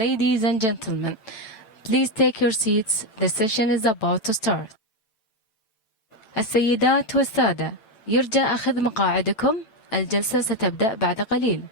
Ladies and gentlemen, please take your seats. The session is about to start. السيدات والسادة، يرجى أخذ مقاعدكم. الجلسة ستبدأ بعد قليل.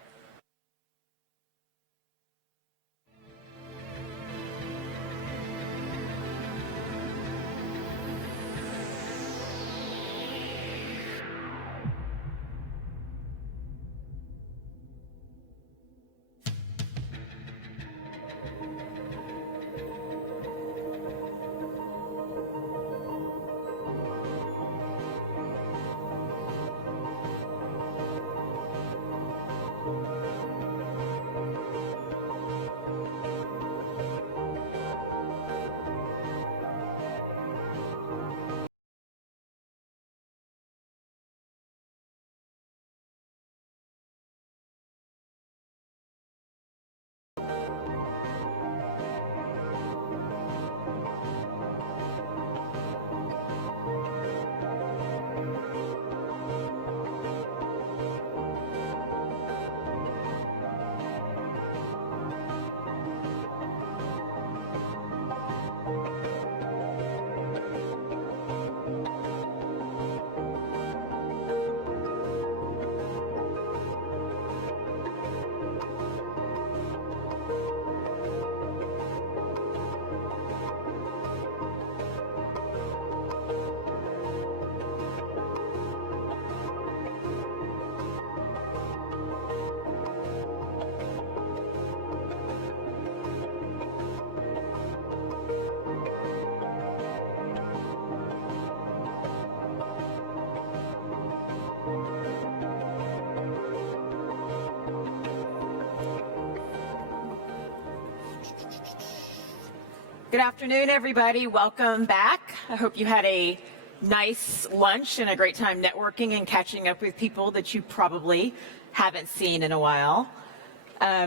Good afternoon, everybody. Welcome back. I hope you had a nice lunch and a great time networking and catching up with people that you probably haven't seen in a while.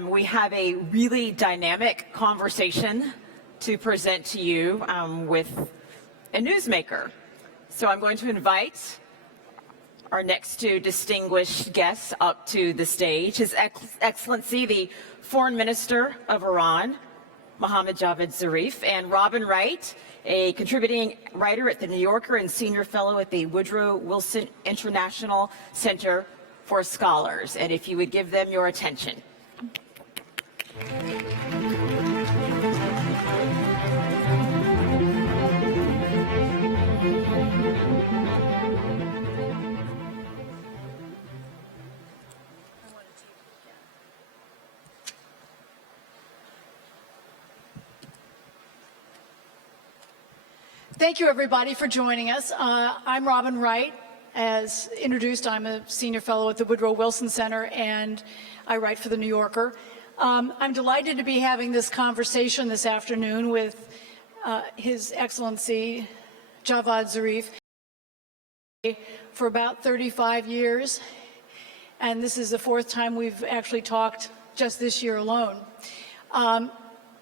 We have a really dynamic conversation to present to you with a newsmaker. So I'm going to invite our next two distinguished guests up to the stage. His Excellency, the Foreign Minister of Iran, Mohammad Javad Zarif, and Robin Wright, a contributing writer at The New Yorker and senior fellow at the Woodrow Wilson International Center for Scholars. And if you would give them your attention. Thank you, everybody, for joining us. I'm Robin Wright. As introduced, I'm a senior fellow at the Woodrow Wilson Center, and I write for The New Yorker. I'm delighted to be having this conversation this afternoon with His Excellency Javad Zarif for about 35 years, and this is the fourth time we've actually talked just this year alone.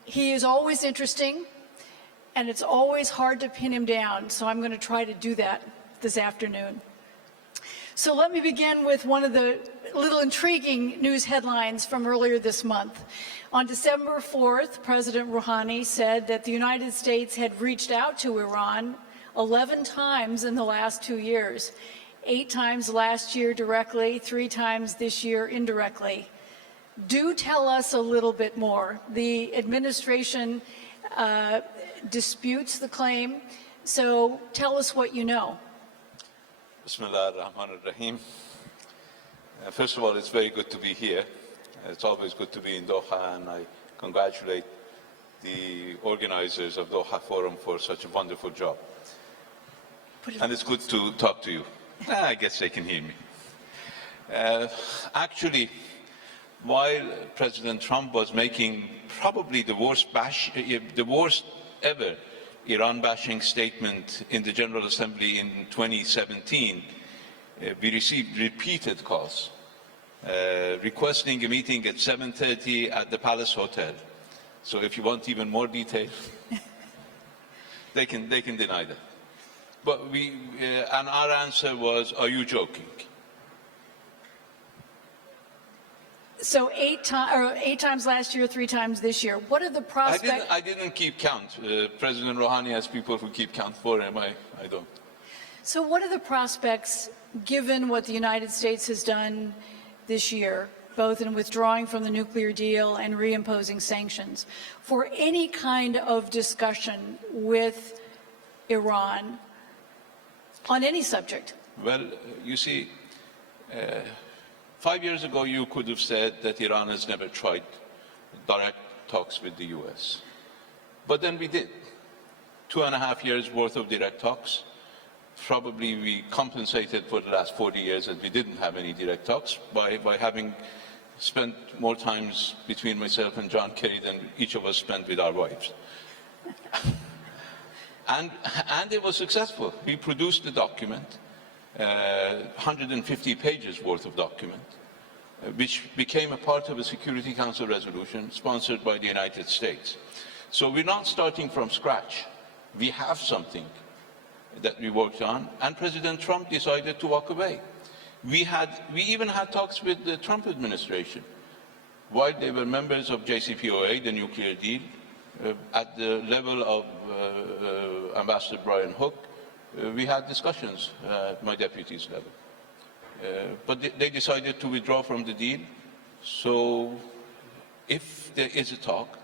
He is always interesting, and it's always hard to pin him down, so I'm going to try to do that this afternoon. So let me begin with one of the little intriguing news headlines from earlier this month. On December 4th, President Rouhani said that the United States had reached out to Iran 11 times in the last 2 years, 8 times last year directly, 3 times this year indirectly. Do tell us a little bit more. The administration disputes the claim, so tell us what you know. Bismillah ar-Rahman ar-Rahim. First of all, it's very good to be here. It's always good to be in Doha, and I congratulate the organizers of Doha Forum for such a wonderful job. And it's good to talk to you. I guess they can hear me. Actually, while President Trump was making probably the worst ever Iran bashing statement in the General Assembly in 2017, we received repeated calls requesting a meeting at 7:30 at the Palace Hotel. So if you want even more detail, they can deny that. But and our answer was, are you joking? So eight times last year, 3 times this year. What are the prospects? I didn't keep count. President Rouhani has people who keep count for him. I don't. So what are the prospects, given what the United States has done this year, both in withdrawing from the nuclear deal and reimposing sanctions, for any kind of discussion with Iran on any subject? Well, you see, 5 years ago you could have said that Iran has never tried direct talks with the US. But then we did. 2.5 years worth of direct talks. Probably we compensated for the last 40 years that we didn't have any direct talks by having spent more times between myself and John Kerry than each of us spent with our wives. And it was successful. We produced the document, 150 pages worth of document, which became a part of a Security Council resolution sponsored by the United States. So we're not starting from scratch. We have something that we worked on, and President Trump decided to walk away. We even had talks with the Trump administration while they were members of JCPOA, the nuclear deal, at the level of Ambassador Brian Hook. We had discussions at my deputy's level. But they decided to withdraw from the deal. So if there is a talk,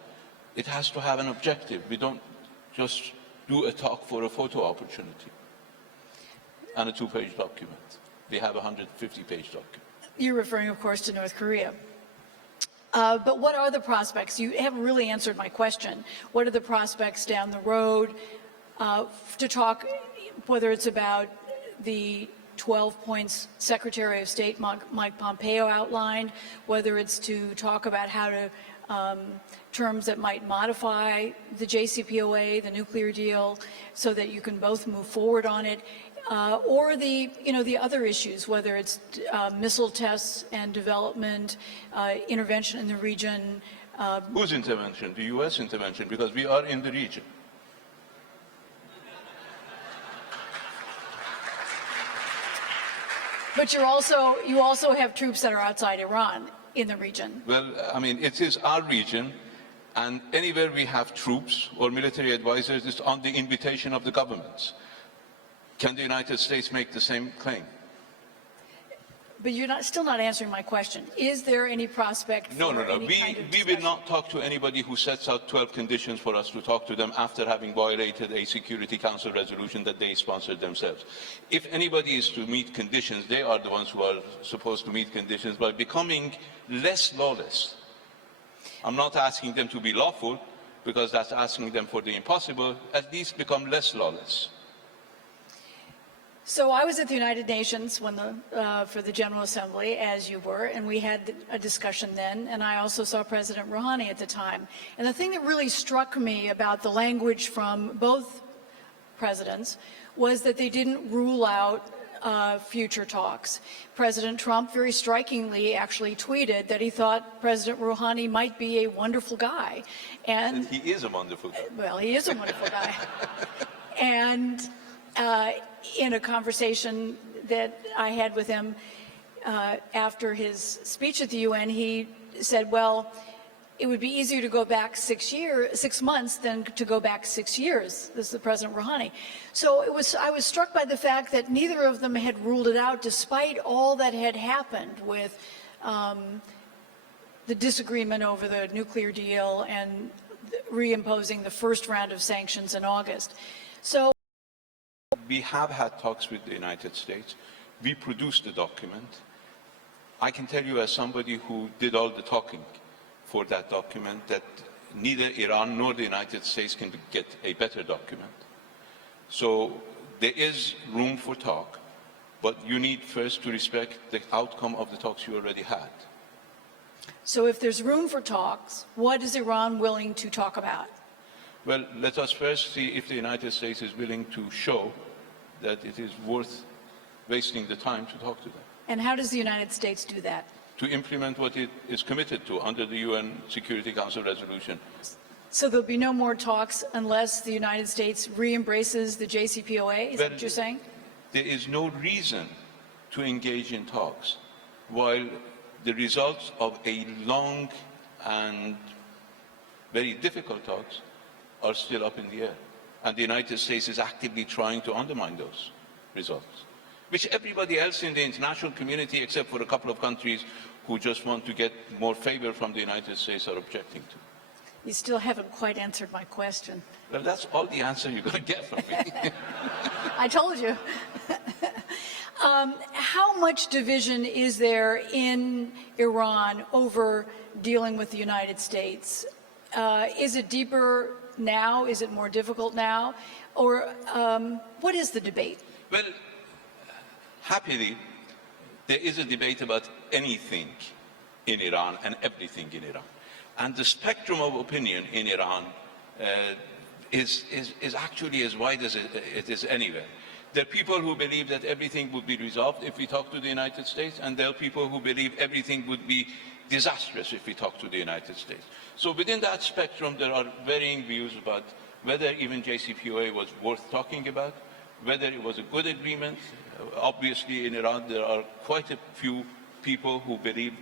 it has to have an objective. We don't just do a talk for a photo opportunity and a 2-page document. We have a 150-page document. You're referring, of course, to North Korea. But what are the prospects? You haven't really answered my question. What are the prospects down the road to talk, whether it's about the 12 points Secretary of State Mike Pompeo outlined, whether it's to talk about how to terms that might modify the JCPOA, the nuclear deal, so that you can both move forward on it, or the other issues, whether it's missile tests and development, intervention in the region. Whose intervention? The U.S. intervention, because we are in the region. But you also have troops that are outside Iran in the region. Well, I mean, it is our region, and anywhere we have troops or military advisors, it's on the invitation of the governments. Can the United States make the same claim? But you're still not answering my question. Is there any prospect for No. any kind of We will discussion? not talk to anybody who sets out 12 conditions for us to talk to them after having violated a Security Council resolution that they sponsored themselves. If anybody is to meet conditions, they are the ones who are supposed to meet conditions by becoming less lawless. I'm not asking them to be lawful, because that's asking them for the impossible. At least become less lawless. So I was at the United Nations when for the General Assembly, as you were, and we had a discussion then, and I also saw President Rouhani at the time. And the thing that really struck me about the language from both presidents was that they didn't rule out future talks. President Trump very strikingly actually tweeted that he thought President Rouhani might be a wonderful guy. And he is a wonderful guy. Well, he is a wonderful guy. And in a conversation that I had with him after his speech at the UN, he said, well, it would be easier to go back 6 months than to go back 6 years. This is President Rouhani. So I was struck by the fact that neither of them had ruled it out, despite all that had happened with the disagreement over the nuclear deal and reimposing the first round of sanctions in August. So we have had talks with the United States. We produced the document. I can tell you, as somebody who did all the talking for that document, that neither Iran nor the United States can get a better document. So there is room for talk, but you need first to respect the outcome of the talks you already had. So if there's room for talks, what is Iran willing to talk about? Well, let us first see if the United States is willing to show that it is worth wasting the time to talk to them. And how does the United States do that? To implement what it is committed to under the UN Security Council resolution. So there'll be no more talks unless the United States re-embraces the JCPOA? Is that what you're saying? There is no reason to engage in talks while the results of a long and very difficult talks are still up in the air. And the United States is actively trying to undermine those results, which everybody else in the international community, except for a couple of countries who just want to get more favor from the United States, are objecting to. You still haven't quite answered my question. Well, that's all the answer you're going to get from me. I told you. How much division is there in Iran over dealing with the United States? Is it deeper now? Is it more difficult now? Or what is the debate? Well, happily, there is a debate about anything in Iran and everything in Iran. And the spectrum of opinion in Iran is actually as wide as it is anywhere. There are people who believe that everything would be resolved if we talk to the United States, and there are people who believe everything would be disastrous if we talk to the United States. So within that spectrum, there are varying views about whether even JCPOA was worth talking about, whether it was a good agreement. Obviously, in Iran, there are quite a few people who believe,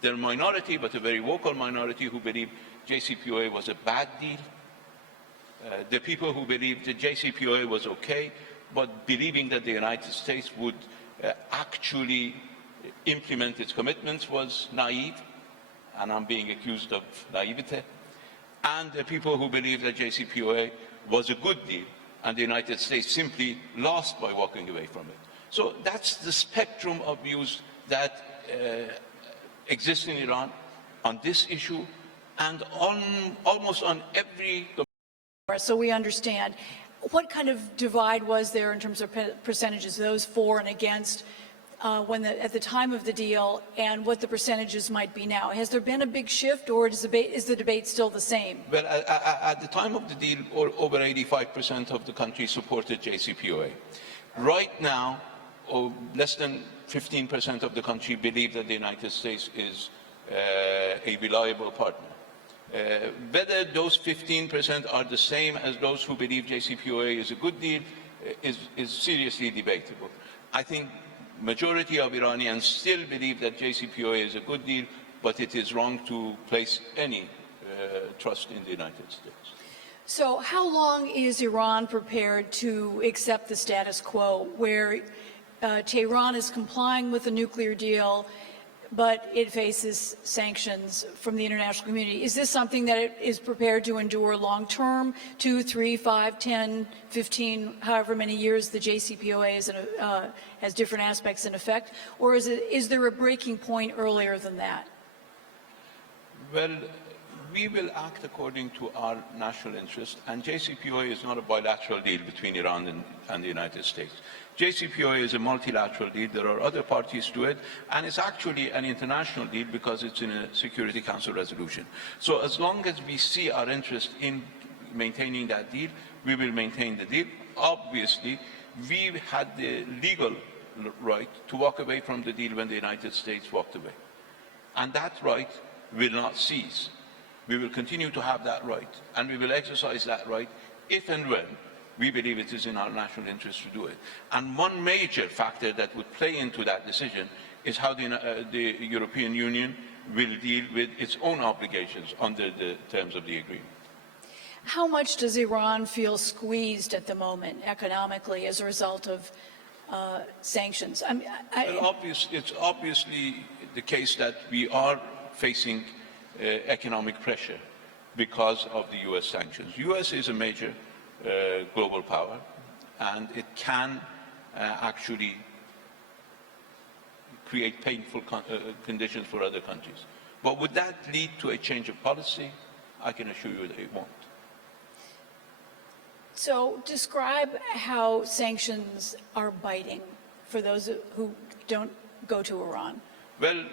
they're a minority, but a very vocal minority, who believe JCPOA was a bad deal. There are people who believe the JCPOA was okay, but believing that the United States would actually implement its commitments was naive, and I'm being accused of naivete. And there are people who believe that JCPOA was a good deal, and the United States simply lost by walking away from it. So that's the spectrum of views that exists in Iran on this issue, and on almost on every. So we understand. What kind of divide was there in terms of percentages, those for and against, at the time of the deal, and what the percentages might be now? Has there been a big shift, or is the debate still the same? Well, at the time of the deal, over 85% of the country supported JCPOA. Right now, less than 15% of the country believe that the United States is a reliable partner. Whether those 15% are the same as those who believe JCPOA is a good deal is seriously debatable. I think majority of Iranians still believe that JCPOA is a good deal, but it is wrong to place any trust in the United States. So how long is Iran prepared to accept the status quo where Tehran is complying with the nuclear deal, but it faces sanctions from the international community? Is this something that it is prepared to endure long-term, 2, 3, 5, 10, 15, however many years the JCPOA has different aspects in effect? Or is there a breaking point earlier than that? Well, we will act according to our national interest, and JCPOA is not a bilateral deal between Iran and the United States. JCPOA is a multilateral deal. There are other parties to it, and it's actually an international deal because it's in a Security Council resolution. So as long as we see our interest in maintaining that deal, we will maintain the deal. Obviously, we had the legal right to walk away from the deal when the United States walked away. And that right will not cease. We will continue to have that right, and we will exercise that right if and when we believe it is in our national interest to do it. And one major factor that would play into that decision is how the European Union will deal with its own obligations under the terms of the agreement. How much does Iran feel squeezed at the moment economically as a result of sanctions? Well, it's obviously the case that we are facing economic pressure because of the U.S. sanctions. U.S. is a major global power, and it can actually create painful conditions for other countries. But would that lead to a change of policy? I can assure you that it won't. So describe how sanctions are biting for those who don't go to Iran. Well,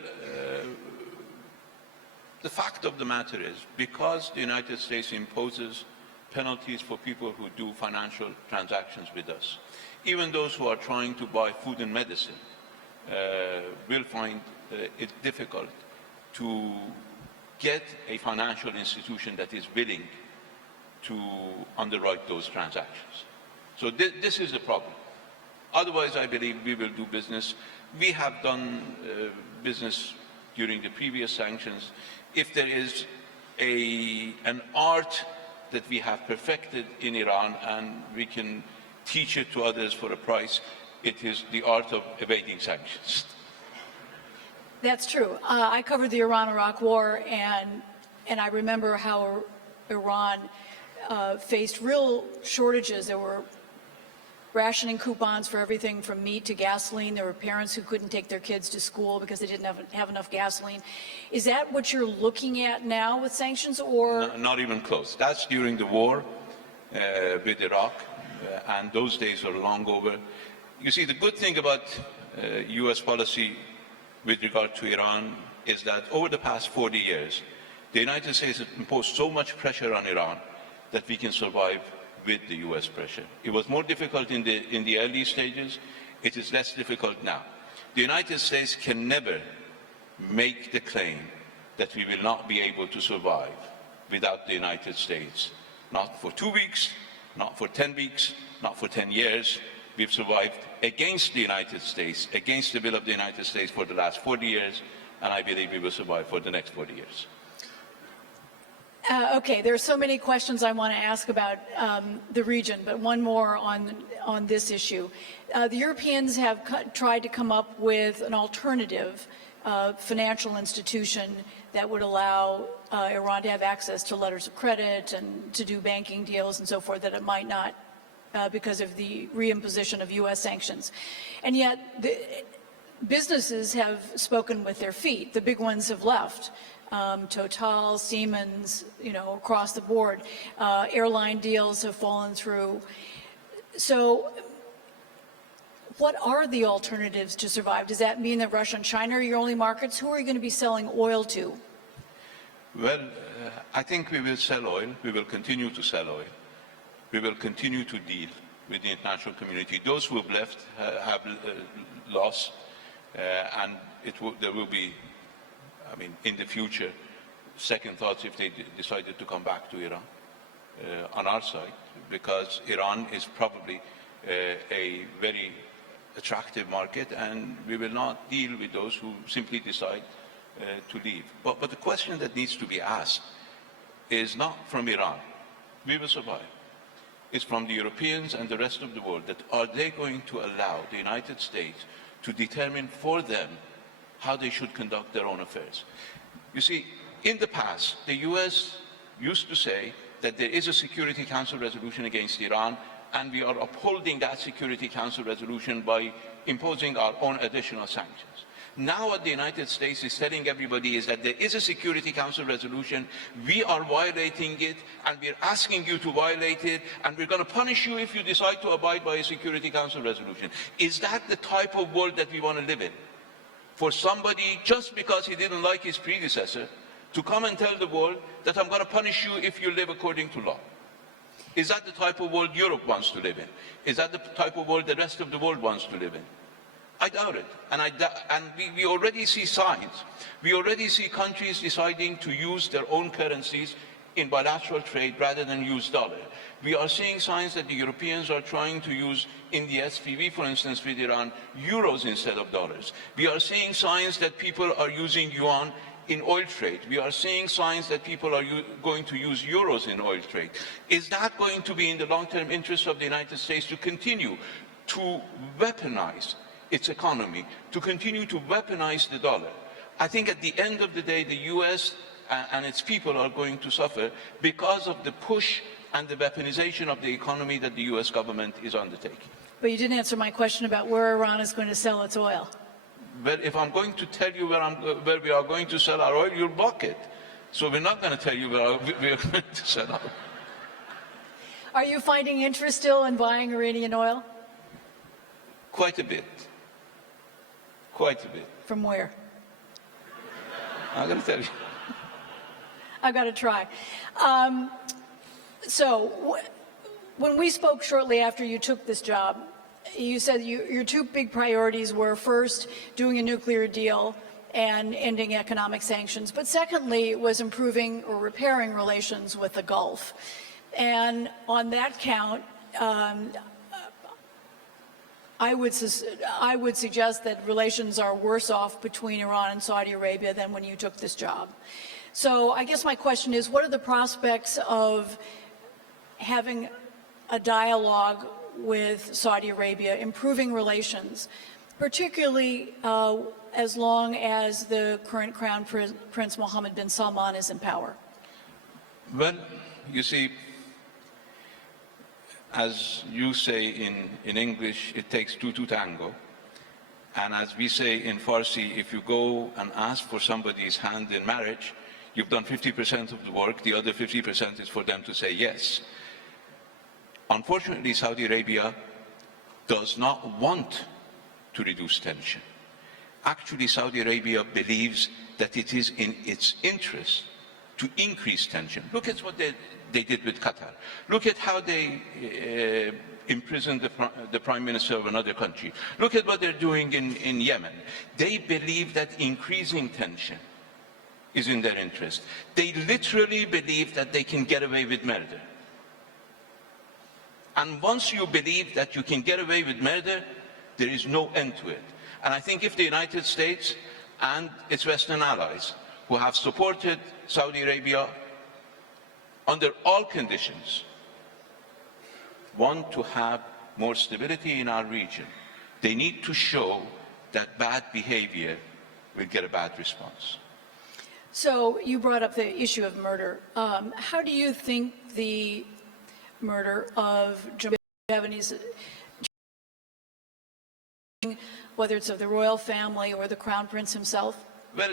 the fact of the matter is, because the United States imposes penalties for people who do financial transactions with us, even those who are trying to buy food and medicine will find it difficult to get a financial institution that is willing to underwrite those transactions. So this is a problem. Otherwise, I believe we will do business. We have done business during the previous sanctions. If there is an art that we have perfected in Iran and we can teach it to others for a price, it is the art of evading sanctions. That's true. I covered the Iran-Iraq war, and I remember how Iran faced real shortages. There were rationing coupons for everything from meat to gasoline. There were parents who couldn't take their kids to school because they didn't have enough gasoline. Is that what you're looking at now with sanctions, or? No, not even close. That's during the war with Iraq, and those days are long over. You see, the good thing about U.S. policy with regard to Iran is that over the past 40 years, the United States has imposed so much pressure on Iran that we can survive with the U.S. pressure. It was more difficult in the early stages. It is less difficult now. The United States can never make the claim that we will not be able to survive without the United States. Not for 2 weeks, not for 10 weeks, not for 10 years. We've survived against the United States, against the will of the United States for the last 40 years, and I believe we will survive for the next 40 years. Okay, there are so many questions I want to ask about the region, but one more on this issue. The Europeans have tried to come up with an alternative financial institution that would allow Iran to have access to letters of credit and to do banking deals and so forth that it might not because of the reimposition of U.S. sanctions. And yet, businesses have spoken with their feet. The big ones have left. Total, Siemens, across the board. Airline deals have fallen through. So what are the alternatives to survive? Does that mean that Russia and China are your only markets? Who are you going to be selling oil to? Well, I think we will sell oil. We will continue to sell oil. We will continue to deal with the international community. Those who have left have lost, and there will be, in the future, second thoughts if they decided to come back to Iran on our side, because Iran is probably a very attractive market, and we will not deal with those who simply decide to leave. But the question that needs to be asked is not from Iran. We will survive. It's from the Europeans and the rest of the world, that are they going to allow the United States to determine for them how they should conduct their own affairs. You see, in the past, the U.S. used to say that there is a Security Council resolution against Iran, and we are upholding that Security Council resolution by imposing our own additional sanctions. Now what the United States is telling everybody is that there is a Security Council resolution, we are violating it, and we're asking you to violate it, and we're going to punish you if you decide to abide by a Security Council resolution. Is that the type of world that we want to live in? For somebody, just because he didn't like his predecessor, to come and tell the world that I'm going to punish you if you live according to law. Is that the type of world Europe wants to live in? Is that the type of world the rest of the world wants to live in? I doubt it. And we already see signs. We already see countries deciding to use their own currencies in bilateral trade rather than use dollar. We are seeing signs that the Europeans are trying to use, in the SPV, for instance, with Iran, euros instead of dollars. We are seeing signs that people are using yuan in oil trade. We are seeing signs that people are going to use euros in oil trade. Is that going to be in the long-term interest of the United States to continue to weaponize its economy, to continue to weaponize the dollar? I think at the end of the day, the U.S. and its people are going to suffer because of the push and the weaponization of the economy that the U.S. government is undertaking. But you didn't answer my question about where Iran is going to sell its oil. But if I'm going to tell you where we are going to sell our oil, you'll block it. So we're not going to tell you where we're going to sell our oil. Are you finding interest still in buying Iranian oil? Quite a bit. Quite a bit. From where? I'm going to tell you. I've got to try. So when we spoke shortly after you took this job, you said your two big priorities were, first, doing a nuclear deal and ending economic sanctions, but secondly was improving or repairing relations with the Gulf. And on that count, I would suggest that relations are worse off between Iran and Saudi Arabia than when you took this job. So I guess my question is, what are the prospects of having a dialogue with Saudi Arabia, improving relations, particularly as long as the current Crown Prince Mohammed bin Salman is in power? Well, you see, as you say in English, it takes two to tango. And as we say in Farsi, if you go and ask for somebody's hand in marriage, you've done 50% of the work, the other 50% is for them to say yes. Unfortunately, Saudi Arabia does not want to reduce tension. Actually, Saudi Arabia believes that it is in its interest to increase tension. Look at what they did with Qatar. Look at how they imprisoned the prime minister of another country. Look at what they're doing in Yemen. They believe that increasing tension is in their interest. They literally believe that they can get away with murder. And once you believe that you can get away with murder, there is no end to it. And I think if the United States and its Western allies, who have supported Saudi Arabia under all conditions, want to have more stability in our region, they need to show that bad behavior will get a bad response. So you brought up the issue of murder. How do you think the murder of Javanese, whether it's of the royal family or the Crown Prince himself? Well,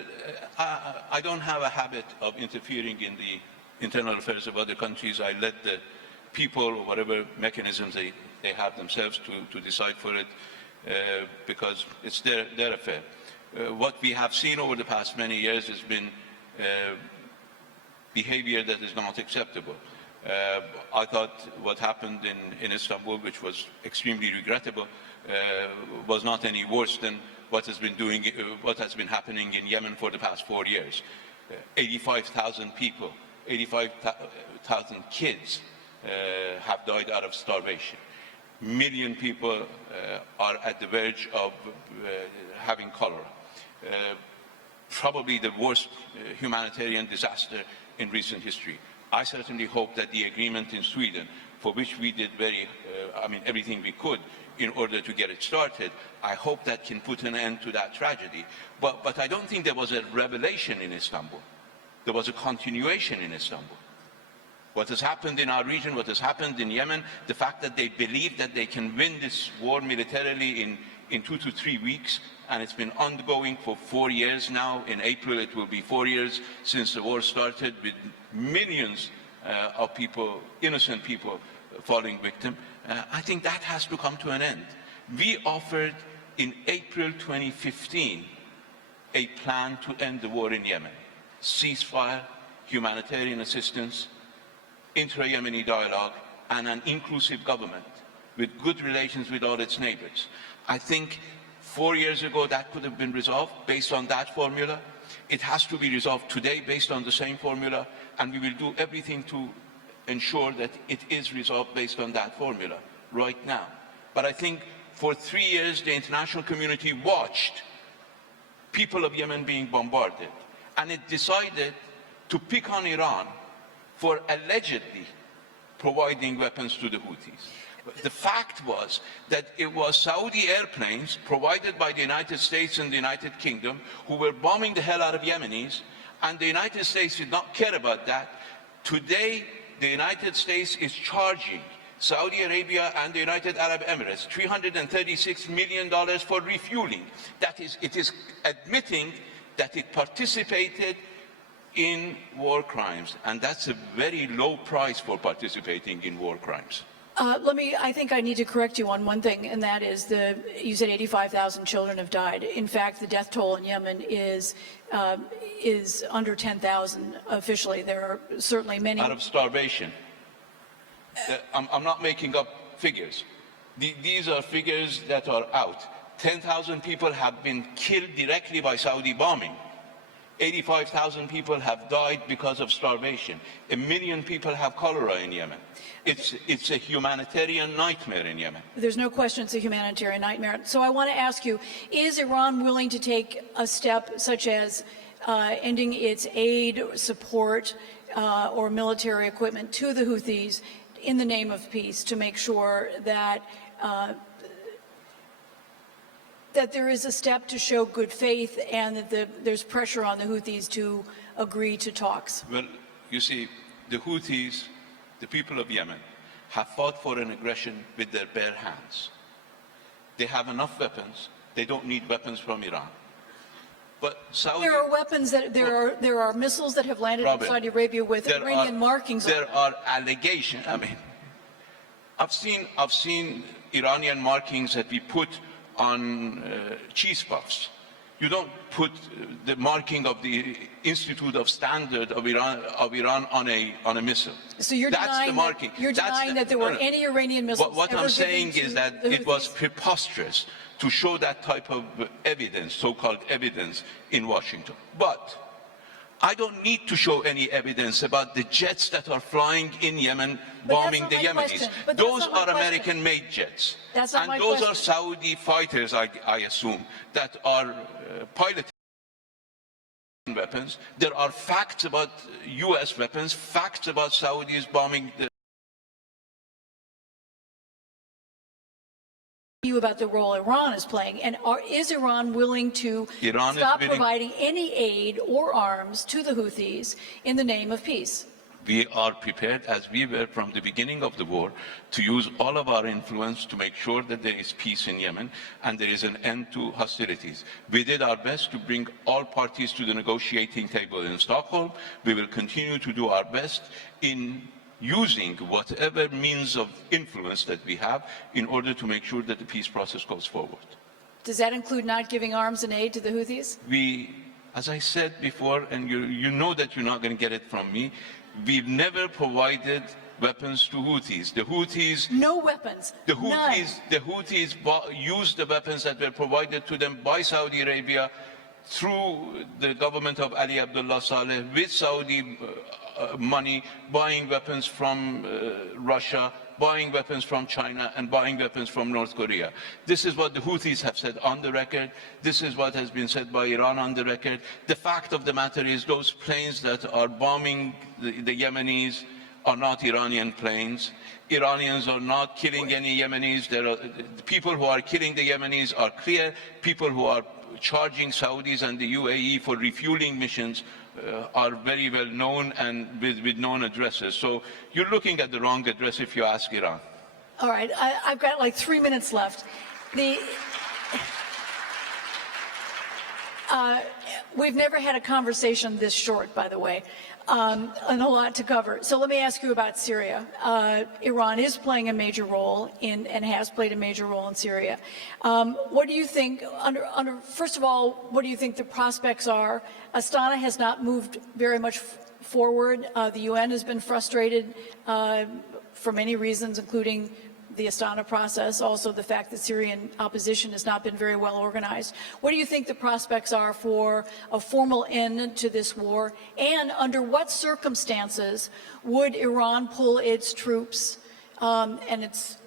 I don't have a habit of interfering in the internal affairs of other countries. I let the people, or whatever mechanisms they have themselves to decide for it, because it's their affair. What we have seen over the past many years has been behavior that is not acceptable. I thought what happened in Istanbul, which was extremely regrettable, was not any worse than what has been happening in Yemen for the past 4 years. 85,000 people, 85,000 kids have died out of starvation. Million people are at the verge of having cholera. Probably the worst humanitarian disaster in recent history. I certainly hope that the agreement in Sweden, for which we did everything we could in order to get it started, I hope that can put an end to that tragedy. But I don't think there was a revelation in Istanbul. There was a continuation in Istanbul. What has happened in our region, what has happened in Yemen, the fact that they believe that they can win this war militarily in 2 to 3 weeks, and it's been ongoing for 4 years now. In April, it will be 4 years since the war started, with millions of people, innocent people, falling victim. I think that has to come to an end. We offered in April 2015 a plan to end the war in Yemen. Ceasefire, humanitarian assistance, intra-Yemeni dialogue, and an inclusive government with good relations with all its neighbors. I think 4 years ago that could have been resolved based on that formula. It has to be resolved today based on the same formula, and we will do everything to ensure that it is resolved based on that formula right now. But I think for 3 years the international community watched people of Yemen being bombarded, and it decided to pick on Iran for allegedly providing weapons to the Houthis. The fact was that it was Saudi airplanes provided by the United States and the United Kingdom who were bombing the hell out of Yemenis, and the United States did not care about that. Today, the United States is charging Saudi Arabia and the United Arab Emirates $336 million for refueling. That is, it is admitting that it participated in war crimes, and that's a very low price for participating in war crimes. I think I need to correct you on one thing, and that is you said 85,000 children have died. In fact, the death toll in Yemen is under 10,000 officially. There are certainly many. Out of starvation. I'm not making up figures. These are figures that are out. 10,000 people have been killed directly by Saudi bombing. 85,000 people have died because of starvation. 1 million people have cholera in Yemen. It's a humanitarian nightmare in Yemen. There's no question it's a humanitarian nightmare. So I want to ask you, is Iran willing to take a step such as ending its aid, support, or military equipment to the Houthis in the name of peace to make sure that that there is a step to show good faith and that there's pressure on the Houthis to agree to talks? Well, you see, the Houthis, the people of Yemen, have fought for an aggression with their bare hands. They have enough weapons. They don't need weapons from Iran. But Saudi... There are weapons that there are missiles that have landed in Saudi Arabia with Iranian markings on them. There are allegations. I mean, I've seen Iranian markings that we put on cheese puffs. You don't put the marking of the Institute of Standard of Iran on a missile. So you're denying that there were any Iranian missiles. What I'm saying is that it was preposterous to show that type of evidence, so-called evidence, in Washington. But I don't need to show any evidence about the jets that are flying in Yemen, bombing the Yemenis. Those are American-made jets. And those are Saudi fighters, I assume, that are piloting weapons. There are facts about US weapons, facts about Saudis bombing the... You about the role Iran is playing, and is Iran willing to stop providing any aid or arms to the Houthis in the name of peace? We are prepared, as we were from the beginning of the war, to use all of our influence to make sure that there is peace in Yemen and there is an end to hostilities. We did our best to bring all parties to the negotiating table in Stockholm. We will continue to do our best in using whatever means of influence that we have in order to make sure that the peace process goes forward. Does that include not giving arms and aid to the Houthis? We, as I said before, and you know that you're not going to get it from me, we've never provided weapons to Houthis. The Houthis... No weapons. The Houthis used the weapons that were provided to them by Saudi Arabia through the government of Ali Abdullah Saleh with Saudi money, buying weapons from Russia, buying weapons from China, and buying weapons from North Korea. This is what the Houthis have said on the record. This is what has been said by Iran on the record. The fact of the matter is those planes that are bombing the Yemenis are not Iranian planes. Iranians are not killing any Yemenis. The people who are killing the Yemenis are clear. People who are charging Saudis and the UAE for refueling missions are very well known and with known addresses. So you're looking at the wrong address if you ask Iran. All right, I've got like 3 minutes left. We've never had a conversation this short, by the way, and a lot to cover. So let me ask you about Syria. Iran is playing a major role in, and has played a major role in Syria. What do you think, first of all, what do you think the prospects are? Astana has not moved very much forward. The UN has been frustrated for many reasons, including the Astana process, also the fact that Syrian opposition has not been very well organized. What do you think the prospects are for a formal end to this war? And under what circumstances would Iran pull its troops and its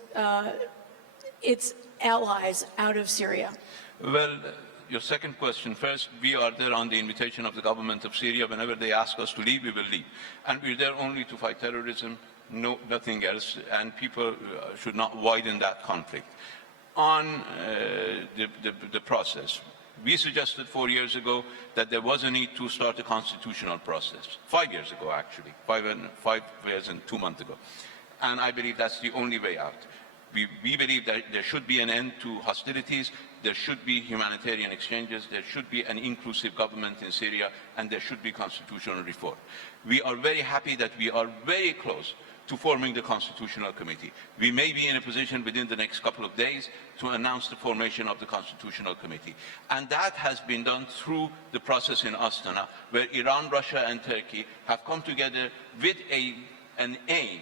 allies out of Syria? Well, your second question first, we are there on the invitation of the government of Syria. Whenever they ask us to leave, we will leave. And we're there only to fight terrorism, no, nothing else, and people should not widen that conflict. On the process, we suggested 4 years ago that there was a need to start a constitutional process. 5 years ago, actually, 5 years and 2 months ago. And I believe that's the only way out. We believe that there should be an end to hostilities, there should be humanitarian exchanges, there should be an inclusive government in Syria, and there should be constitutional reform. We are very happy that we are very close to forming the Constitutional Committee. We may be in a position within the next couple of days to announce the formation of the Constitutional Committee. And that has been done through the process in Astana, where Iran, Russia, and Turkey have come together with an aim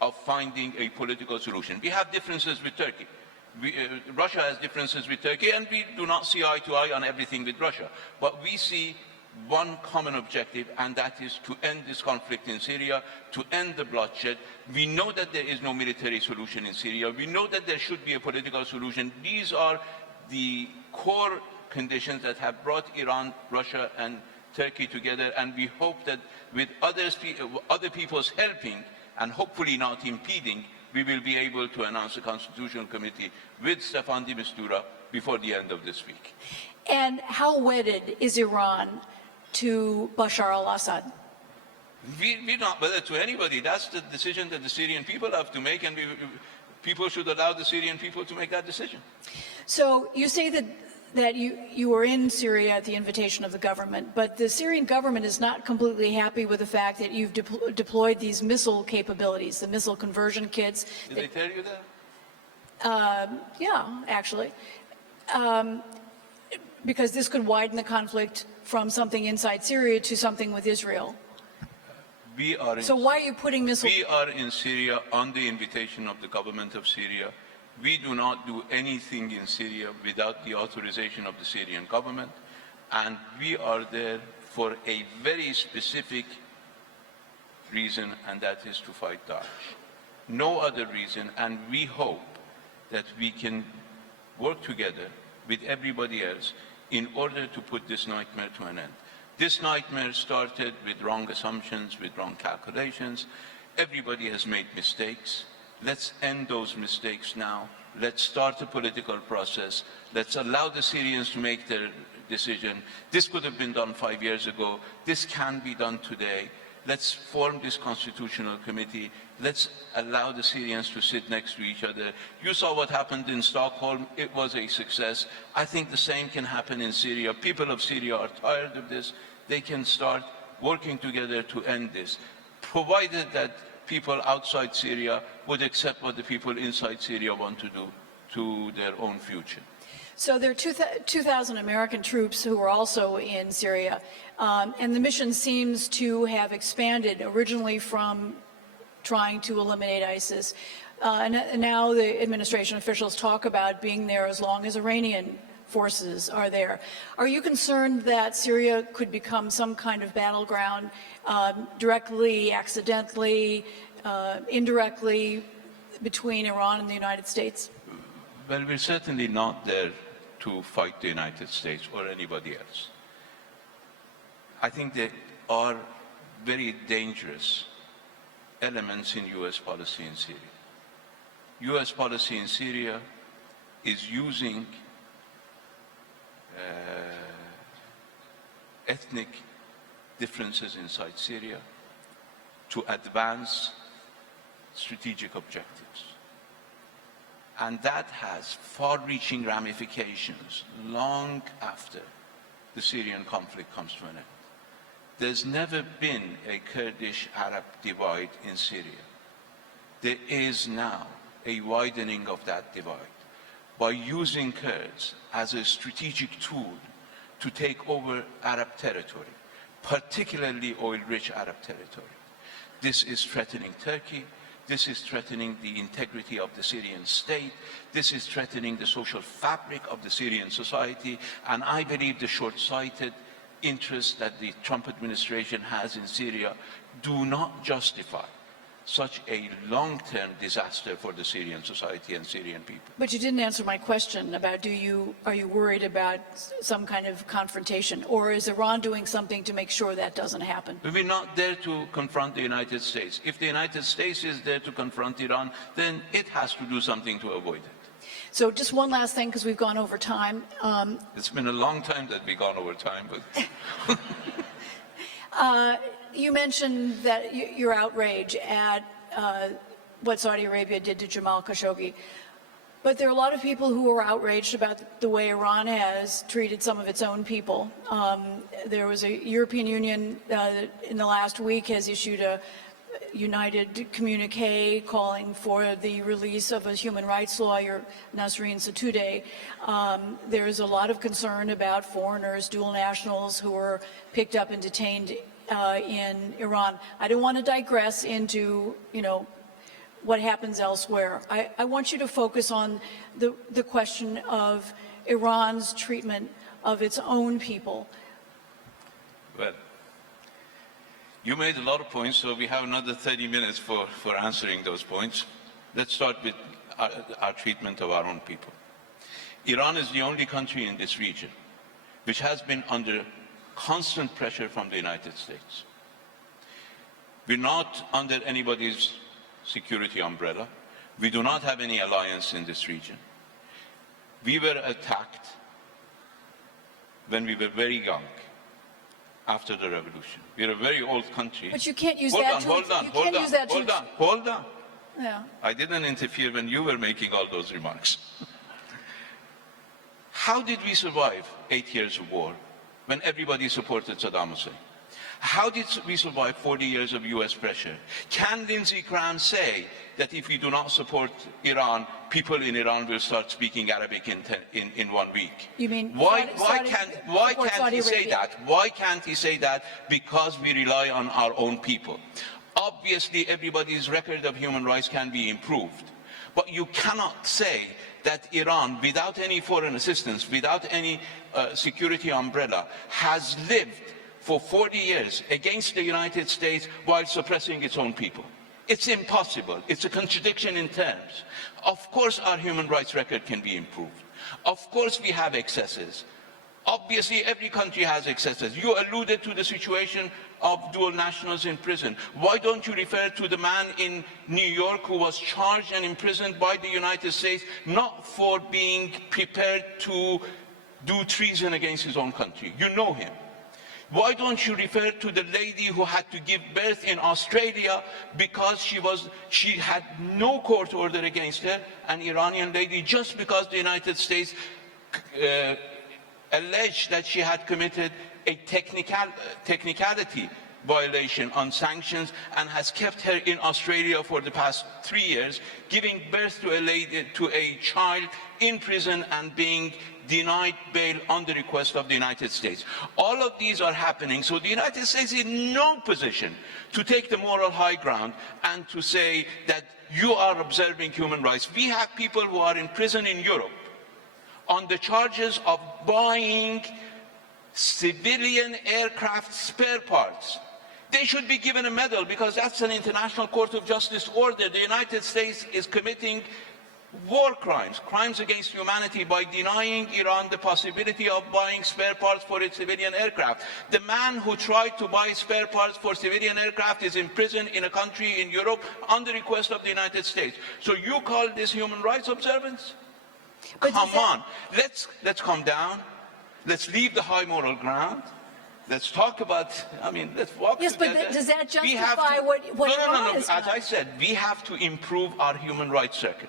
of finding a political solution. We have differences with Turkey. Russia has differences with Turkey, and we do not see eye to eye on everything with Russia. But we see one common objective, and that is to end this conflict in Syria, to end the bloodshed. We know that there is no military solution in Syria. We know that there should be a political solution. These are the core conditions that have brought Iran, Russia, and Turkey together, and we hope that with other people's helping, and hopefully not impeding, we will be able to announce a constitutional committee with Staffan de Mistura before the end of this week. And how wedded is Iran to Bashar al-Assad? We're not wedded to anybody. That's the decision that the Syrian people have to make, and people should allow the Syrian people to make that decision. So you say that you were in Syria at the invitation of the government, but the Syrian government is not completely happy with the fact that you've deployed these missile capabilities, the missile conversion kits. Did they tell you that? Yeah, actually. Because this could widen the conflict from something inside Syria to something with Israel. So why are you putting missiles? We are in Syria on the invitation of the government of Syria. We do not do anything in Syria without the authorization of the Syrian government, and we are there for a very specific reason, and that is to fight Daesh. No other reason, and we hope that we can work together with everybody else in order to put this nightmare to an end. This nightmare started with wrong assumptions, with wrong calculations. Everybody has made mistakes. Let's end those mistakes now. Let's start a political process. Let's allow the Syrians to make their decision. This could have been done 5 years ago. This can be done today. Let's form this constitutional committee. Let's allow the Syrians to sit next to each other. You saw what happened in Stockholm. It was a success. I think the same can happen in Syria. People of Syria are tired of this. They can start working together to end this, provided that people outside Syria would accept what the people inside Syria want to do to their own future. So there are 2,000 American troops who are also in Syria, and the mission seems to have expanded originally from trying to eliminate ISIS. And now the administration officials talk about being there as long as Iranian forces are there. Are you concerned that Syria could become some kind of battleground, directly, accidentally, indirectly, between Iran and the United States? Well, we're certainly not there to fight the United States or anybody else. I think there are very dangerous elements in U.S. policy in Syria. U.S. policy in Syria is using ethnic differences inside Syria to advance strategic objectives. And that has far-reaching ramifications long after the Syrian conflict comes to an end. There's never been a Kurdish-Arab divide in Syria. There is now a widening of that divide by using Kurds as a strategic tool to take over Arab territory, particularly oil-rich Arab territory. This is threatening Turkey. This is threatening the integrity of the Syrian state. This is threatening the social fabric of the Syrian society. And I believe the short-sighted interests that the Trump administration has in Syria do not justify such a long-term disaster for the Syrian society and Syrian people. But you didn't answer my question about are you worried about some kind of confrontation, or is Iran doing something to make sure that doesn't happen? We're not there to confront the United States. If the United States is there to confront Iran, then it has to do something to avoid it. So just one last thing, because we've gone over time. It's been a long time that we've gone over time, but... You mentioned that your outrage at what Saudi Arabia did to Jamal Khashoggi. But there are a lot of people who are outraged about the way Iran has treated some of its own people. There was a European Union in the last week has issued a united communique calling for the release of a human rights lawyer, Nasrin Sotoudeh. There's a lot of concern about foreigners, dual nationals who were picked up and detained in Iran. I don't want to digress into, what happens elsewhere. I want you to focus on the question of Iran's treatment of its own people. Well, you made a lot of points, so we have another 30 minutes for answering those points. Let's start with our treatment of our own people. Iran is the only country in this region which has been under constant pressure from the United States. We're not under anybody's security umbrella. We do not have any alliance in this region. We were attacked when we were very young, after the revolution. We're a very old country. But you can't use that to... Hold on. Yeah. I didn't interfere when you were making all those remarks. How did we survive 8 years of war when everybody supported Saddam Hussein? How did we survive 40 years of US pressure? Can Lindsey Graham say that if we do not support Iran, people in Iran will start speaking Arabic in 1 week? You mean why can't he say that? Why can't he say that? Because we rely on our own people. Obviously, everybody's record of human rights can be improved. But you cannot say that Iran, without any foreign assistance, without any security umbrella, has lived for 40 years against the United States while suppressing its own people. It's impossible. It's a contradiction in terms. Of course, our human rights record can be improved. Of course, we have excesses. Obviously, every country has excesses. You alluded to the situation of dual nationals in prison. Why don't you refer to the man in New York who was charged and imprisoned by the United States, not for being prepared to do treason against his own country? You know him. Why don't you refer to the lady who had to give birth in Australia because she had no court order against her, an Iranian lady, just because the United States alleged that she had committed a technicality violation on sanctions and has kept her in Australia for the past 3 years, giving birth to a child in prison and being denied bail on the request of the United States. All of these are happening, so the United States is in no position to take the moral high ground and to say that you are observing human rights. We have people who are in prison in Europe on the charges of buying civilian aircraft spare parts. They should be given a medal because that's an International Court of Justice order. The United States is committing war crimes, crimes against humanity, by denying Iran the possibility of buying spare parts for its civilian aircraft. The man who tried to buy spare parts for civilian aircraft is in prison in a country in Europe on the request of the United States. So you call this human rights observance? But come on, let's calm down. Let's leave the high moral ground. Let's talk about, let's walk together. Yes, but does that justify what Iran has done? As I said, we have to improve our human rights record.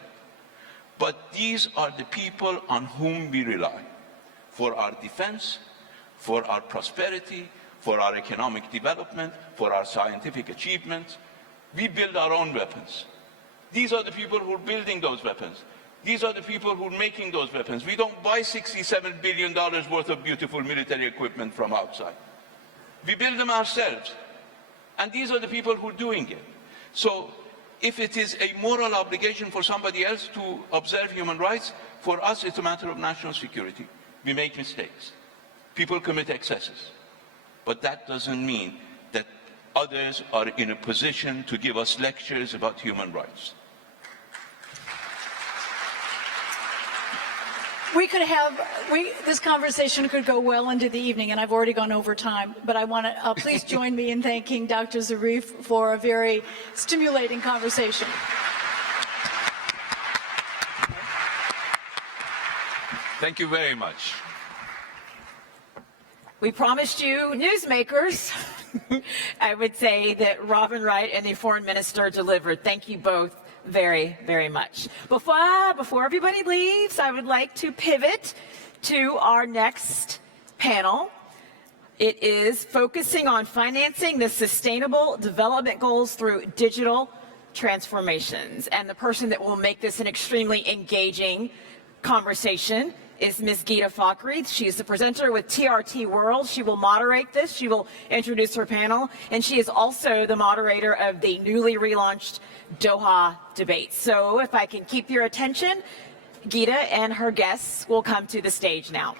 But these are the people on whom we rely for our defense, for our prosperity, for our economic development, for our scientific achievements. We build our own weapons. These are the people who are building those weapons. These are the people who are making those weapons. We don't buy $67 billion worth of beautiful military equipment from outside. We build them ourselves. And these are the people who are doing it. So if it is a moral obligation for somebody else to observe human rights, for us it's a matter of national security. We make mistakes. People commit excesses. But that doesn't mean that others are in a position to give us lectures about human rights. This conversation could go well into the evening, and I've already gone over time, but I want to please join me in thanking Dr. Zarif for a very stimulating conversation. Thank you very much. We promised you newsmakers. I would say that Robin Wright and the foreign minister delivered. Thank you both very, very much. Before everybody leaves, I would like to pivot to our next panel. It is focusing on financing the sustainable development goals through digital transformations. And the person that will make this an extremely engaging conversation is Ms. Geeta Fakhri. She is the presenter with TRT World. She will moderate this. She will introduce her panel. And she is also the moderator of the newly relaunched Doha debate. So if I can keep your attention, Geeta and her guests will come to the stage now.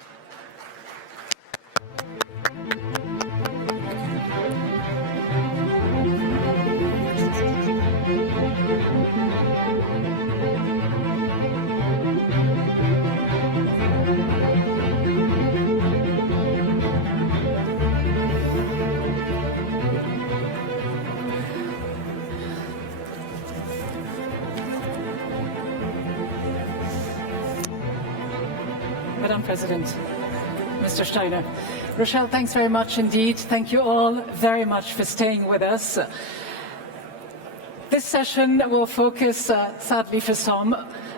Madam President, Mr. Steiner. Rochelle, thanks very much indeed. Thank you all very much for staying with us. This session will focus, sadly for some,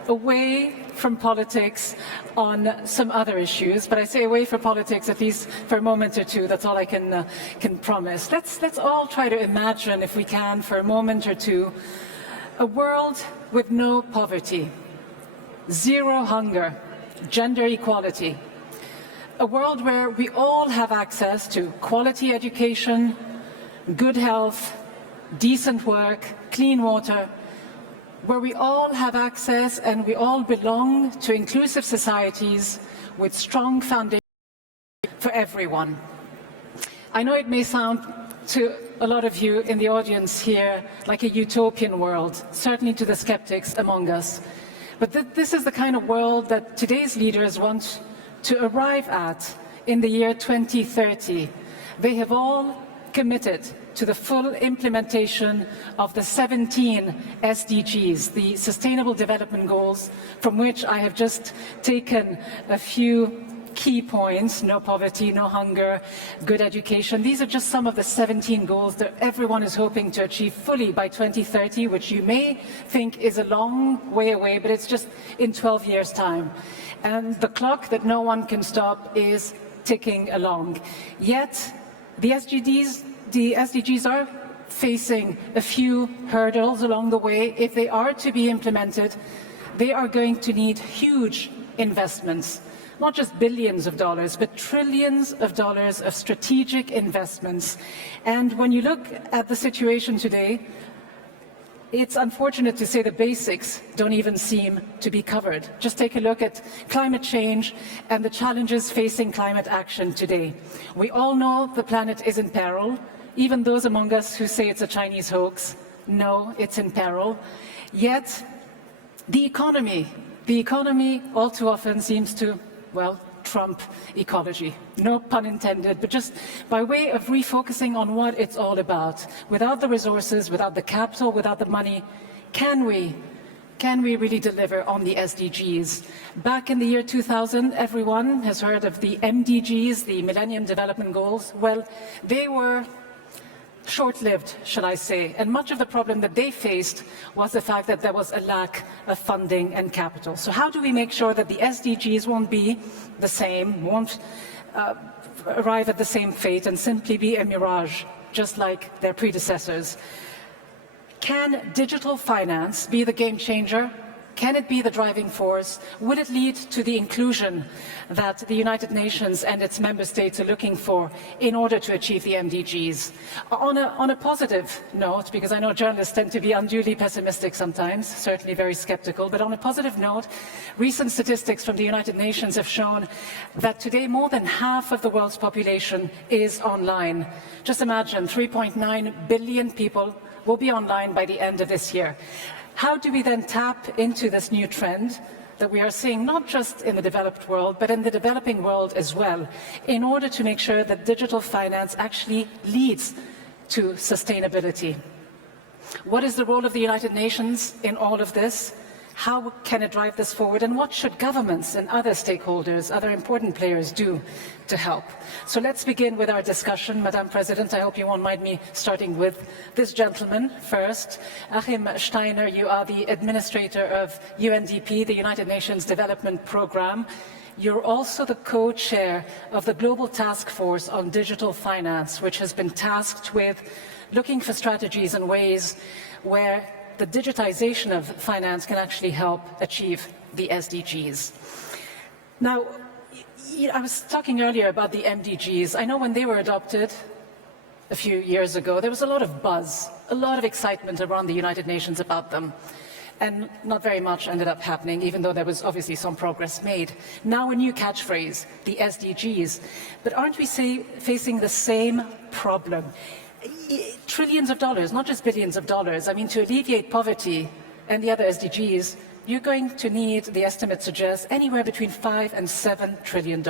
away from politics on some other issues, but I say away from politics at least for a moment or two. That's all I can promise. Let's all try to imagine, if we can, for a moment or two, a world with no poverty, zero hunger, gender equality, a world where we all have access to quality education, good health, decent work, clean water, where we all have access and we all belong to inclusive societies with strong foundations for everyone. I know it may sound to a lot of you in the audience here like a utopian world, certainly to the skeptics among us. But this is the kind of world that today's leaders want to arrive at in the year 2030. They have all committed to the full implementation of the 17 SDGs, the Sustainable Development Goals, from which I have just taken a few key points: no poverty, no hunger, good education. These are just some of the 17 goals that everyone is hoping to achieve fully by 2030, which you may think is a long way away, but it's just in 12 years' time. And the clock that no one can stop is ticking along. Yet, the SDGs are facing a few hurdles along the way. If they are to be implemented, they are going to need huge investments, not just billions of dollars, but trillions of dollars of strategic investments. And when you look at the situation today, it's unfortunate to say the basics don't even seem to be covered. Just take a look at climate change and the challenges facing climate action today. We all know the planet is in peril. Even those among us who say it's a Chinese hoax know it's in peril. Yet, the economy all too often seems to, well, trump ecology. No pun intended, but just by way of refocusing on what it's all about. Without the resources, without the capital, without the money, can we really deliver on the SDGs? Back in the year 2000, everyone has heard of the MDGs, the Millennium Development Goals. Well, they were short-lived, shall I say, and much of the problem that they faced was the fact that there was a lack of funding and capital. So how do we make sure that the SDGs won't be the same, won't arrive at the same fate and simply be a mirage, just like their predecessors? Can digital finance be the game changer? Can it be the driving force? Will it lead to the inclusion that the United Nations and its member states are looking for in order to achieve the MDGs? On a positive note, because I know journalists tend to be unduly pessimistic sometimes, certainly very skeptical, but on a positive note, recent statistics from the United Nations have shown that today more than half of the world's population is online. Just imagine 3.9 billion people will be online by the end of this year. How do we then tap into this new trend that we are seeing not just in the developed world, but in the developing world as well, in order to make sure that digital finance actually leads to sustainability? What is the role of the United Nations in all of this? How can it drive this forward? And what should governments and other stakeholders, other important players do to help? So let's begin with our discussion. Madam President, I hope you won't mind me starting with this gentleman first. Achim Steiner, you are the administrator of UNDP, the United Nations Development Programme. You're also the co-chair of the Global Task Force on Digital Finance, which has been tasked with looking for strategies and ways where the digitization of finance can actually help achieve the SDGs. Now, I was talking earlier about the MDGs. I know when they were adopted a few years ago, there was a lot of buzz, a lot of excitement around the United Nations about them. And not very much ended up happening, even though there was obviously some progress made. Now a new catchphrase, the SDGs. But aren't we facing the same problem? Trillions of dollars, not just billions of dollars. I mean, to alleviate poverty and the other SDGs, you're going to need, the estimate suggests, anywhere between $5 and $7 trillion.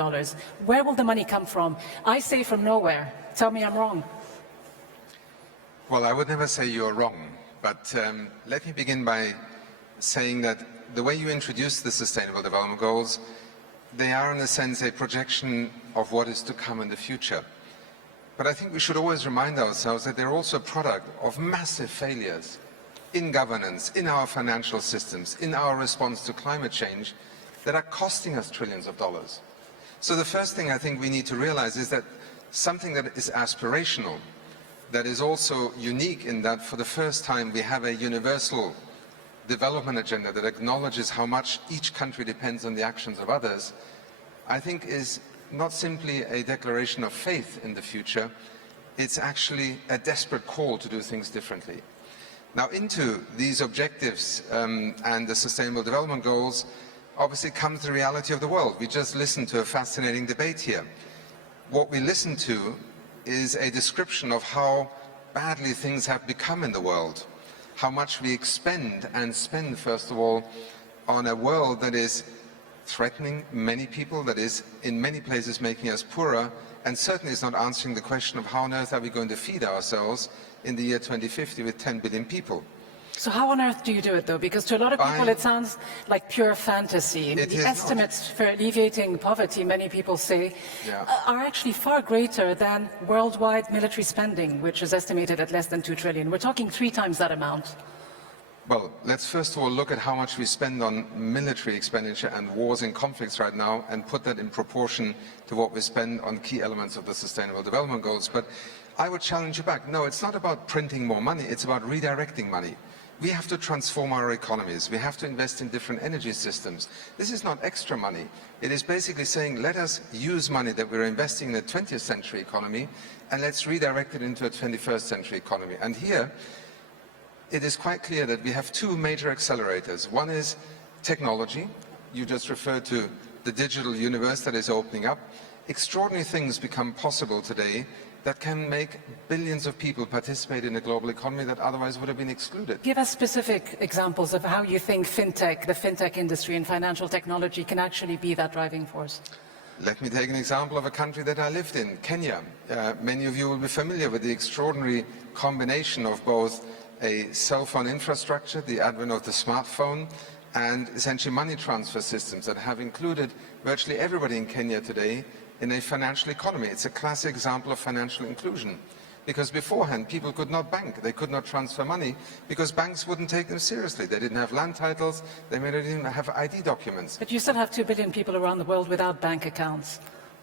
Where will the money come from? I say from nowhere. Tell me I'm wrong. Well, I would never say you're wrong, but let me begin by saying that the way you introduced the Sustainable Development Goals, they are in a sense a projection of what is to come in the future. But I think we should always remind ourselves that they're also a product of massive failures in governance, in our financial systems, in our response to climate change, that are costing us trillions of dollars. So the first thing I think we need to realize is that something that is aspirational, that is also unique in that for the first time we have a universal development agenda that acknowledges how much each country depends on the actions of others, I think is not simply a declaration of faith in the future, it's actually a desperate call to do things differently. Now, into these objectives and the Sustainable Development Goals obviously comes the reality of the world. We just listened to a fascinating debate here. What we listened to is a description of how badly things have become in the world, how much we expend and spend, first of all, on a world that is threatening many people, that is in many places making us poorer, and certainly is not answering the question of how on earth are we going to feed ourselves in the year 2050 with 10 billion people. So how on earth do you do it, though? Because to a lot of people it sounds like pure fantasy. The estimates for alleviating poverty, many people say, are actually far greater than worldwide military spending, which is estimated at less than 2 trillion. We're talking 3 times that amount. Well, let's first of all look at how much we spend on military expenditure and wars and conflicts right now and put that in proportion to what we spend on key elements of the Sustainable Development Goals. But I would challenge you back. No, it's not about printing more money, it's about redirecting money. We have to transform our economies. We have to invest in different energy systems. This is not extra money. It is basically saying, let us use money that we're investing in the 20th century economy and let's redirect it into a 21st century economy. And here, it is quite clear that we have 2 major accelerators. One is technology. You just referred to the digital universe that is opening up. Extraordinary things become possible today that can make billions of people participate in a global economy that otherwise would have been excluded. Give us specific examples of how you think fintech, the fintech industry and financial technology can actually be that driving force. Let me take an example of a country that I lived in, Kenya. Many of you will be familiar with the extraordinary combination of both a cell phone infrastructure, the advent of the smartphone, and essentially money transfer systems that have included virtually everybody in Kenya today in a financial economy. It's a classic example of financial inclusion. Because beforehand, people could not bank. They could not transfer money because banks wouldn't take them seriously. They didn't have land titles. They may not even have ID documents. But you still have 2 billion people around the world without bank accounts.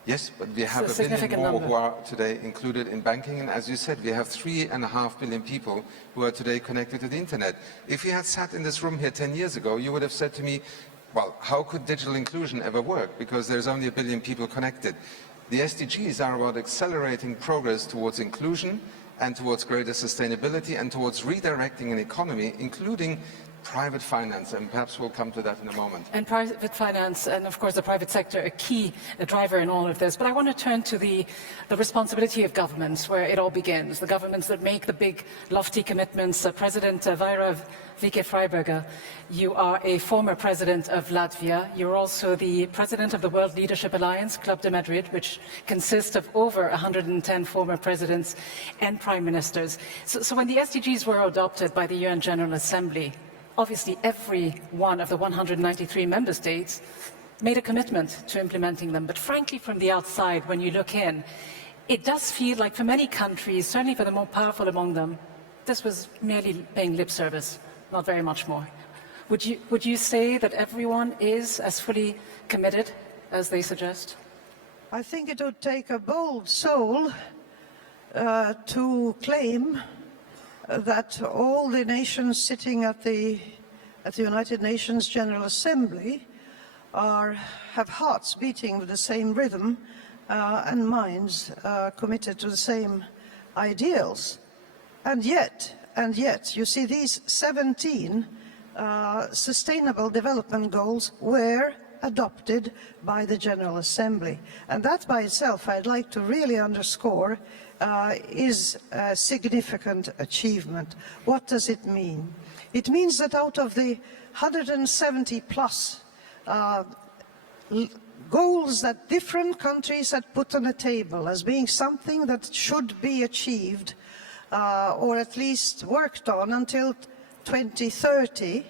Yes, but we have a billion more who are today included in banking. And as you said, we have 3.5 billion people who are today connected to the internet. If you had sat in this room here 10 years ago, you would have said to me, well, how could digital inclusion ever work? Because there's only 1 billion people connected. The SDGs are about accelerating progress towards inclusion and towards greater sustainability and towards redirecting an economy, including private finance, and perhaps we'll come to that in a moment. And private finance, and of course the private sector, a key driver in all of this. But I want to turn to the responsibility of governments, where it all begins. The governments that make the big, lofty commitments. President Vaira Vike-Freiberger, you are a former president of Latvia. You're also the president of the World Leadership Alliance, Club de Madrid, which consists of over 110 former presidents and prime ministers. So when the SDGs were adopted by the UN General Assembly, obviously every one of the 193 member states made a commitment to implementing them. But frankly, from the outside, when you look in, it does feel like for many countries, certainly for the more powerful among them, this was merely paying lip service, not very much more. Would you say that everyone is as fully committed as they suggest? I think it would take a bold soul to claim that all the nations sitting at the United Nations General Assembly have hearts beating with the same rhythm and minds committed to the same ideals. And yet, you see, these 17 Sustainable Development Goals were adopted by the General Assembly. And that by itself, I'd like to really underscore, is a significant achievement. What does it mean? It means that out of the 170 plus goals that different countries had put on the table as being something that should be achieved or at least worked on until 2030,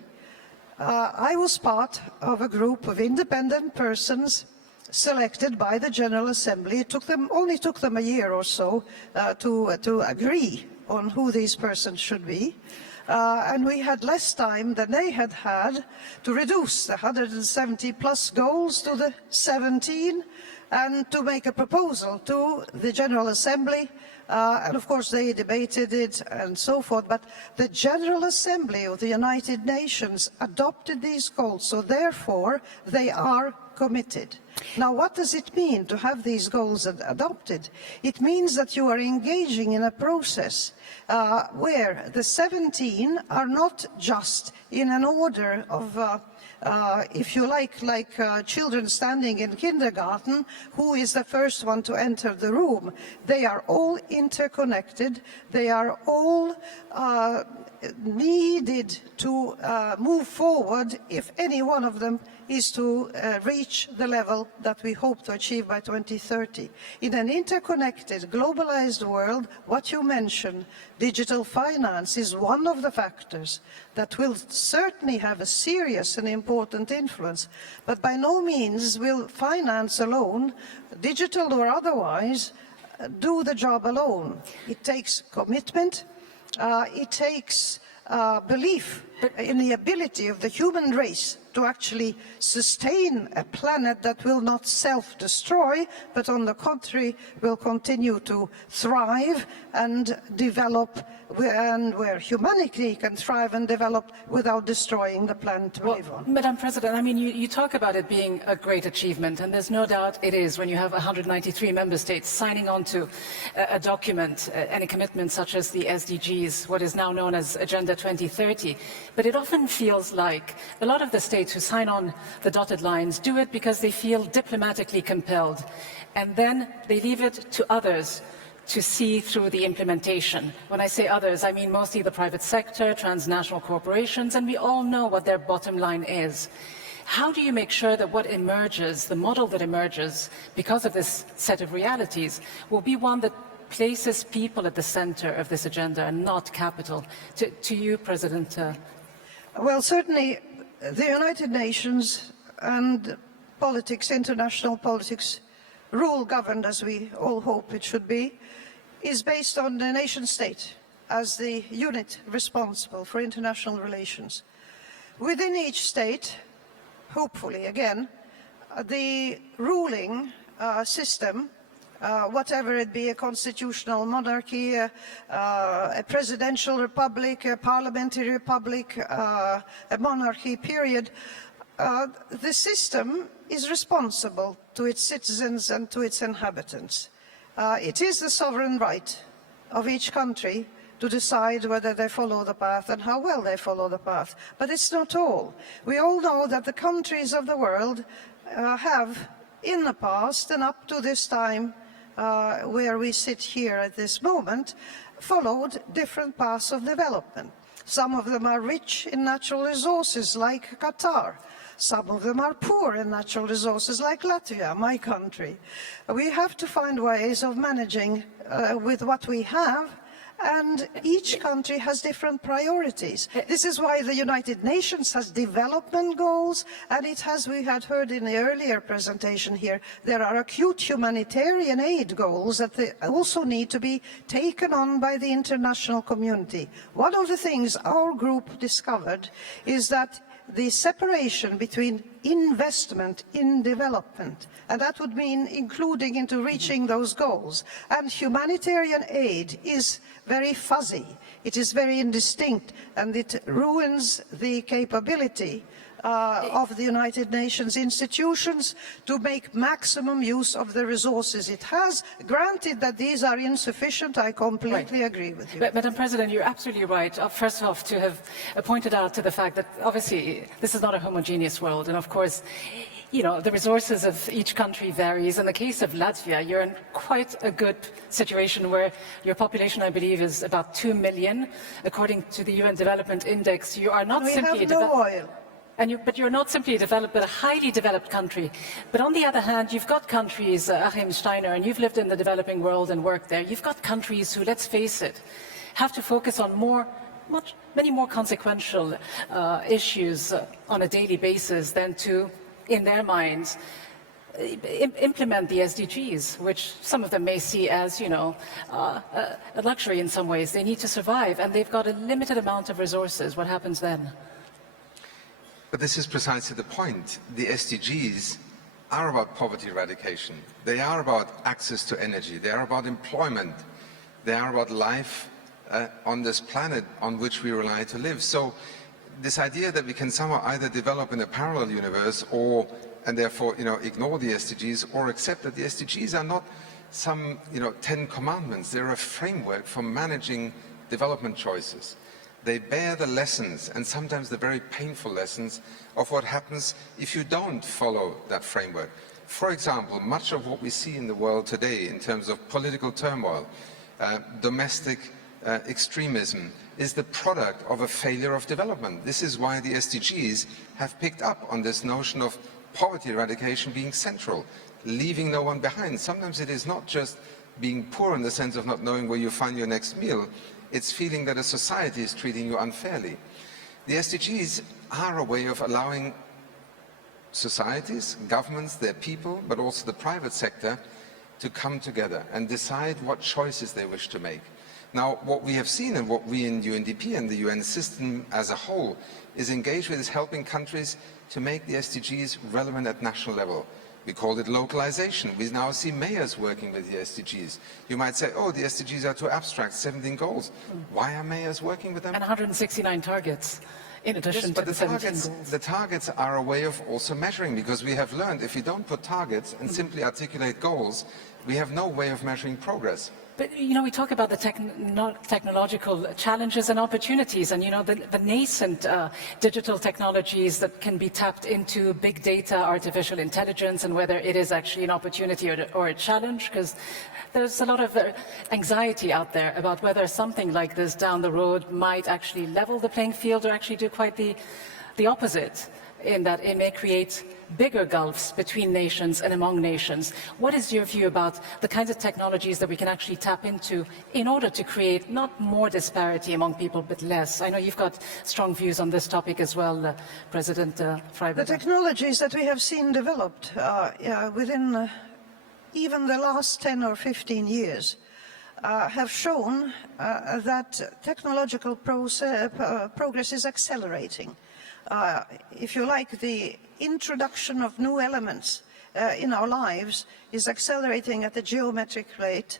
I was part of a group of independent persons selected by the General Assembly. It only took them a year or so to agree on who these persons should be. And we had less time than they had had to reduce the 170 plus goals to the 17 and to make a proposal to the General Assembly. And of course they debated it and so forth, but the General Assembly of the United Nations adopted these goals, so therefore they are committed. Now, what does it mean to have these goals adopted? It means that you are engaging in a process where the 17 are not just in an order of if you like children standing in kindergarten, who is the first one to enter the room? They are all interconnected. They are all needed to move forward if any one of them is to reach the level that we hope to achieve by 2030. In an interconnected, globalized world, what you mentioned, digital finance, is one of the factors that will certainly have a serious and important influence, but by no means will finance alone, digital or otherwise, do the job alone. It takes commitment, it takes belief in the ability of the human race to actually sustain a planet that will not self-destroy, but on the contrary, will continue to thrive and develop, and where humanity can thrive and develop without destroying the planet we live on. Madam President, I mean, you talk about it being a great achievement, and there's no doubt it is when you have 193 member states signing on to a document and a commitment such as the SDGs, what is now known as Agenda 2030. But it often feels like a lot of the states who sign on the dotted lines do it because they feel diplomatically compelled, and then they leave it to others to see through the implementation. When I say others, I mean mostly the private sector, transnational corporations, and we all know what their bottom line is. How do you make sure that what emerges, the model that emerges because of this set of realities, will be one that places people at the center of this agenda and not capital? To you, President. Well, certainly the United Nations and politics, international politics, rule governed as we all hope it should be, is based on the nation state as the unit responsible for international relations. Within each state, hopefully again, the ruling system, whatever it be, a constitutional monarchy, a presidential republic, a parliamentary republic, a monarchy, period, the system is responsible to its citizens and to its inhabitants. It is the sovereign right of each country to decide whether they follow the path and how well they follow the path. But it's not all. We all know that the countries of the world have, in the past and up to this time, where we sit here at this moment, followed different paths of development. Some of them are rich in natural resources, like Qatar. Some of them are poor in natural resources, like Latvia, my country. We have to find ways of managing with what we have, and each country has different priorities. This is why the United Nations has development goals, and it has, we had heard in the earlier presentation here, there are acute humanitarian aid goals that they also need to be taken on by the international community. One of the things our group discovered is that the separation between investment in development, and that would mean including into reaching those goals, and humanitarian aid is very fuzzy. It is very indistinct, and it ruins the capability of the United Nations institutions to make maximum use of the resources it has. Granted that these are insufficient, I completely agree with you. But, Madam President, you're absolutely right. First off, to have pointed out to the fact that obviously this is not a homogeneous world, and of course, you know, the resources of each country varies. In the case of Latvia, you're in quite a good situation where your population, I believe, is about 2 million. According to the UN Development Index, you are not simply... We have no oil. But you're not simply a developed, but a highly developed country. But on the other hand, you've got countries, Achim Steiner, and you've lived in the developing world and worked there. You've got countries who, let's face it, have to focus on many more consequential issues on a daily basis than to, in their minds, implement the SDGs, which some of them may see as, you know, a luxury in some ways. They need to survive, and they've got a limited amount of resources. What happens then? But this is precisely the point. The SDGs are about poverty eradication. They are about access to energy. They are about employment. They are about life on this planet on which we rely to live. So this idea that we can somehow either develop in a parallel universe or, and therefore, you know, ignore the SDGs, or accept that the SDGs are not some, you know, 10 commandments. They're a framework for managing development choices. They bear the lessons, and sometimes the very painful lessons, of what happens if you don't follow that framework. For example, much of what we see in the world today in terms of political turmoil, domestic extremism, is the product of a failure of development. This is why the SDGs have picked up on this notion of poverty eradication being central, leaving no one behind. Sometimes it is not just being poor in the sense of not knowing where you find your next meal. It's feeling that a society is treating you unfairly. The SDGs are a way of allowing societies, governments, their people, but also the private sector to come together and decide what choices they wish to make. Now, what we have seen and what we in UNDP and the UN system as a whole is engaged with is helping countries to make the SDGs relevant at national level. We call it localization. We now see mayors working with the SDGs. You might say, oh, the SDGs are too abstract, 17 goals. Why are mayors working with them? And 169 targets, in addition Yes, to but the 17 goals. the targets are a way of also measuring, because we have learned if you don't put targets and simply articulate goals, we have no way of measuring progress. But, you know, we talk about the technological challenges and opportunities, and, you know, the nascent digital technologies that can be tapped into, big data, artificial intelligence, and whether it is actually an opportunity or a challenge, because there's a lot of anxiety out there about whether something like this down the road might actually level the playing field or actually do quite the opposite, in that it may create bigger gulfs between nations and among nations. What is your view about the kinds of technologies that we can actually tap into in order to create not more disparity among people, but less? I know you've got strong views on this topic as well, President Freiberger. The technologies that we have seen developed within even the last 10 or 15 years have shown that technological progress is accelerating. If you like, the introduction of new elements in our lives is accelerating at a geometric rate.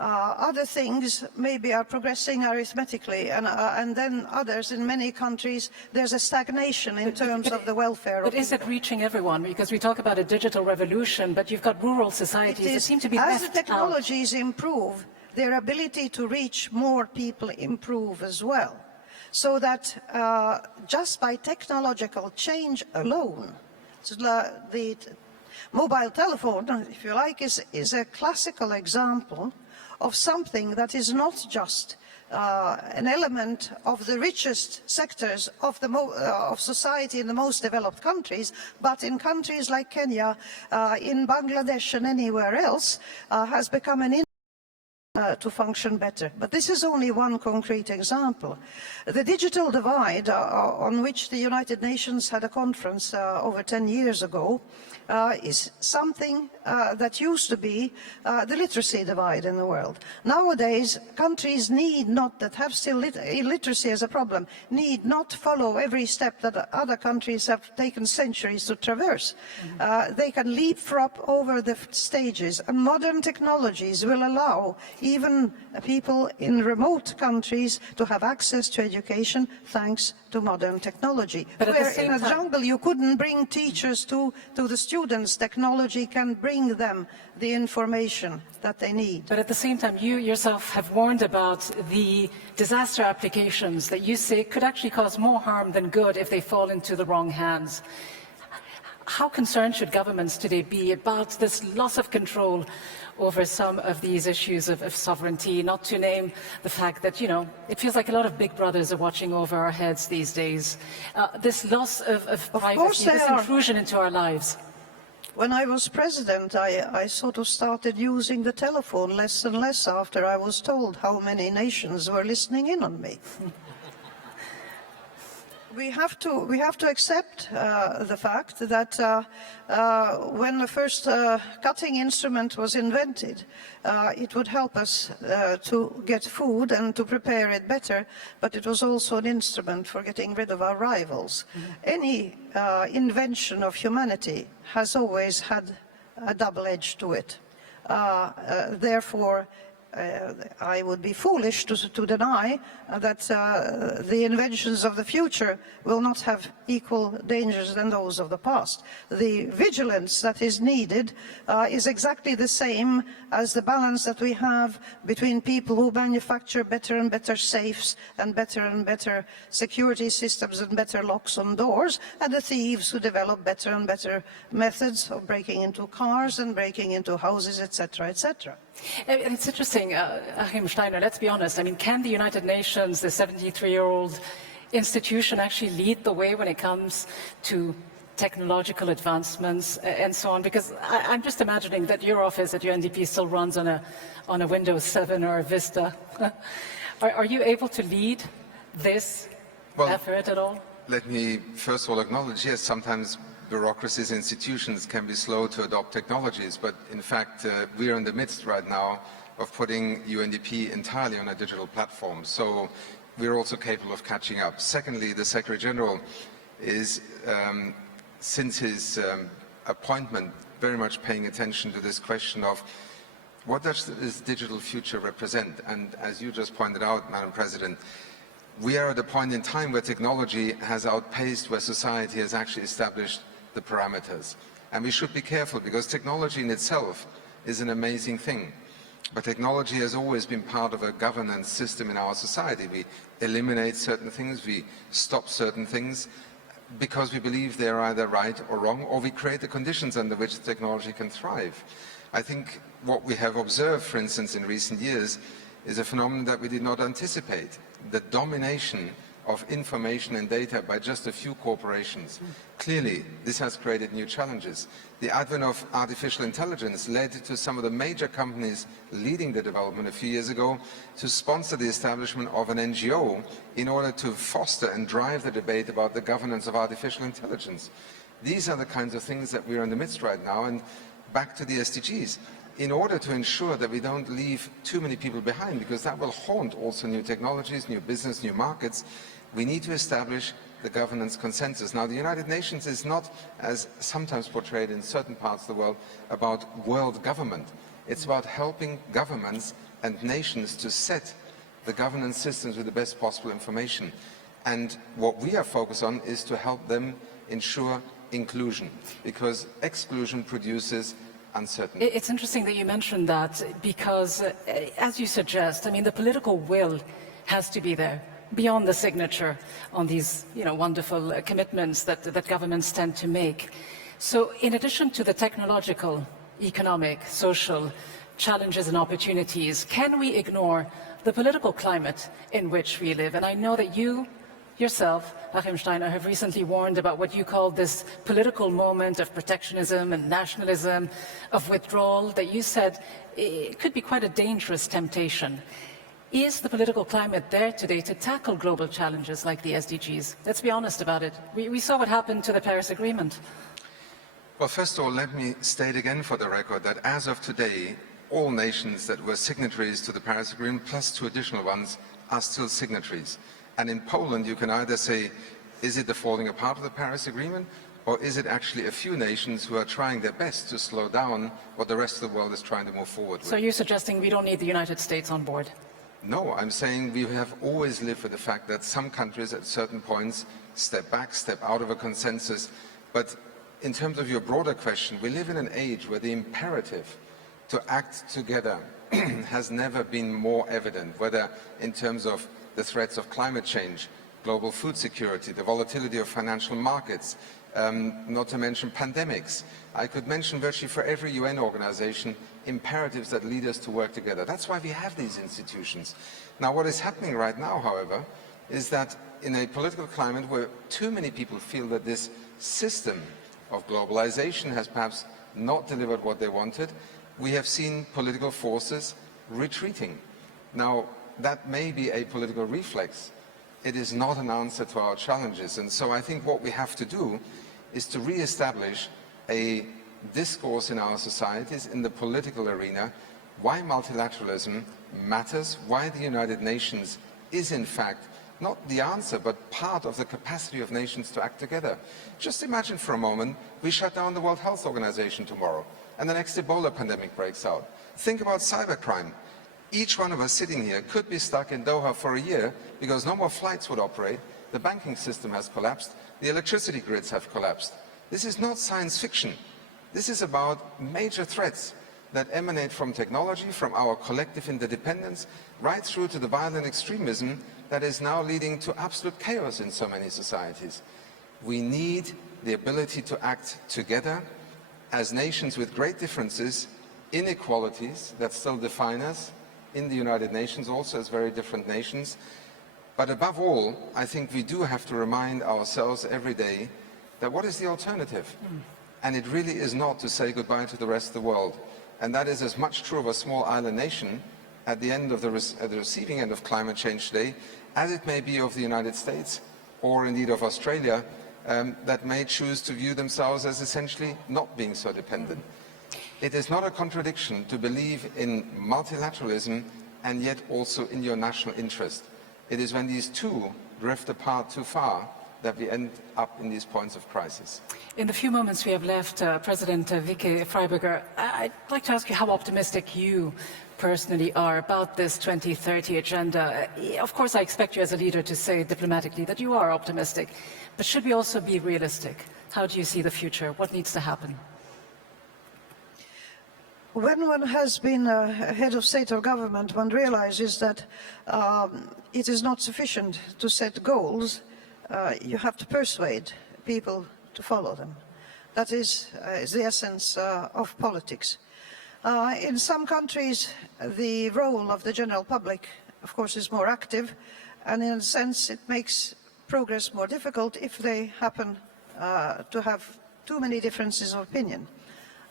Other things maybe are progressing arithmetically, and then others, in many countries, there's a stagnation in terms of the welfare. But is it reaching everyone? Because we talk about a digital revolution, but you've got rural societies that seem to be as left the technologies improve, their ability to reach more people improve as well. So that just by technological change alone, so the mobile telephone, if you like, is a classical example of something that is not just an element of the richest sectors of society in the most developed countries, but in countries like Kenya, in Bangladesh and anywhere else, has become an to function better. But this is only one concrete example. The digital divide, on which the United Nations had a conference over 10 years ago, is something that used to be the literacy divide in the world. Nowadays, countries need not, that have still illiteracy as a problem, need not follow every step that other countries have taken centuries to traverse. They can leapfrog over the stages, and modern technologies will allow even people in remote countries to have access to education thanks to modern technology. But where in a jungle you couldn't bring teachers to the students, technology can bring them the information that they need. But at the same time, you yourself have warned about the disaster applications that you say could actually cause more harm than good if they fall into the wrong hands. How concerned should governments today be about this loss of control over some of these issues of sovereignty, not to name the fact that, you know, it feels like a lot of big brothers are watching over our heads these days. This loss of privacy, this intrusion into our lives. When I was president, I sort of started using the telephone less and less after I was told how many nations were listening in on me. we have to accept the fact that when the first cutting instrument was invented, it would help us to get food and to prepare it better, but it was also an instrument for getting rid of our rivals. Any invention of humanity has always had a double edge to it. Therefore, I would be foolish to deny that the inventions of the future will not have equal dangers than those of the past. The vigilance that is needed is exactly the same as the balance that we have between people who manufacture better and better safes and better security systems and better locks on doors, and the thieves who develop better and better methods of breaking into cars and breaking into houses, etc., etc. And it's interesting, Achim Steiner, let's be honest. I mean, can the United Nations, the 73-year-old institution, actually lead the way when it comes to technological advancements and so on? Because I'm just imagining that your office at UNDP still runs on a Windows 7 or a Vista. Are you able to lead this effort at all? Let me first of all acknowledge, yes, sometimes bureaucracies, institutions can be slow to adopt technologies, but in fact, we are in the midst right now of putting UNDP entirely on a digital platform. So we're also capable of catching up. Secondly, the Secretary General is, since his appointment, very much paying attention to this question of what does this digital future represent? And as you just pointed out, Madam President, we are at a point in time where technology has outpaced where society has actually established the parameters. And we should be careful, because technology in itself is an amazing thing. But technology has always been part of a governance system in our society. We eliminate certain things, we stop certain things, because we believe they're either right or wrong, or we create the conditions under which the technology can thrive. I think what we have observed, for instance, in recent years, is a phenomenon that we did not anticipate: the domination of information and data by just a few corporations. Clearly, this has created new challenges. The advent of artificial intelligence led to some of the major companies leading the development a few years ago to sponsor the establishment of an NGO in order to foster and drive the debate about the governance of artificial intelligence. These are the kinds of things that we're in the midst right now. And back to the SDGs. In order to ensure that we don't leave too many people behind, because that will haunt also new technologies, new business, new markets, we need to establish the governance consensus. Now, the United Nations is not, as sometimes portrayed in certain parts of the world, about world government. It's about helping governments and nations to set the governance systems with the best possible information. And what we are focused on is to help them ensure inclusion, because exclusion produces uncertainty. It's interesting that you mentioned that, because as you suggest, I mean, the political will has to be there beyond the signature on these, wonderful commitments that governments tend to make. So in addition to the technological, economic, social challenges and opportunities, can we ignore the political climate in which we live? And I know that you yourself, Achim Steiner, have recently warned about what you call this political moment of protectionism and nationalism, of withdrawal, that you said it could be quite a dangerous temptation. Is the political climate there today to tackle global challenges like the SDGs? Let's be honest about it. We saw what happened to the Paris Agreement. Well, first of all, let me state again for the record that as of today, all nations that were signatories to the Paris Agreement, plus 2 additional ones, are still signatories. And in Poland, you can either say, is it the falling apart of the Paris Agreement, or is it actually a few nations who are trying their best to slow down what the rest of the world is trying to move forward with? So you're suggesting we don't need the United States on board? No, I'm saying we have always lived with the fact that some countries at certain points step back, step out of a consensus. But in terms of your broader question, we live in an age where the imperative to act together has never been more evident, whether in terms of the threats of climate change, global food security, the volatility of financial markets, not to mention pandemics. I could mention virtually for every UN organization imperatives that lead us to work together. That's why we have these institutions. Now, what is happening right now, however, is that in a political climate where too many people feel that this system of globalization has perhaps not delivered what they wanted, we have seen political forces retreating. Now, that may be a political reflex, It is not an answer to our challenges. And so I think what we have to do is to re-establish a discourse in our societies, in the political arena, why multilateralism matters, why the United Nations is in fact not the answer, but part of the capacity of nations to act together. Just imagine for a moment, we shut down the World Health Organization tomorrow, and the next Ebola pandemic breaks out. Think about cybercrime. Each one of us sitting here could be stuck in Doha for a year because no more flights would operate, the banking system has collapsed, the electricity grids have collapsed. This is not science fiction. This is about major threats that emanate from technology, from our collective interdependence, right through to the violent extremism that is now leading to absolute chaos in so many societies. We need the ability to act together as nations with great differences, inequalities that still define us, in the United Nations also as very different nations. But above all, I think we do have to remind ourselves every day that what is the alternative? And it really is not to say goodbye to the rest of the world. And that is as much true of a small island nation at the end of the receiving end of climate change today, as it may be of the United States or indeed of Australia, that may choose to view themselves as essentially not being so dependent. It is not a contradiction to believe in multilateralism and yet also in your national interest. It is when these two drift apart too far that we end up in these points of crisis. In the few moments we have left, President Vicky Freiberger, I'd like to ask you how optimistic you personally are about this 2030 agenda. Of course, I expect you as a leader to say diplomatically that you are optimistic, but should we also be realistic? How do you see the future? What needs to happen? When one has been a head of state or government, one realizes that it is not sufficient to set goals. You have to persuade people to follow them. That is the essence of politics. In some countries, the role of the general public, of course, is more active, and in a sense, it makes progress more difficult if they happen to have too many differences of opinion.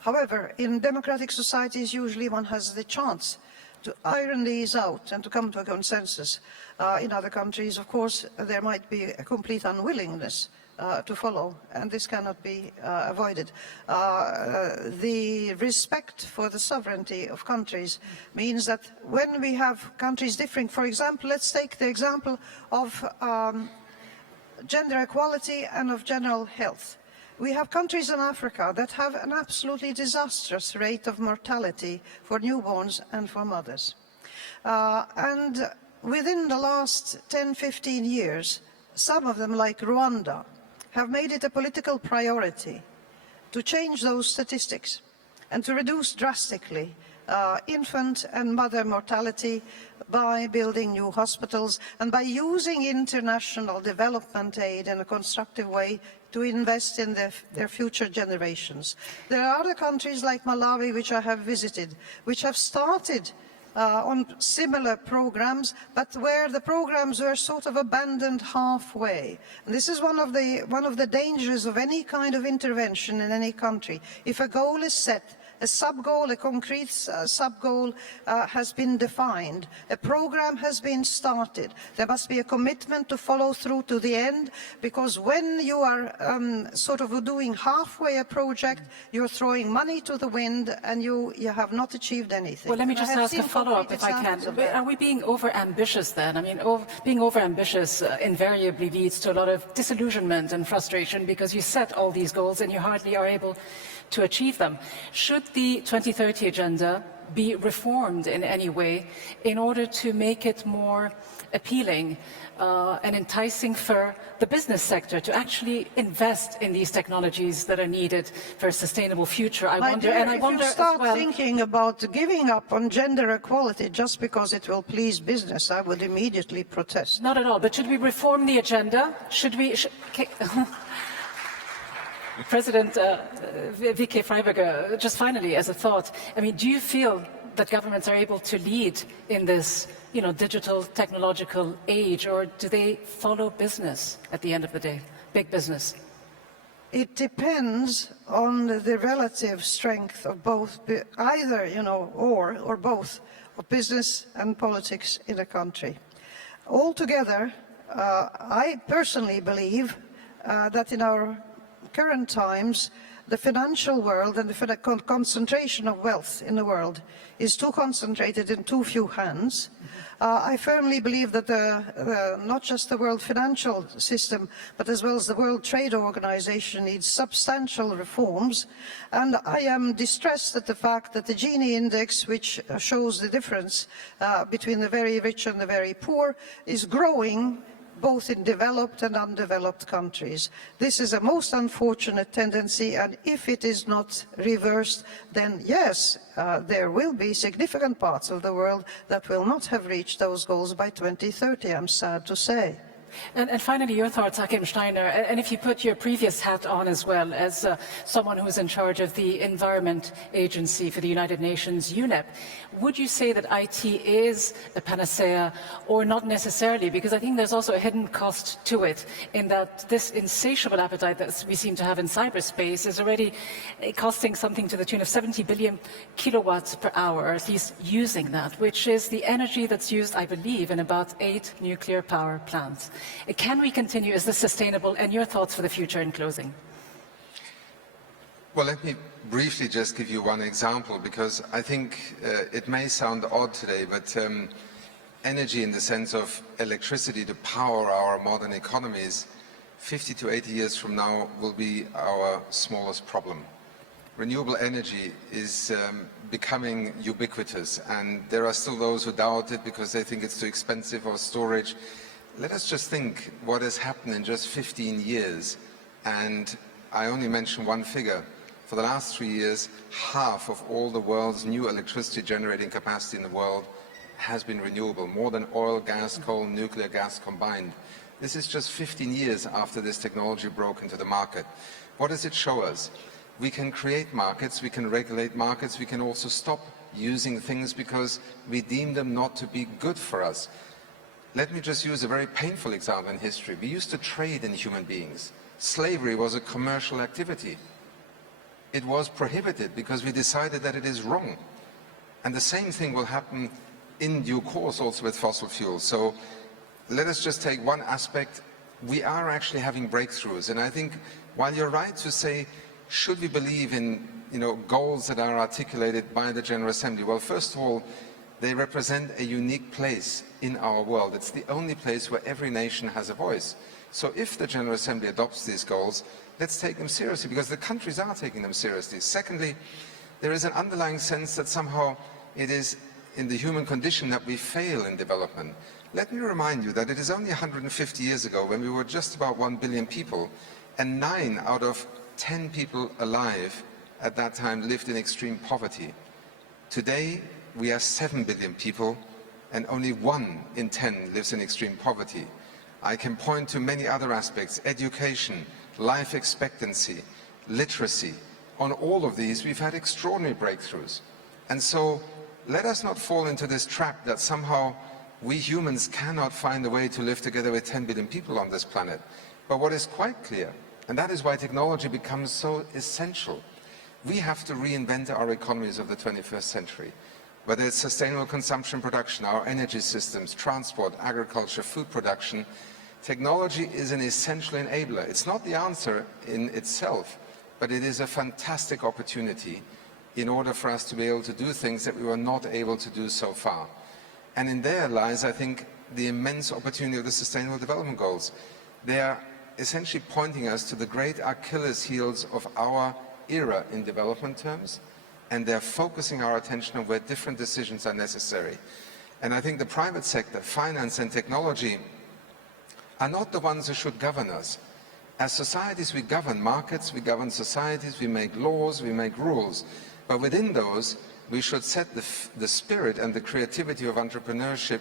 However, in democratic societies, usually one has the chance to iron these out and to come to a consensus. In other countries, of course, there might be a complete unwillingness to follow, and this cannot be avoided. The respect for the sovereignty of countries means that when we have countries differing, for example, let's take the example of gender equality and of general health. We have countries in Africa that have an absolutely disastrous rate of mortality for newborns and for mothers. And within the last 10, 15 years, some of them, like Rwanda, have made it a political priority to change those statistics and to reduce drastically infant and mother mortality by building new hospitals and by using international development aid in a constructive way to invest in their future generations. There are other countries like Malawi, which I have visited, which have started on similar programs, but where the programs were sort of abandoned halfway. And this is one of the dangers of any kind of intervention in any country. If a goal is set, a sub-goal, a concrete sub-goal has been defined. A program has been started. There must be a commitment to follow through to the end, because when you are sort of doing halfway a project, you're throwing money to the wind and you have not achieved anything. Well, let me just ask a follow-up, if I can. Are we being over-ambitious then? I mean, being over-ambitious invariably leads to a lot of disillusionment and frustration because you set all these goals and you hardly are able to achieve them. Should the 2030 agenda be reformed in any way in order to make it more appealing and enticing for the business sector to actually invest in these technologies that are needed for a sustainable future? I wonder if you start thinking about giving up on gender equality just because it will please business, I would immediately protest. Not at all, but should we reform the agenda? President Vicky Freiberger, just finally, as a thought, I mean, do you feel that governments are able to lead in this, digital technological age, or do they follow business at the end of the day, big business? It depends on the relative strength of both, either, or both, of business and politics in a country. Altogether, I personally believe that in our current times, the financial world and the concentration of wealth in the world is too concentrated in too few hands. I firmly believe that not just the world financial system, but as well as the World Trade Organization needs substantial reforms. And I am distressed at the fact that the Gini index, which shows the difference between the very rich and the very poor, is growing both in developed and undeveloped countries. This is a most unfortunate tendency, and if it is not reversed, then yes, there will be significant parts of the world that will not have reached those goals by 2030, I'm sad to say. And finally, your thoughts, Hakim Steiner, and if you put your previous hat on as well as someone who's in charge of the Environment Agency for the United Nations, UNEP, would you say that IT is a panacea or not necessarily? Because I think there's also a hidden cost to it in that this insatiable appetite that we seem to have in cyberspace is already costing something to the tune of 70 billion kilowatts per hour, or at least using that, which is the energy that's used, I believe, in about 8 nuclear power plants. Can we continue? Is this sustainable? And your thoughts for the future in closing? Well, let me briefly just give you one example, because I think it may sound odd today, but energy in the sense of electricity to power our modern economies, 50 to 80 years from now will be our smallest problem. Renewable energy is becoming ubiquitous, and there are still those who doubt it because they think it's too expensive for storage. Let us just think what has happened in just 15 years, and I only mention one figure. For the last 3 years, half of all the world's new electricity generating capacity in the world has been renewable, more than oil, gas, coal, nuclear gas combined. This is just 15 years after this technology broke into the market. What does it show us? We can create markets, we can regulate markets, we can also stop using things because we deem them not to be good for us. Let me just use a very painful example in history. We used to trade in human beings. Slavery was a commercial activity. It was prohibited because we decided that it is wrong. And the same thing will happen in due course also with fossil fuels. So let us just take one aspect. We are actually having breakthroughs. And I think while you're right to say, should we believe in goals that are articulated by the General Assembly? Well, first of all, they represent a unique place in our world. It's the only place where every nation has a voice. So if the General Assembly adopts these goals, let's take them seriously, because the countries are taking them seriously. Secondly, there is an underlying sense that somehow it is in the human condition that we fail in development. Let me remind you that it is only 150 years ago when we were just about 1 billion people, and 9 out of 10 people alive at that time lived in extreme poverty. Today, we are 7 billion people, and only 1 in 10 lives in extreme poverty. I can point to many other aspects: education, life expectancy, literacy. On all of these, we've had extraordinary breakthroughs. And so let us not fall into this trap that somehow we humans cannot find a way to live together with 10 billion people on this planet. But what is quite clear, and that is why technology becomes so essential, we have to reinvent our economies of the 21st century. Whether it's sustainable consumption production, our energy systems, transport, agriculture, food production, technology is an essential enabler. It's not the answer in itself, but it is a fantastic opportunity in order for us to be able to do things that we were not able to do so far. And in there lies, I think, the immense opportunity of the Sustainable Development Goals. They are essentially pointing us to the great Achilles heels of our era in development terms, and they're focusing our attention on where different decisions are necessary. And I think the private sector, finance and technology, are not the ones who should govern us. As societies, we govern markets, we govern societies, we make laws, we make rules. But within those, we should set the spirit and the creativity of entrepreneurship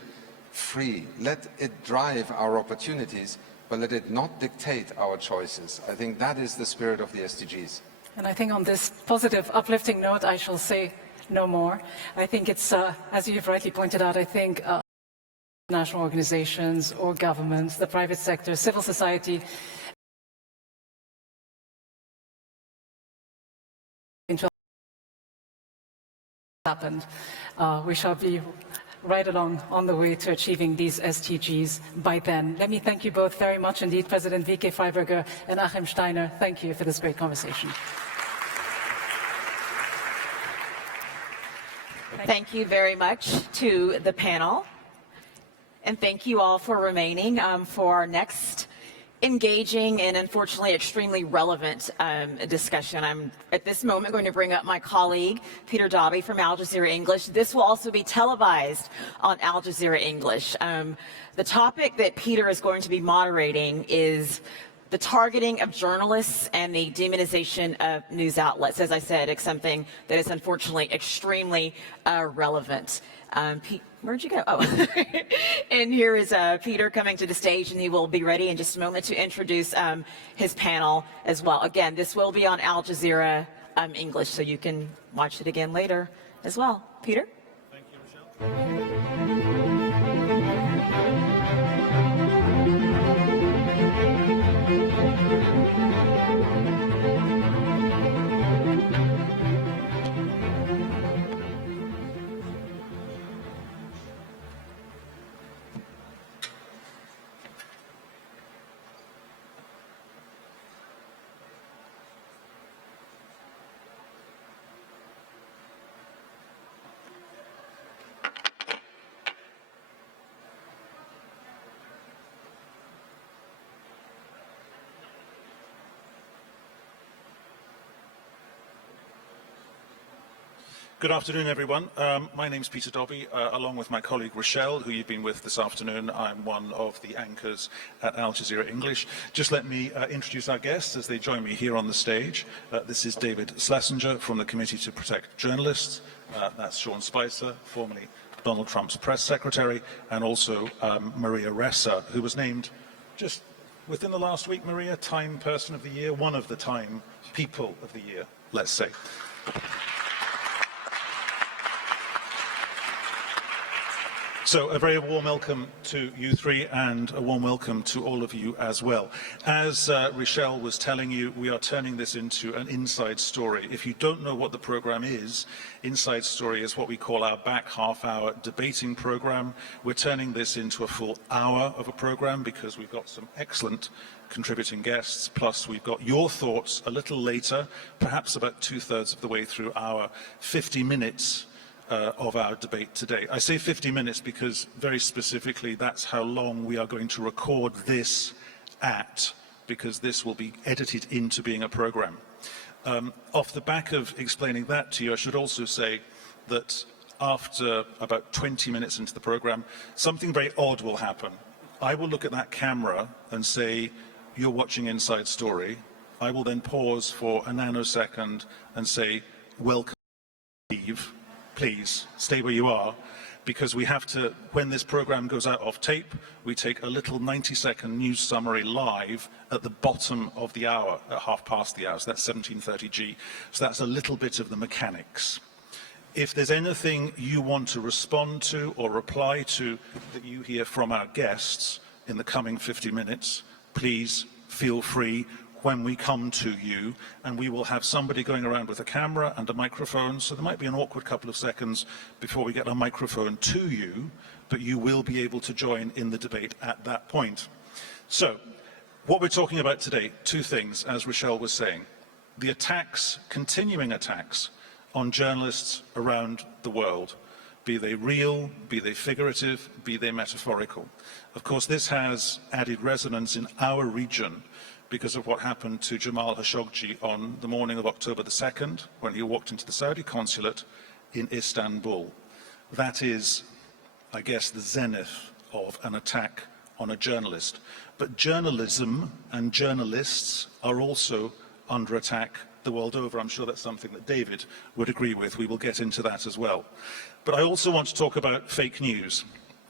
free. Let it drive our opportunities, but let it not dictate our choices. I think that is the spirit of the SDGs. And I think on this positive, uplifting note, I shall say no more. I think it's, as you've rightly pointed out, I think national organizations or governments, the private sector, civil society, happened. We shall be right along on the way to achieving these SDGs by then. Let me thank you both very much indeed, President Wieke Freiberger and Achim Steiner. Thank you for this great conversation. Thank you very much to the panel. And thank you all for remaining for our next engaging and unfortunately extremely relevant discussion. I'm at this moment going to bring up my colleague, Peter Dobby from Al Jazeera English. This will also be televised on Al Jazeera English. The topic that Peter is going to be moderating is the targeting of journalists and the demonization of news outlets. As I said, it's something that is unfortunately extremely relevant. Pete, where'd you go? Oh, and here is Peter coming to the stage, and he will be ready in just a moment to introduce his panel as well. Again, this will be on Al Jazeera English, so you can watch it again later as well. Peter? Thank you, Rochelle. Good afternoon, everyone. My name's Peter Dobby, along with my colleague Rochelle, who you've been with this afternoon. I'm one of the anchors at Al Jazeera English. Just let me introduce our guests as they join me here on the stage. This is David Schlesinger from the Committee to Protect Journalists. That's Sean Spicer, formerly Donald Trump's press secretary, and also Maria Ressa, who was named just within the last week, Maria, Time Person of the Year, one of the Time People of the Year, let's say. So a very warm welcome to you three, and a warm welcome to all of you as well. As Rochelle was telling you, we are turning this into an inside story. If you don't know what the program is, Inside Story is what we call our back half-hour debating program. We're turning this into a full hour of a program because we've got some excellent contributing guests, plus we've got your thoughts a little later, perhaps about 2/3 of the way through our 50 minutes of our debate today. I say 50 minutes because very specifically that's how long we are going to record this at, because this will be edited into being a program. Off the back of explaining that to you, I should also say that after about 20 minutes into the program, something very odd will happen. I will look at that camera and say, you're watching Inside Story. I will then pause for a nanosecond and say, welcome, Steve. Please stay where you are, because we have to, when this program goes out off tape, we take a little 90-second news summary live at the bottom of the hour, at half past the hour, so that's 17:30 G. So that's a little bit of the mechanics. If there's anything you want to respond to or reply to that you hear from our guests in the coming 50 minutes, please feel free when we come to you, and we will have somebody going around with a camera and a microphone, so there might be an awkward couple of seconds before we get a microphone to you, but you will be able to join in the debate at that point. So, what we're talking about today, two things, as Rochelle was saying. The attacks, continuing attacks, on journalists around the world, be they real, be they figurative, be they metaphorical. Of course, this has added resonance in our region, because of what happened to Jamal Khashoggi on the morning of October the 2nd, when he walked into the Saudi consulate in Istanbul. That is, I guess, the zenith of an attack on a journalist. But journalism and journalists are also under attack the world over. I'm sure that's something that David would agree with. We will get into that as well. But I also want to talk about fake news.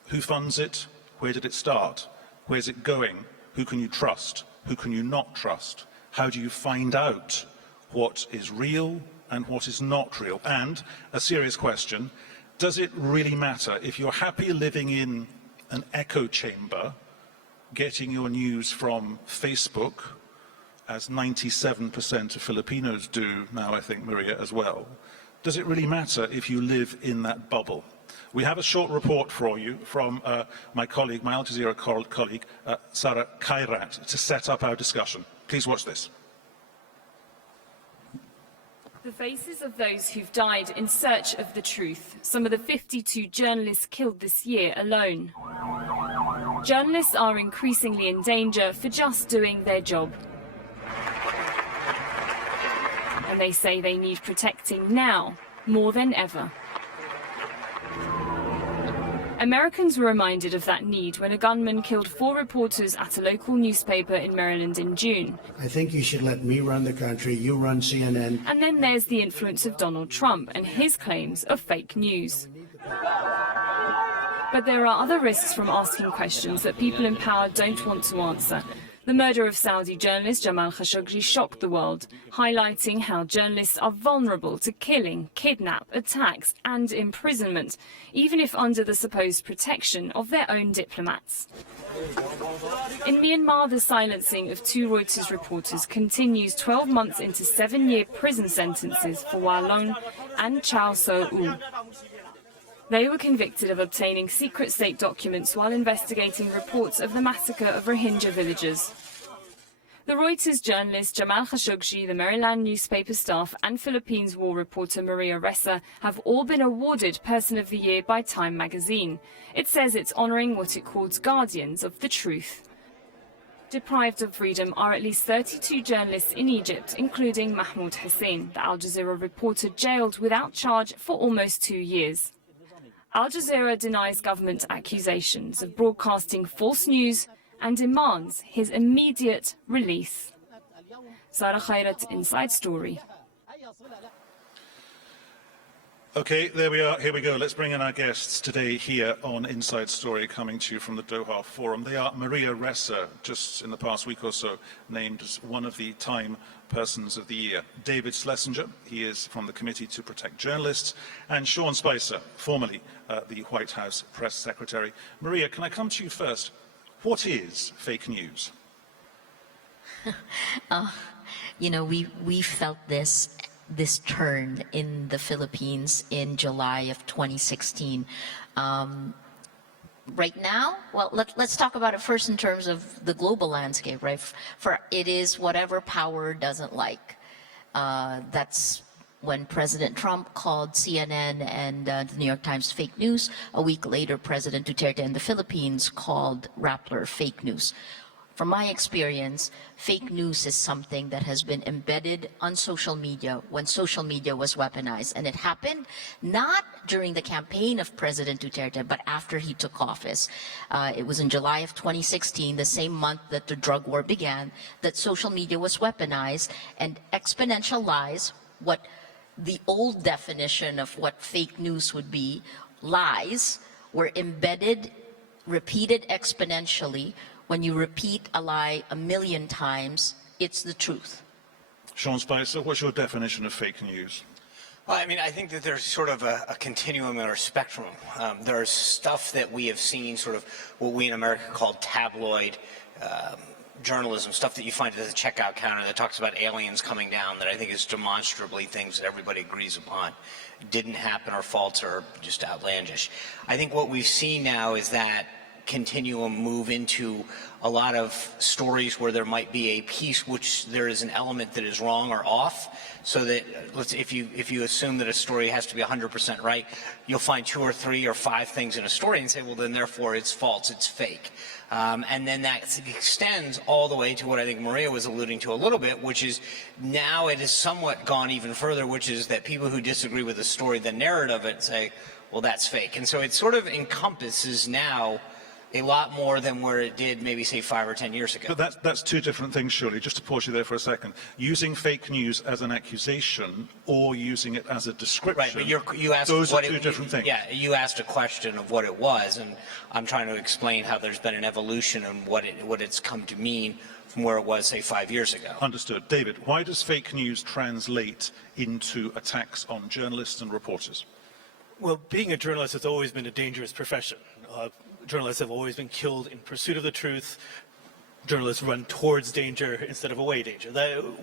Who funds it? Where did it start? Where's it going? Who can you trust? Who can you not trust? How do you find out what is real and what is not real? And a serious question, does it really matter if you're happy living in an echo chamber, getting your news from Facebook, as 97% of Filipinos do now, I think, Maria, as well? Does it really matter if you live in that bubble? We have a short report for you from my colleague, my Al Jazeera colleague, Sarah Khairat, to set up our discussion. Please watch this. The faces of those who've died in search of the truth, some of the 52 journalists killed this year alone. Journalists are increasingly in danger for just doing their job. And they say they need protecting now, more than ever. Americans were reminded of that need when a gunman killed 4 reporters at a local newspaper in Maryland in June. I think you should let me run the country, you run CNN. And then there's the influence of Donald Trump and his claims of fake news. But there are other risks from asking questions that people in power don't want to answer. The murder of Saudi journalist Jamal Khashoggi shocked the world, highlighting how journalists are vulnerable to killing, kidnap, attacks and imprisonment, even if under the supposed protection of their own diplomats. In Myanmar, the silencing of 2 Reuters reporters continues 12 months into 7-year prison sentences for Wa Long and Chao So-u. They were convicted of obtaining secret state documents while investigating reports of the massacre of Rohingya villagers. The Reuters journalist Jamal Khashoggi, the Maryland newspaper staff and Philippines war reporter Maria Ressa have all been awarded Person of the Year by Time magazine. It says it's honouring what it calls guardians of the truth. Deprived of freedom are at least 32 journalists in Egypt, including Mahmoud Hussein, the Al Jazeera reporter jailed without charge for almost 2 years. Al Jazeera denies government accusations of broadcasting false news and demands his immediate release. Sarah Khairat, Inside Story. Okay, there we are. Here we go. Let's bring in our guests today here on Inside Story, coming to you from the Doha Forum. They are Maria Ressa, just in the past week or so, named as one of the Time Persons of the Year. David Schlesinger, he is from the Committee to Protect Journalists, and Sean Spicer, formerly the White House Press Secretary. Maria, can I come to you first? What is fake news? You know, we felt this turn in the Philippines in July of 2016. Right now, well, let's talk about it first in terms of the global landscape, right? For it is whatever power doesn't like. That's when President Trump called CNN and the New York Times fake news. A week later, President Duterte in the Philippines called Rappler fake news. From my experience, fake news is something that has been embedded on social media when social media was weaponized. And it happened not during the campaign of President Duterte, but after he took office. It was in July of 2016, the same month that the drug war began, that social media was weaponized and exponential lies, what the old definition of what fake news would be, lies, were embedded, repeated exponentially. When you repeat a lie 1,000,000 times, it's the truth. Sean Spicer, what's your definition of fake news? Well, I mean, I think that there's sort of a continuum or a spectrum. There's stuff that we have seen, sort of what we in America call tabloid journalism, stuff that you find at the checkout counter that talks about aliens coming down, that I think is demonstrably things that everybody agrees upon didn't happen or false or just outlandish. I think what we've seen now is that continuum move into a lot of stories where there might be a piece which there is an element that is wrong or off, so that if you assume that a story has to be 100% right, you'll find 2 or 3 or 5 things in a story and say, well, then therefore it's false, it's fake. And then that extends all the way to what I think Maria was alluding to a little bit, which is now it has somewhat gone even further, which is that people who disagree with the story, the narrative of it, say, well, that's fake. And so it sort of encompasses now a lot more than where it did maybe say 5 or 10 years ago. But that's 2 different things, surely. Just to pause you there for a second. Using fake news as an accusation or using it as a description. Right, but you asked those what are 2 different things. Yeah, you asked a question of what it was, and I'm trying to explain how there's been an evolution and what it's come to mean from where it was, say, 5 years ago. Understood. David, why does fake news translate into attacks on journalists and reporters? Well, being a journalist has always been a dangerous profession. Journalists have always been killed in pursuit of the truth. Journalists run towards danger instead of away danger.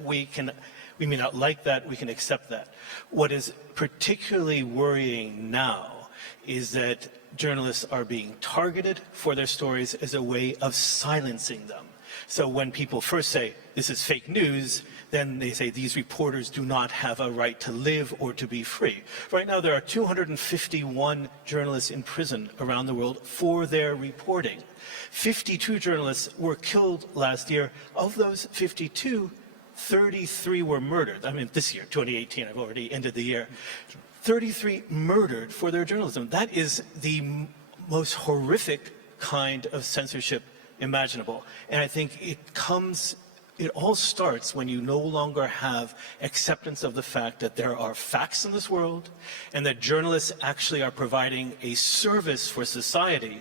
We may not like that, we can accept that. What is particularly worrying now is that journalists are being targeted for their stories as a way of silencing them. So when people first say, this is fake news, then they say these reporters do not have a right to live or to be free. Right now, there are 251 journalists in prison around the world for their reporting. 52 journalists were killed last year. Of those 52, 33 were murdered. I mean, this year, 2018, I've already ended the year. 33 murdered for their journalism. That is the most horrific kind of censorship imaginable. And I think it all starts when you no longer have acceptance of the fact that there are facts in this world and that journalists actually are providing a service for society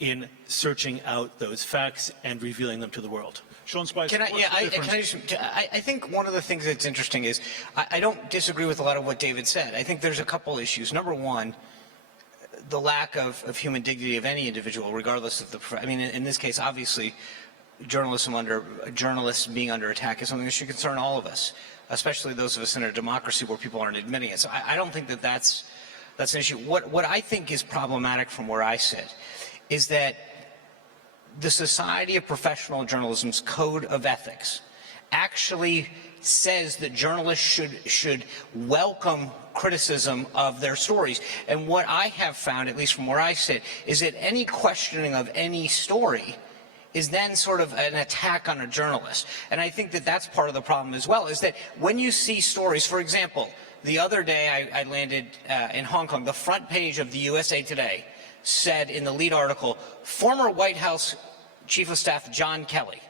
in searching out those facts and revealing them to the world. Sean Spicer, I think one of the things that's interesting is I don't disagree with a lot of what David said. I think there's a couple issues. Number one, the lack of human dignity of any individual, regardless of I mean, in this case, obviously, journalists being under attack is something that should concern all of us, especially those of us in a democracy where people aren't admitting it. So I don't think that that's an issue. What I think is problematic from where I sit is that the Society of Professional Journalism's Code of Ethics actually says that journalists should welcome criticism of their stories. And what I have found, at least from where I sit, is that any questioning of any story is then sort of an attack on a journalist. And I think that that's part of the problem as well, is that when you see stories, for example, the other day I landed in Hong Kong, the front page of the USA Today said in the lead article, former White House Chief of Staff John Kelly.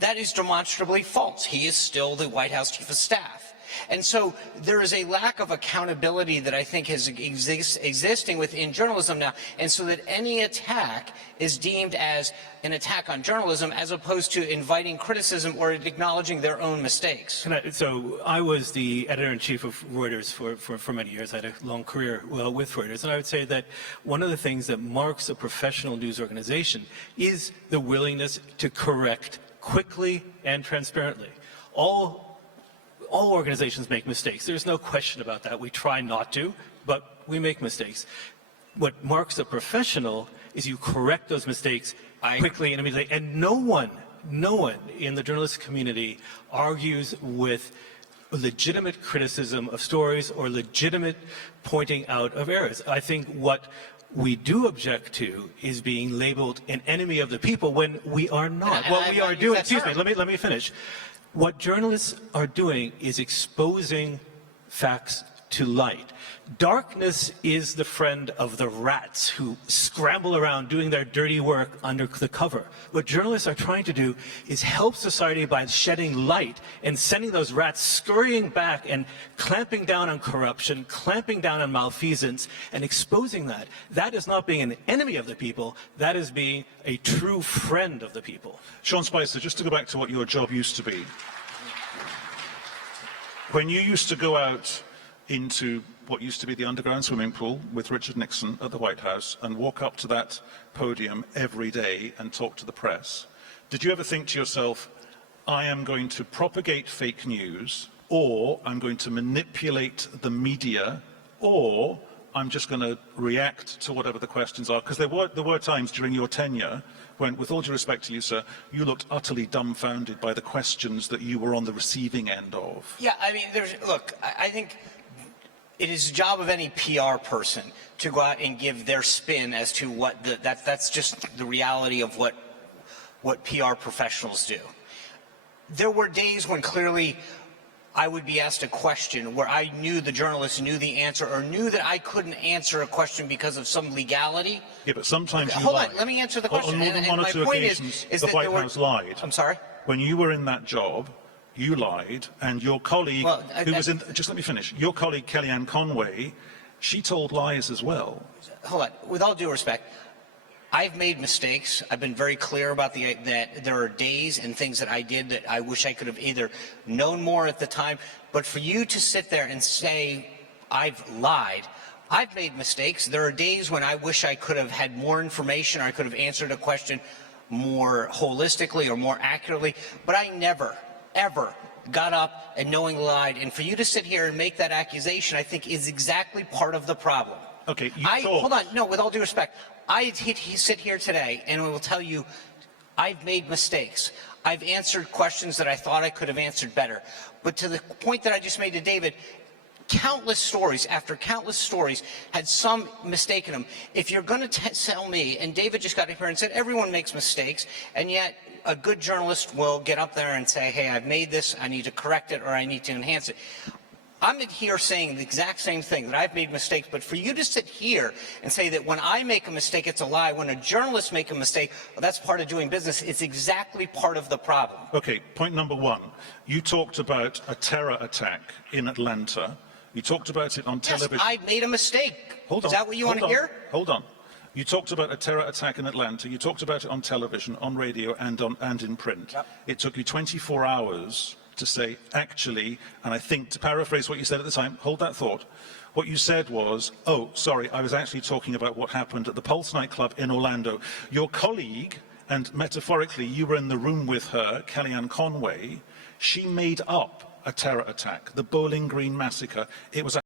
That is demonstrably false. He is still the White House Chief of Staff. And so there is a lack of accountability that I think is existing within journalism now, and so that any attack is deemed as an attack on journalism as opposed to inviting criticism or acknowledging their own mistakes. So I was the editor-in-chief of Reuters for many years. I had a long career with Reuters, and I would say that one of the things that marks a professional news organization is the willingness to correct quickly and transparently. All organizations make mistakes. There's no question about that. We try not to, but we make mistakes. What marks a professional is you correct those mistakes quickly and immediately. And no one in the journalistic community argues with legitimate criticism of stories or legitimate pointing out of errors. I think what we do object to is being labeled an enemy of the people when we are not. What we are doing, excuse me, let me finish. What journalists are doing is exposing facts to light. Darkness is the friend of the rats who scramble around doing their dirty work under the cover. What journalists are trying to do is help society by shedding light and sending those rats scurrying back and clamping down on corruption, clamping down on malfeasance, and exposing that. That is not being an enemy of the people. That is being a true friend of the people. Sean Spicer, just to go back to what your job used to be. When you used to go out into what used to be the underground swimming pool with Richard Nixon at the White House and walk up to that podium every day and talk to the press, did you ever think to yourself, I am going to propagate fake news, or I'm going to manipulate the media, or I'm just going to react to whatever the questions are? Because there were times during your tenure when, with all due respect to you, sir, you looked utterly dumbfounded by the questions that you were on the receiving end of. Yeah, I mean, look, I think it is the job of any PR person to go out and give their spin as to what that's just the reality of what PR professionals do. There were days when clearly I would be asked a question where I knew the journalist knew the answer or knew that I couldn't answer a question because of some legality. Yeah, but sometimes you Hold lie. on, let me answer the question. On more than one or two occasions, the White House lied. I'm sorry? When you were in that job, you lied, and your colleague, who was in, just let me finish, your colleague Kellyanne Conway, she told lies as well. Hold on, with all due respect, I've made mistakes. I've been very clear about that there are days and things that I did that I wish I could have either known more at the time, but for you to sit there and say, I've lied, I've made mistakes. There are days when I wish I could have had more information or I could have answered a question more holistically or more accurately, but I never, ever got up and knowingly lied. And for you to sit here and make that accusation, I think is exactly part of the problem. Okay, hold on. No, with all due respect, I sit here today and I will tell you, I've made mistakes. I've answered questions that I thought I could have answered better. But to the point that I just made to David, countless stories after countless stories had some mistake in them. If you're going to tell me, and David just got up here and said everyone makes mistakes, and yet a good journalist will get up there and say, hey, I've made this, I need to correct it, or I need to enhance it. I'm here saying the exact same thing, that I've made mistakes, but for you to sit here and say that when I make a mistake, it's a lie, when a journalist makes a mistake, well, that's part of doing business, it's exactly part of the problem. Okay, point number one. You talked about a terror attack in Atlanta. You talked about it on television. Yes, I made a mistake. Hold on. Is that what you want to hear? Hold on. You talked about a terror attack in Atlanta. You talked about it on television, on radio, and in print. Yep. It took you 24 hours to say, actually, and I think to paraphrase what you said at the time, hold that thought. What you said was, oh, sorry, I was actually talking about what happened at the Pulse nightclub in Orlando. Your colleague, and metaphorically, you were in the room with her, Kellyanne Conway, she made up a terror attack, the Bowling Green massacre. It was a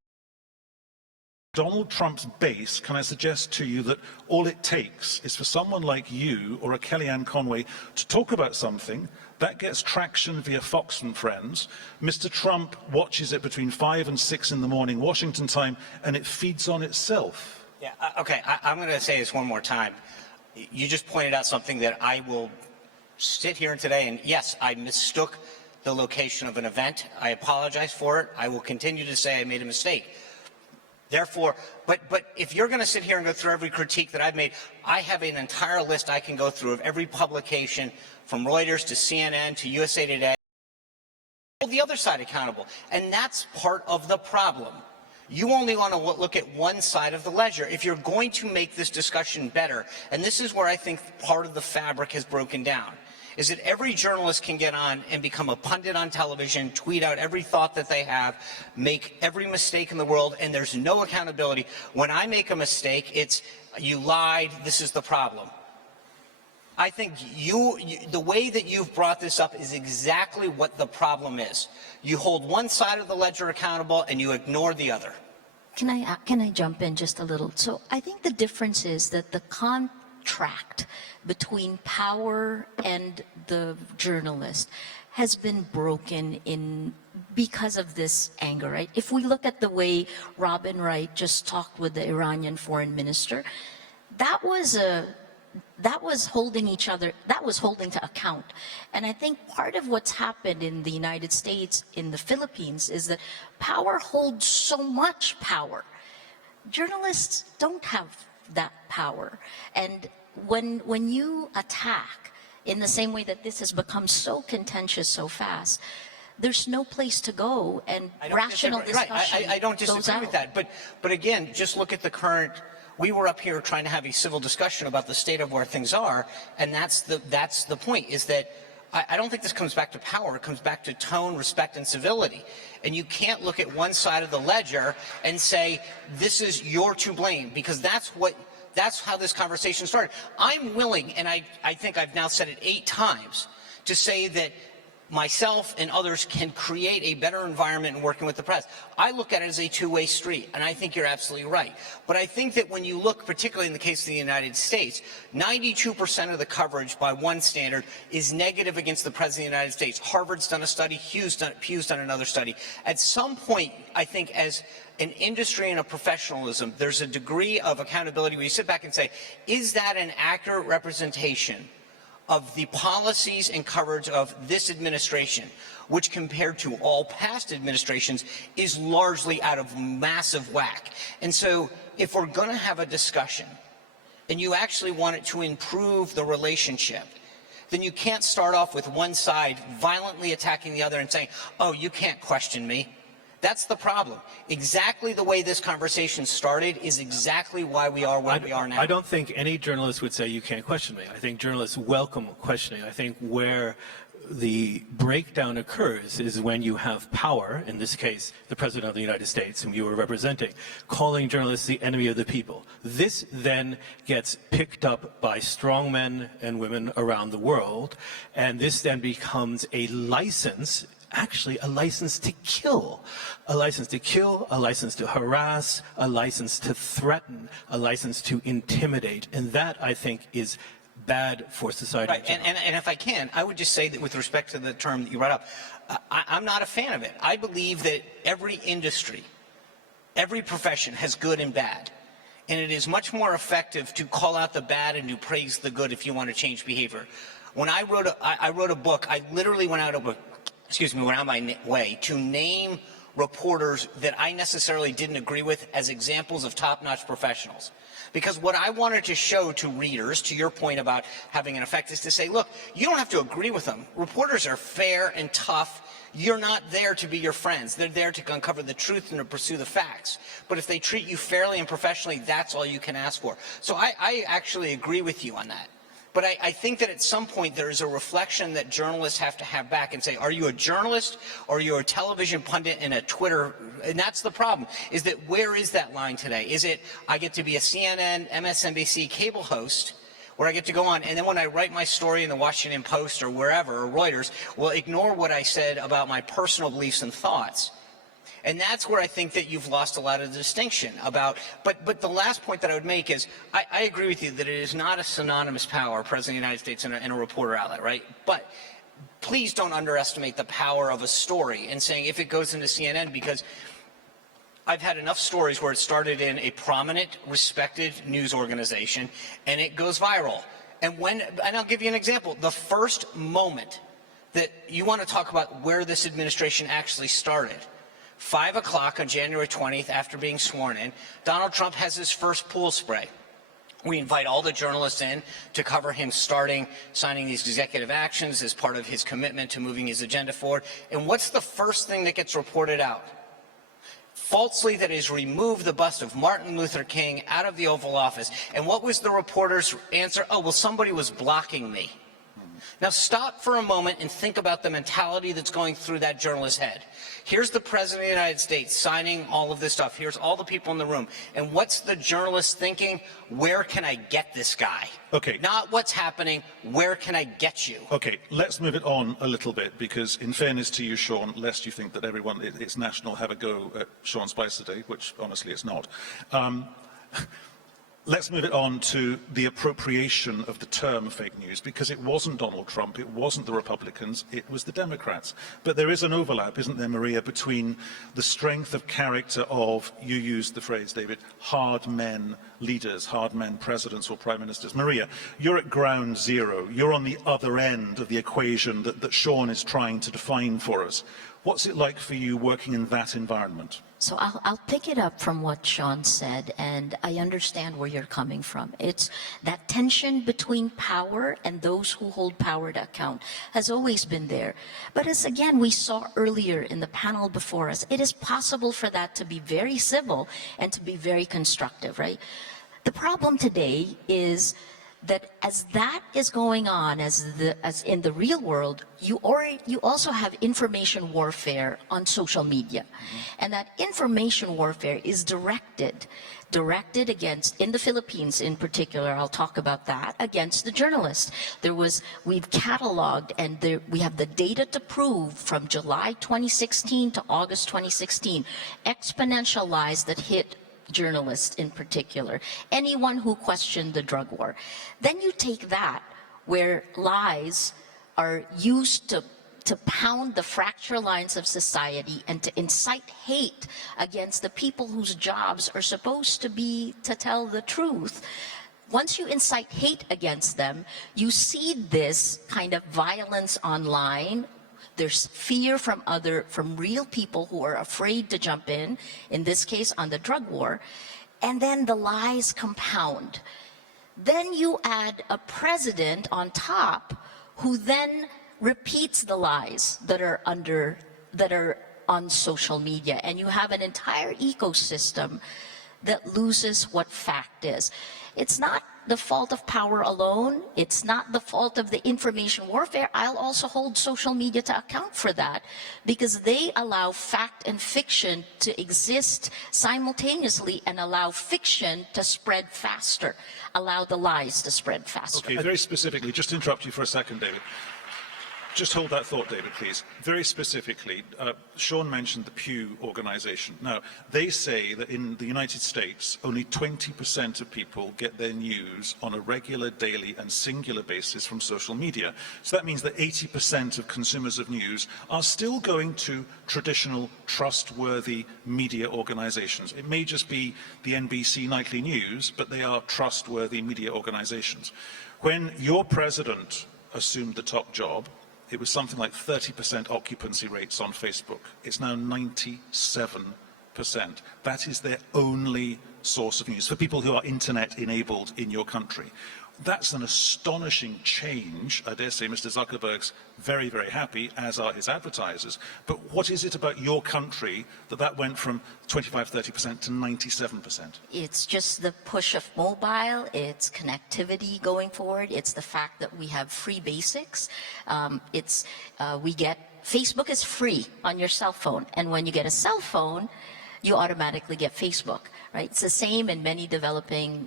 Donald Trump's base. Can I suggest to you that all it takes is for someone like you or a Kellyanne Conway to talk about something that gets traction via Fox and Friends. Mr. Trump watches it between 5 and 6 in the morning, Washington time, and it feeds on itself. Yeah, okay, I'm going to say this one more time. You just pointed out something that I will sit here today, and yes, I mistook the location of an event. I apologize for it. I will continue to say I made a mistake. Therefore, but if you're going to sit here and go through every critique that I've made, I have an entire list I can go through of every publication, from Reuters to CNN to USA Today, hold the other side accountable. And that's part of the problem. You only want to look at one side of the ledger. If you're going to make this discussion better, and this is where I think part of the fabric has broken down, is that every journalist can get on and become a pundit on television, tweet out every thought that they have, make every mistake in the world, and there's no accountability. When I make a mistake, it's, you lied, this is the problem. I think the way that you've brought this up is exactly what the problem is. You hold one side of the ledger accountable and you ignore the other. Can I jump in just a little? So I think the difference is that the contract between power and the journalist has been broken because of this anger, right? If we look at the way Robin Wright just talked with the Iranian foreign minister, that was holding to account. And I think part of what's happened in the United States, in the Philippines, is that power holds so much power. Journalists don't have that power. And when you attack in the same way that this has become so contentious so fast, there's no place to go, and rational discussion I don't disagree with that. But again, just look at the current. We were up here trying to have a civil discussion about the state of where things are, and that's the point, is that I don't think this comes back to power. It comes back to tone, respect, and civility. And you can't look at one side of the ledger and say, this is you're to blame, because that's how this conversation started. I'm willing, and I think I've now said it 8 times, to say that myself and others can create a better environment in working with the press. I look at it as a two-way street, and I think you're absolutely right. But I think that when you look, particularly in the case of the United States, 92% of the coverage by one standard is negative against the President of the United States. Harvard's done a study, Pew's done another study. At some point, I think as an industry and a professionalism, there's a degree of accountability where you sit back and say, is that an accurate representation of the policies and coverage of this administration, which compared to all past administrations is largely out of massive whack. And so if we're going to have a discussion and you actually want it to improve the relationship, then you can't start off with one side violently attacking the other and saying, oh, you can't question me. That's the problem. Exactly the way this conversation started is exactly why we are where we are now. I don't think any journalist would say you can't question me. I think journalists welcome questioning. I think where the breakdown occurs is when you have power, in this case, the President of the United States, whom you were representing, calling journalists the enemy of the people. This then gets picked up by strong men and women around the world, and this then becomes a license actually a license to kill. A license to kill, a license to harass, a license to threaten, a license to intimidate. And that, I think, is bad for society. Right, and if I can, I would just say that with respect to the term that you brought up, I'm not a fan of it. I believe that every industry, every profession has good and bad. And it is much more effective to call out the bad and to praise the good if you want to change behavior. When I wrote a book, I literally went out of my way to name reporters that I necessarily didn't agree with as examples of top-notch professionals. Because what I wanted to show to readers, to your point about having an effect, is to say, look, you don't have to agree with them. Reporters are fair and tough. You're not there to be your friends. They're there to uncover the truth and to pursue the facts. But if they treat you fairly and professionally, that's all you can ask for. So I actually agree with you on that. But I think that at some point there is a reflection that journalists have to have back and say, are you a journalist or are you a television pundit and a Twitter? And that's the problem, is that where is that line today? Is it I get to be a CNN, MSNBC cable host where I get to go on, and then when I write my story in the Washington Post or wherever, or Reuters, will ignore what I said about my personal beliefs and thoughts? And that's where I think that you've lost a lot of the distinction about, but the last point that I would make is, I agree with you that it is not a synonymous power, President of the United States and a reporter outlet, right? But please don't underestimate the power of a story and saying if it goes into CNN, because I've had enough stories where it started in a prominent, respected news organization and it goes viral. And I'll give you an example, the first moment that you want to talk about where this administration actually started, 5 o'clock on January 20th, after being sworn in, Donald Trump has his first pool spray. We invite all the journalists in to cover him signing these executive actions as part of his commitment to moving his agenda forward. And what's the first thing that gets reported out? Falsely, that is removed the bust of Martin Luther King out of the Oval Office. And what was the reporter's answer? Oh, well, somebody was blocking me. Now stop for a moment and think about the mentality that's going through that journalist's head. Here's the President of the United States signing all of this stuff. Here's all the people in the room. And what's the journalist thinking? Where can I get this guy? Okay. Not what's happening, where can I get you? Okay, let's move it on a little bit, because in fairness to you, Sean, lest you think that everyone, it's national, have a go at Sean Spicer Day, which honestly it's not. Let's move it on to the appropriation of the term fake news, because it wasn't Donald Trump, it wasn't the Republicans, it was the Democrats. But there is an overlap, isn't there, Maria, between the strength of character of, you used the phrase, David, hard men leaders, hard men presidents or prime ministers. Maria, you're at ground zero. You're on the other end of the equation that Sean is trying to define for us. What's it like for you working in that environment? So I'll pick it up from what Sean said, and I understand where you're coming from. It's that tension between power and those who hold power to account has always been there. But as again we saw earlier in the panel before us, it is possible for that to be very civil and to be very constructive, right? The problem today is that as that is going on, as in the real world, you also have information warfare on social media. And that information warfare is directed against, in the Philippines in particular, I'll talk about that, against the journalists. We've cataloged, and we have the data to prove from July 2016 to August 2016, exponential lies that hit journalists in particular, anyone who questioned the drug war. Then you take that, where lies are used to pound the fracture lines of society and to incite hate against the people whose jobs are supposed to be to tell the truth. Once you incite hate against them, you see this kind of violence online. There's fear from real people who are afraid to jump in this case on the drug war, and then the lies compound. Then you add a president on top who then repeats the lies that are on social media, and you have an entire ecosystem that loses what fact is. It's not the fault of power alone. It's not the fault of the information warfare. I'll also hold social media to account for that, because they allow fact and fiction to exist simultaneously and allow fiction to spread faster, allow the lies to spread faster. Okay, very specifically, just to interrupt you for a second, David. Just hold that thought, David, please. Very specifically, Sean mentioned the Pew organization. Now, they say that in the United States, only 20% of people get their news on a regular, daily, and singular basis from social media. So that means that 80% of consumers of news are still going to traditional, trustworthy media organizations. It may just be the NBC nightly news, but they are trustworthy media organizations. When your president assumed the top job, it was something like 30% occupancy rates on Facebook. It's now 97%. That is their only source of news for people who are internet enabled in your country. That's an astonishing change. I dare say Mr. Zuckerberg's very, very happy, as are his advertisers. But what is it about your country that went from 25, 30% to 97%? It's just the push of mobile, it's connectivity going forward, it's the fact that we have free basics. Facebook is free on your cell phone, and when you get a cell phone, you automatically get Facebook, right? It's the same in many developing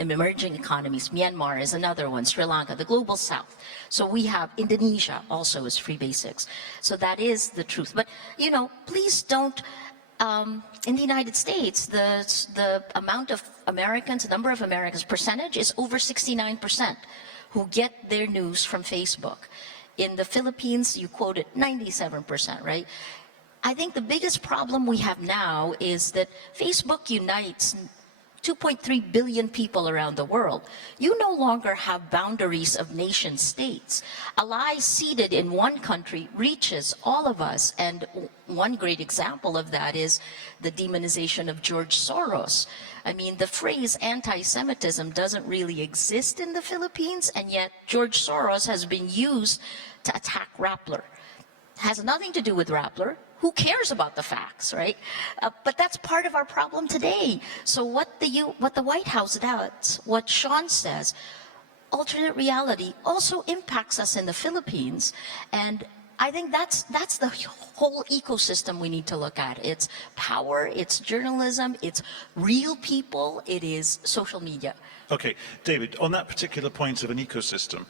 emerging economies. Myanmar is another one, Sri Lanka, the global south. So we have Indonesia also is free basics. So that is the truth. But, you know, please don't, in the United States, the amount of Americans, the number of Americans, percentage is over 69% who get their news from Facebook. In the Philippines, you quoted 97%, right? I think the biggest problem we have now is that Facebook unites 2.3 billion people around the world. You no longer have boundaries of nation states. A lie seated in one country reaches all of us, and one great example of that is the demonization of George Soros. I mean, the phrase anti-Semitism doesn't really exist in the Philippines, and yet George Soros has been used to attack Rappler. Has nothing to do with Rappler. Who cares about the facts, right? But that's part of our problem today. So what the White House does, what Sean says, alternate reality also impacts us in the Philippines. And I think that's the whole ecosystem we need to look at. It's power, it's journalism, it's real people, it is social media. Okay, David, on that particular point of an ecosystem,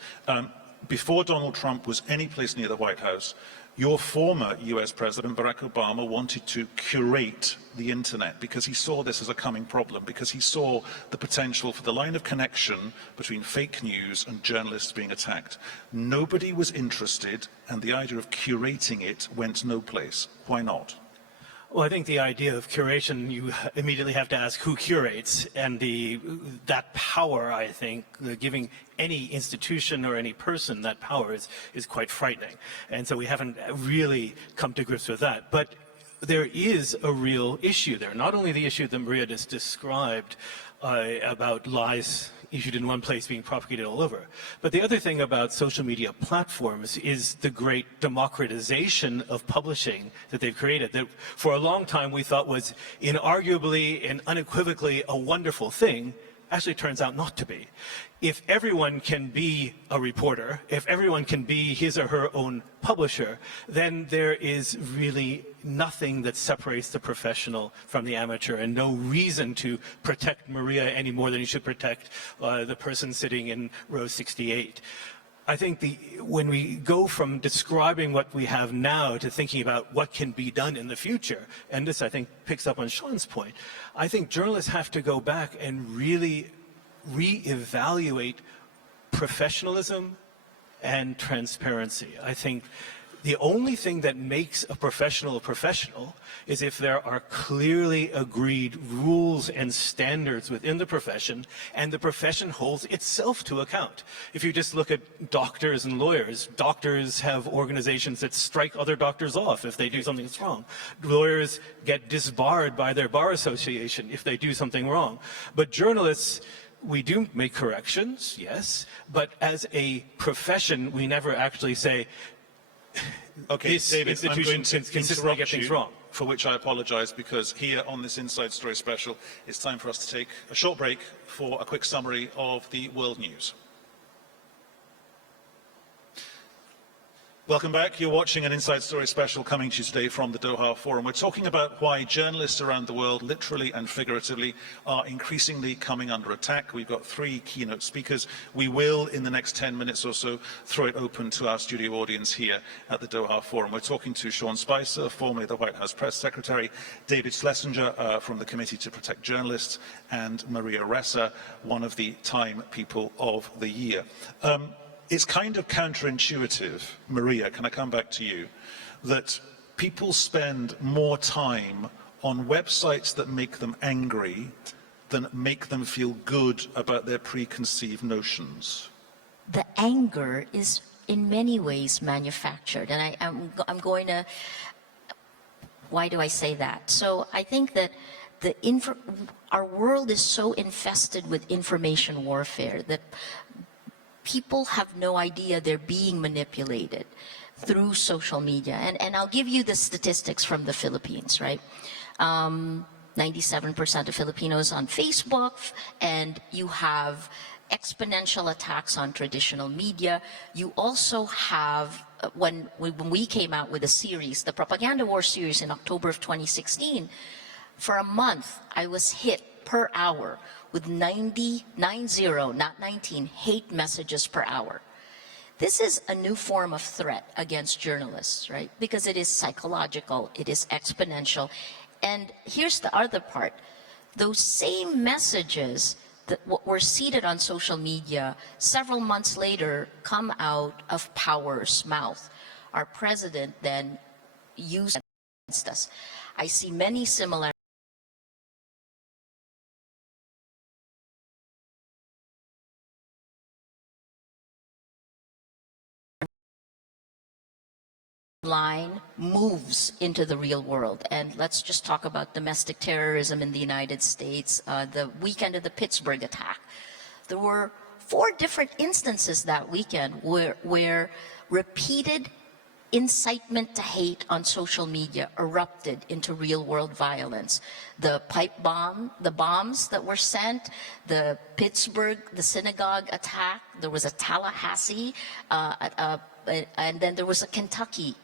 before Donald Trump was any place near the White House, your former US President, Barack Obama, wanted to curate the internet because he saw this as a coming problem, because he saw the potential for the line of connection between fake news and journalists being attacked. Nobody was interested, and the idea of curating it went no place. Why not? Well, I think the idea of curation, you immediately have to ask who curates, and that power, I think, giving any institution or any person that power is quite frightening. And so we haven't really come to grips with that. But there is a real issue there. Not only the issue that Maria just described about lies issued in one place being propagated all over. But the other thing about social media platforms is the great democratization of publishing that they've created, that for a long time we thought was inarguably and unequivocally a wonderful thing, actually turns out not to be. If everyone can be a reporter, if everyone can be his or her own publisher, then there is really nothing that separates the professional from the amateur, and no reason to protect Maria any more than you should protect the person sitting in row 68. I think when we go from describing what we have now to thinking about what can be done in the future, and this I think picks up on Sean's point, I think journalists have to go back and really reevaluate professionalism and transparency. I think the only thing that makes a professional is if there are clearly agreed rules and standards within the profession, and the profession holds itself to account. If you just look at doctors and lawyers, doctors have organizations that strike other doctors off if they do something that's wrong. Lawyers get disbarred by their bar association if they do something wrong. But journalists, we do make corrections, yes, but as a profession, we never actually say, okay, this David, institution I'm going to consistently get things wrong. For which I apologize, because here on this Inside Story special, it's time for us to take a short break for a quick summary of the world news. Welcome back. You're watching an Inside Story special coming to you today from the Doha Forum. We're talking about why journalists around the world, literally and figuratively, are increasingly coming under attack. We've got 3 keynote speakers. We will, in the next 10 minutes or so, throw it open to our studio audience here at the Doha Forum. We're talking to Sean Spicer, formerly the White House Press Secretary, David Schlesinger from the Committee to Protect Journalists, and Maria Ressa, one of the Time People of the Year. It's kind of counterintuitive, Maria, can I come back to you, that people spend more time on websites that make them angry than make them feel good about their preconceived notions? The anger is in many ways manufactured, and I'm going to, why do I say that? So I think that our world is so infested with information warfare that people have no idea they're being manipulated through social media. And I'll give you the statistics from the Philippines, right? 97% of Filipinos on Facebook, and you have exponential attacks on traditional media. You also have, when we came out with a series, the Propaganda War series in October of 2016, for a month I was hit per hour with 90, not 19, hate messages per hour. This is a new form of threat against journalists, right? Because it is psychological, it is exponential. And here's the other part. Those same messages that were seeded on social media several months later come out of power's mouth. Our president then used it against us. I see many similarities line moves into the real world. And let's just talk about domestic terrorism in the United States, the weekend of the Pittsburgh attack. There were 4 different instances that weekend where repeated incitement to hate on social media erupted into real world violence. The pipe bomb, the bombs that were sent, the Pittsburgh, the synagogue attack, there was a Tallahassee, and then there was a Kentucky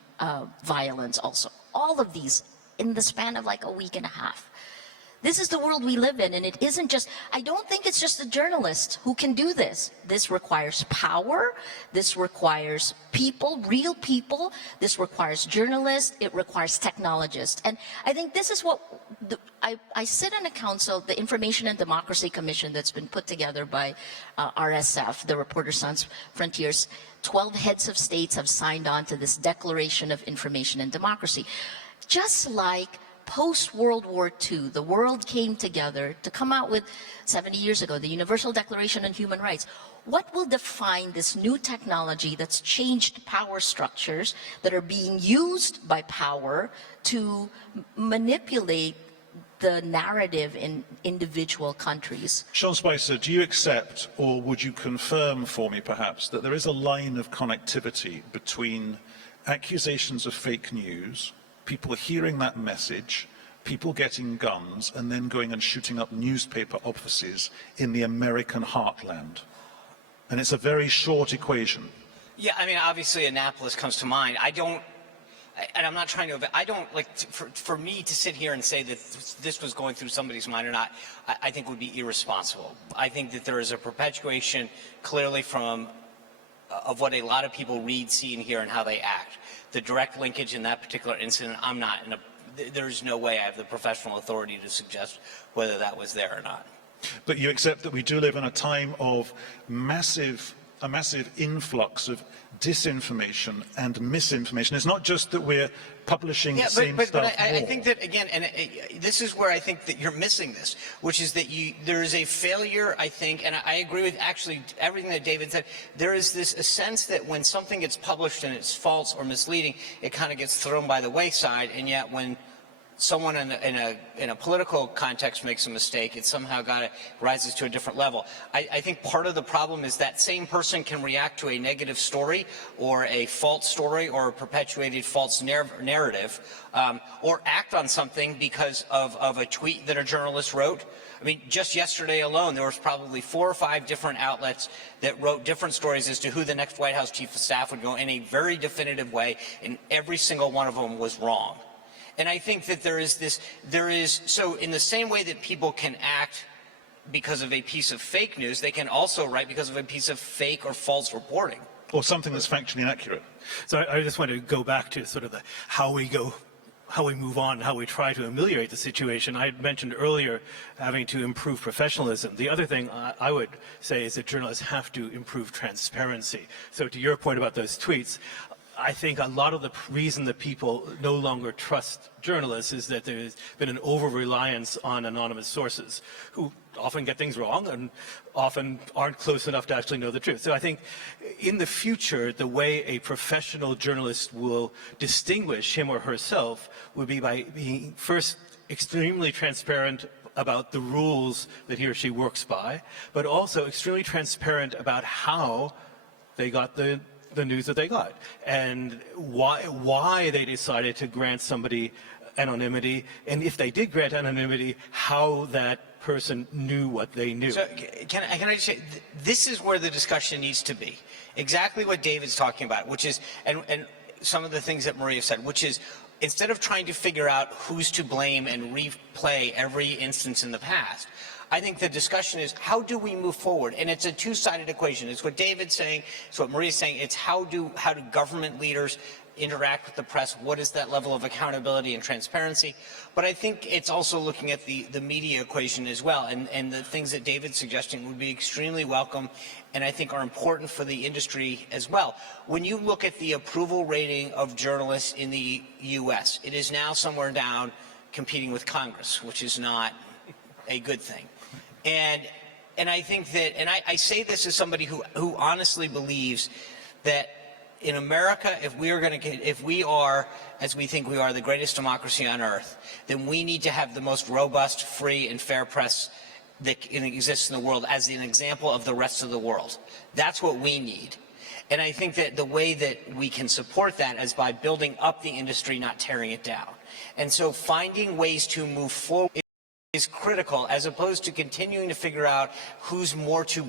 violence also. All of these in the span of like a week and a half. This is the world we live in, and it isn't just, I don't think it's just the journalist who can do this. This requires power, this requires people, real people, this requires journalists, it requires technologists. And I think this is what, I sit on a council, the Information and Democracy Commission that's been put together by RSF, the Reporters Sans Frontiers. 12 heads of states have signed on to this Declaration of Information and Democracy. Just like post-World War II, the world came together to come out with, 70 years ago, the Universal Declaration on Human Rights. What will define this new technology that's changed power structures that are being used by power to manipulate the narrative in individual countries? Sean Spicer, do you accept, or would you confirm for me perhaps, that there is a line of connectivity between accusations of fake news, people hearing that message, people getting guns, and then going and shooting up newspaper offices in the American heartland? And it's a very short equation. Yeah, I mean, obviously Annapolis comes to mind. And I'm not trying to, I don't like, for me to sit here and say that this was going through somebody's mind or not, I think would be irresponsible. I think that there is a perpetuation clearly of what a lot of people read, see, and hear and how they act. The direct linkage in that particular incident, there's no way I have the professional authority to suggest whether that was there or not. But you accept that we do live in a time of a massive influx of disinformation and misinformation. It's not just that we're publishing the same stuff. But I think that, again, and this is where I think that you're missing this, which is that there is a failure, I think, and I agree with actually everything that David said. There is a sense that when something gets published and it's false or misleading, it kind of gets thrown by the wayside, and yet when someone in a political context makes a mistake, it somehow rises to a different level. I think part of the problem is that same person can react to a negative story or a false story or a perpetuated false narrative, or act on something because of a tweet that a journalist wrote. I mean, just yesterday alone, there was probably 4 or 5 different outlets that wrote different stories as to who the next White House chief of staff would go in a very definitive way, and every single one of them was wrong. And I think that so in the same way that people can act because of a piece of fake news, they can also write because of a piece of fake or false reporting. Or something that's factually inaccurate. So I just want to go back to sort of how we move on, how we try to ameliorate the situation. I had mentioned earlier having to improve professionalism. The other thing I would say is that journalists have to improve transparency. So to your point about those tweets, I think a lot of the reason that people no longer trust journalists is that there's been an over-reliance on anonymous sources who often get things wrong and often aren't close enough to actually know the truth. So I think in the future, the way a professional journalist will distinguish him or herself would be by being first extremely transparent about the rules that he or she works by, but also extremely transparent about how they got the news that they got and why they decided to grant somebody anonymity, and if they did grant anonymity, how that person knew what they knew. So can I just say, this is where the discussion needs to be. Exactly what David's talking about, which is, and some of the things that Maria said, which is, instead of trying to figure out who's to blame and replay every instance in the past, I think the discussion is, how do we move forward? And it's a two-sided equation. It's what David's saying, it's what Maria's saying. It's how do government leaders interact with the press? What is that level of accountability and transparency? But I think it's also looking at the media equation as well. And the things that David's suggesting would be extremely welcome and I think are important for the industry as well. When you look at the approval rating of journalists in the U.S., it is now somewhere down competing with Congress, which is not a good thing. And I think that, and I say this as somebody who honestly believes that in America, if we are, as we think we are, the greatest democracy on earth, then we need to have the most robust, free, and fair press that exists in the world as an example of the rest of the world. That's what we need. And I think that the way that we can support that is by building up the industry, not tearing it down. And so finding ways to move forward is critical, as opposed to continuing to figure out who's more to.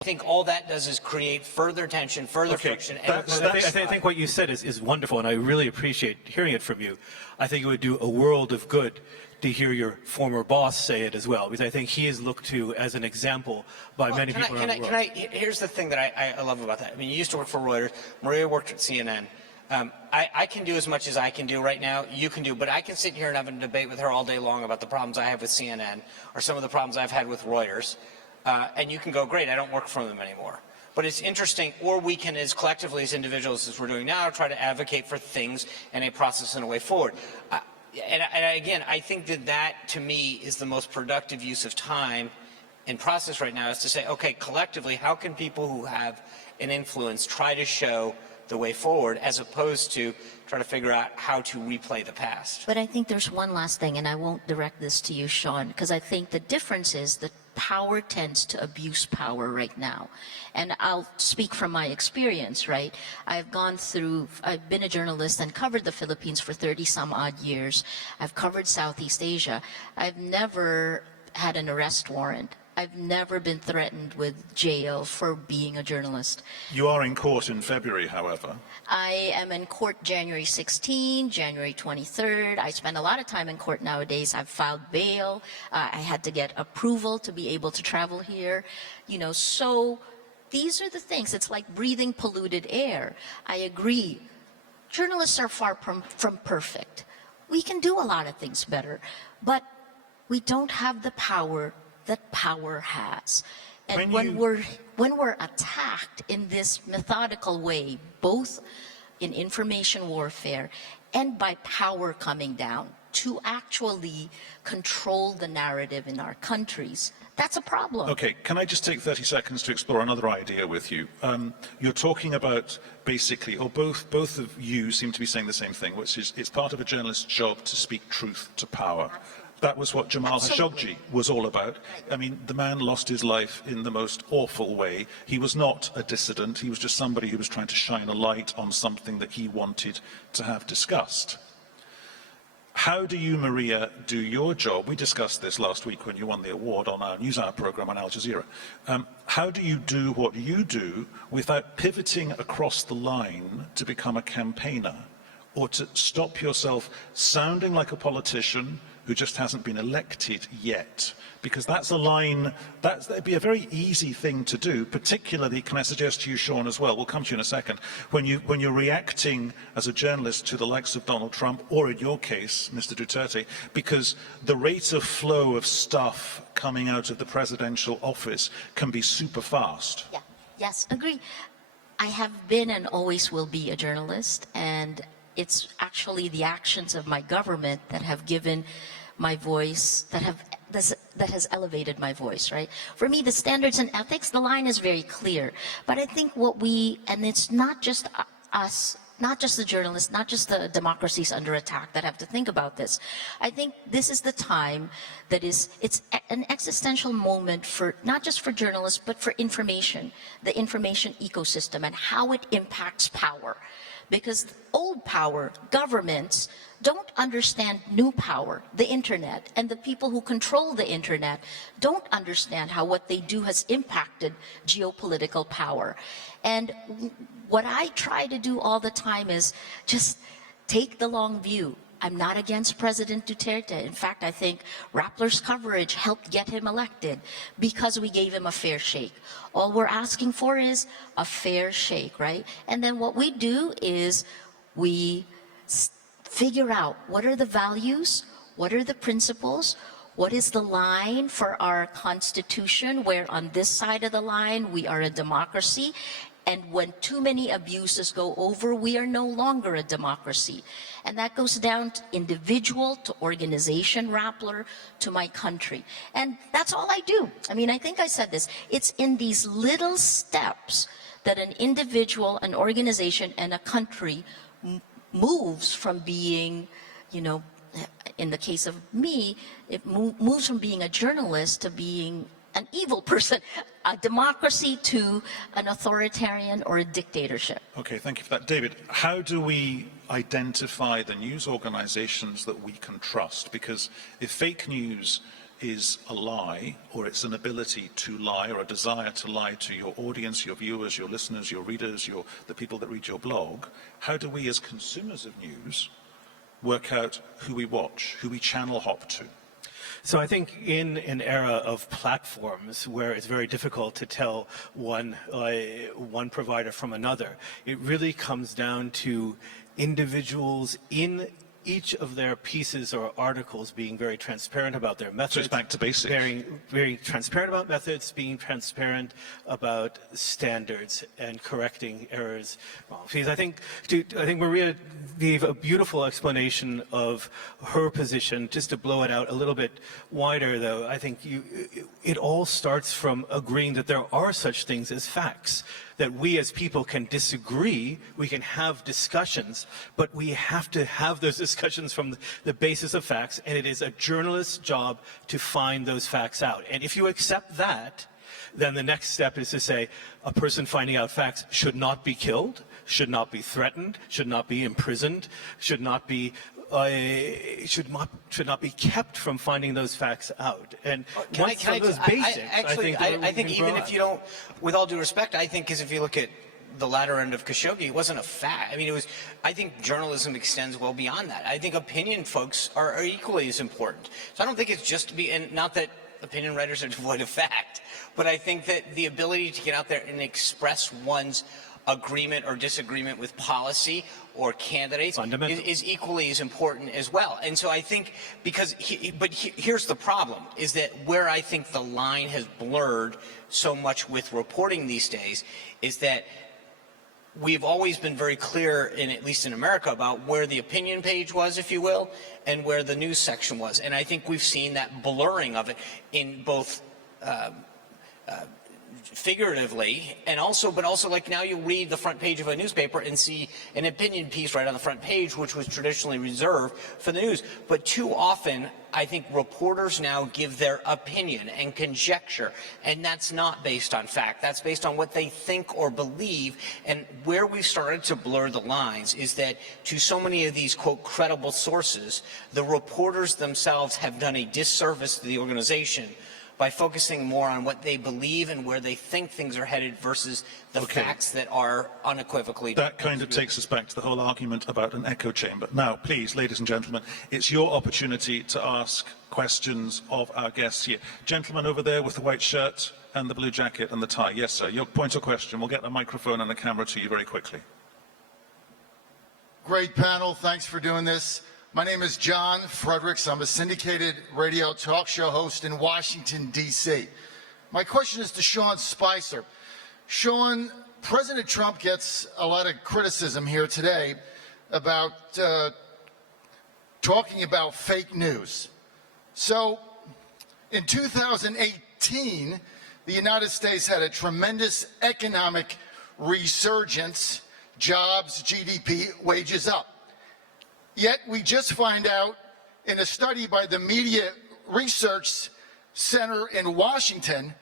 I think all that does is create further tension, further friction. And I think what you said is wonderful, and I really appreciate hearing it from you. I think it would do a world of good to hear your former boss say it as well, because I think he is looked to as an example by many people around the world. Here's the thing that I love about that. I mean, you used to work for Reuters. Maria worked at CNN. I can do as much as I can do right now, you can do, but I can sit here and have a debate with her all day long about the problems I have with CNN or some of the problems I've had with Reuters, and you can go, great, I don't work for them anymore. But it's interesting, or we can, as collectively as individuals, as we're doing now, try to advocate for things and a process and a way forward. And again, I think that to me is the most productive use of time and process right now, is to say, okay, collectively, how can people who have an influence try to show the way forward, as opposed to try to figure out how to replay the past. But I think there's one last thing, and I won't direct this to you, Sean, because I think the difference is that power tends to abuse power right now. And I'll speak from my experience, right? I've been a journalist and covered the Philippines for 30 some odd years. I've covered Southeast Asia. I've never had an arrest warrant. I've never been threatened with jail for being a journalist. You are in court in February, however. I am in court January 16, January 23rd. I spend a lot of time in court nowadays. I've filed bail. I had to get approval to be able to travel here. You know, so these are the things. It's like breathing polluted air. I agree. Journalists are far from perfect. We can do a lot of things better, but we don't have the power that power has. And when we're attacked in this methodical way, both in information warfare and by power coming down to actually control the narrative in our countries, That's a problem. Okay, can I just take 30 seconds to explore another idea with you? You're talking about basically, or both of you seem to be saying the same thing, which is it's part of a journalist's job to speak truth to power. That was what Jamal Khashoggi was all about. I mean, the man lost his life in the most awful way. He was not a dissident. He was just somebody who was trying to shine a light on something that he wanted to have discussed. How do you, Maria, do your job? We discussed this last week when you won the award on our NewsHour program on Al Jazeera. How do you do what you do without pivoting across the line to become a campaigner, or to stop yourself sounding like a politician who just hasn't been elected yet? Because that's a line, that'd be a very easy thing to do, particularly, can I suggest to you, Sean, as well, we'll come to you in a second, when you're reacting as a journalist to the likes of Donald Trump, or in your case, Mr. Duterte, because the rate of flow of stuff coming out of the presidential office can be super fast. Yeah, yes, agree. I have been and always will be a journalist, and it's actually the actions of my government that have given my voice, that has elevated my voice, right? For me, the standards and ethics, the line is very clear. But I think and it's not just us, not just the journalists, not just the democracies under attack that have to think about this. I think this is the time that it's an existential moment for, not just for journalists, but for information, the information ecosystem and how it impacts power. Because old power, governments, don't understand new power, the internet, and the people who control the internet don't understand how what they do has impacted geopolitical power. And what I try to do all the time is just take the long view. I'm not against President Duterte. In fact, I think Rappler's coverage helped get him elected because we gave him a fair shake. All we're asking for is a fair shake, right? And then what we do is we figure out what are the values, what are the principles, what is the line for our Constitution, where on this side of the line we are a democracy, and when too many abuses go over, we are no longer a democracy. And that goes down to individual, to organization, Rappler, to my country. And that's all I do. I mean, I think I said this. It's in these little steps that an individual, an organization, and a country moves from being, you know, in the case of me, it moves from being a journalist to being an evil person, a democracy to an authoritarian or a dictatorship. Okay, thank you for that. David, how do we identify the news organizations that we can trust? Because if fake news is a lie, or it's an ability to lie, or a desire to lie to your audience, your viewers, your listeners, your readers, the people that read your blog, how do we as consumers of news work out who we watch, who we channel hop to? So I think in an era of platforms where it's very difficult to tell one provider from another, it really comes down to individuals in each of their pieces or articles being very transparent about their methods. So it's back to basics. Very transparent about methods, being transparent about standards, and correcting errors. Because I think Maria gave a beautiful explanation of her position. Just to blow it out a little bit wider, though, I think it all starts from agreeing that there are such things as facts, that we as people can disagree, we can have discussions, but we have to have those discussions from the basis of facts, and it is a journalist's job to find those facts out. And if you accept that, then the next step is to say a person finding out facts should not be killed, should not be threatened, should not be imprisoned, should not be kept from finding those facts out. And I think even if you don't, with all due respect, I think, because if you look at the latter end of Khashoggi, it wasn't a fact. I mean, I think journalism extends well beyond that. I think opinion folks are equally as important. So I don't think it's just and not that opinion writers are devoid of fact, but I think that the ability to get out there and express one's agreement or disagreement with policy or candidates is equally as important as well. And so I think, here's the problem, is that where I think the line has blurred so much with reporting these days is that we've always been very clear, at least in America, about where the opinion page was, if you will, and where the news section was. And I think we've seen that blurring of it in both figuratively, and but also like now you read the front page of a newspaper and see an opinion piece right on the front page, which was traditionally reserved for the news. But too often, I think reporters now give their opinion and conjecture, and that's not based on fact. That's based on what they think or believe. And where we've started to blur the lines is that to so many of these, quote, credible sources, the reporters themselves have done a disservice to the organization by focusing more on what they believe and where they think things are headed versus the facts that are unequivocally. That kind of takes us back to the whole argument about an echo chamber. Now, please, ladies and gentlemen, it's your opportunity to ask questions of our guests here. Gentleman over there with the white shirt and the blue jacket and the tie. Yes, sir. Your point of question. We'll get a microphone and a camera to you very quickly. Great panel. Thanks for doing this. My name is John Fredericks. I'm a syndicated radio talk show host in Washington, D.C. My question is to Sean Spicer. Sean, President Trump gets a lot of criticism here today about talking about fake news. So in 2018, the United States had a tremendous economic resurgence, jobs, GDP, wages up. Yet we just find out in a study by the Media Research Center in Washington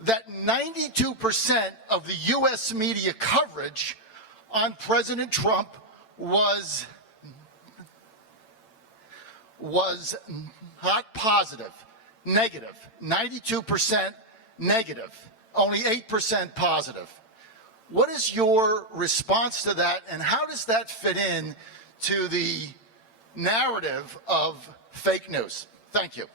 that 92% of the U.S. media coverage on President Trump was not positive, negative. 92% negative, only 8% positive. What is your response to that, and how does that fit in to the narrative of fake news? Thank you.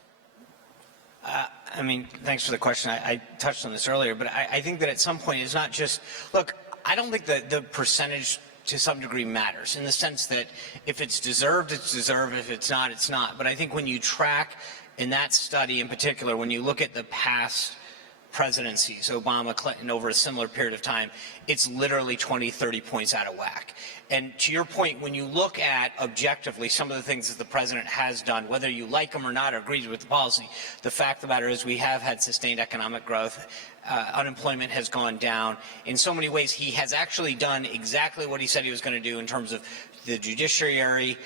I mean, thanks for the question. I touched on this earlier, but I think that at some point it's not just, look, I don't think that the percentage to some degree matters in the sense that if it's deserved, it's deserved. If it's not, it's not. But I think when you track in that study in particular, when you look at the past presidencies, Obama, Clinton, over a similar period of time, it's literally 20, 30 points out of whack. And to your point, when you look at objectively some of the things that the president has done, whether you like them or not or agree with the policy, the fact of the matter is we have had sustained economic growth. Unemployment has gone down. In so many ways, he has actually done exactly what he said he was going to do in terms of the judiciary,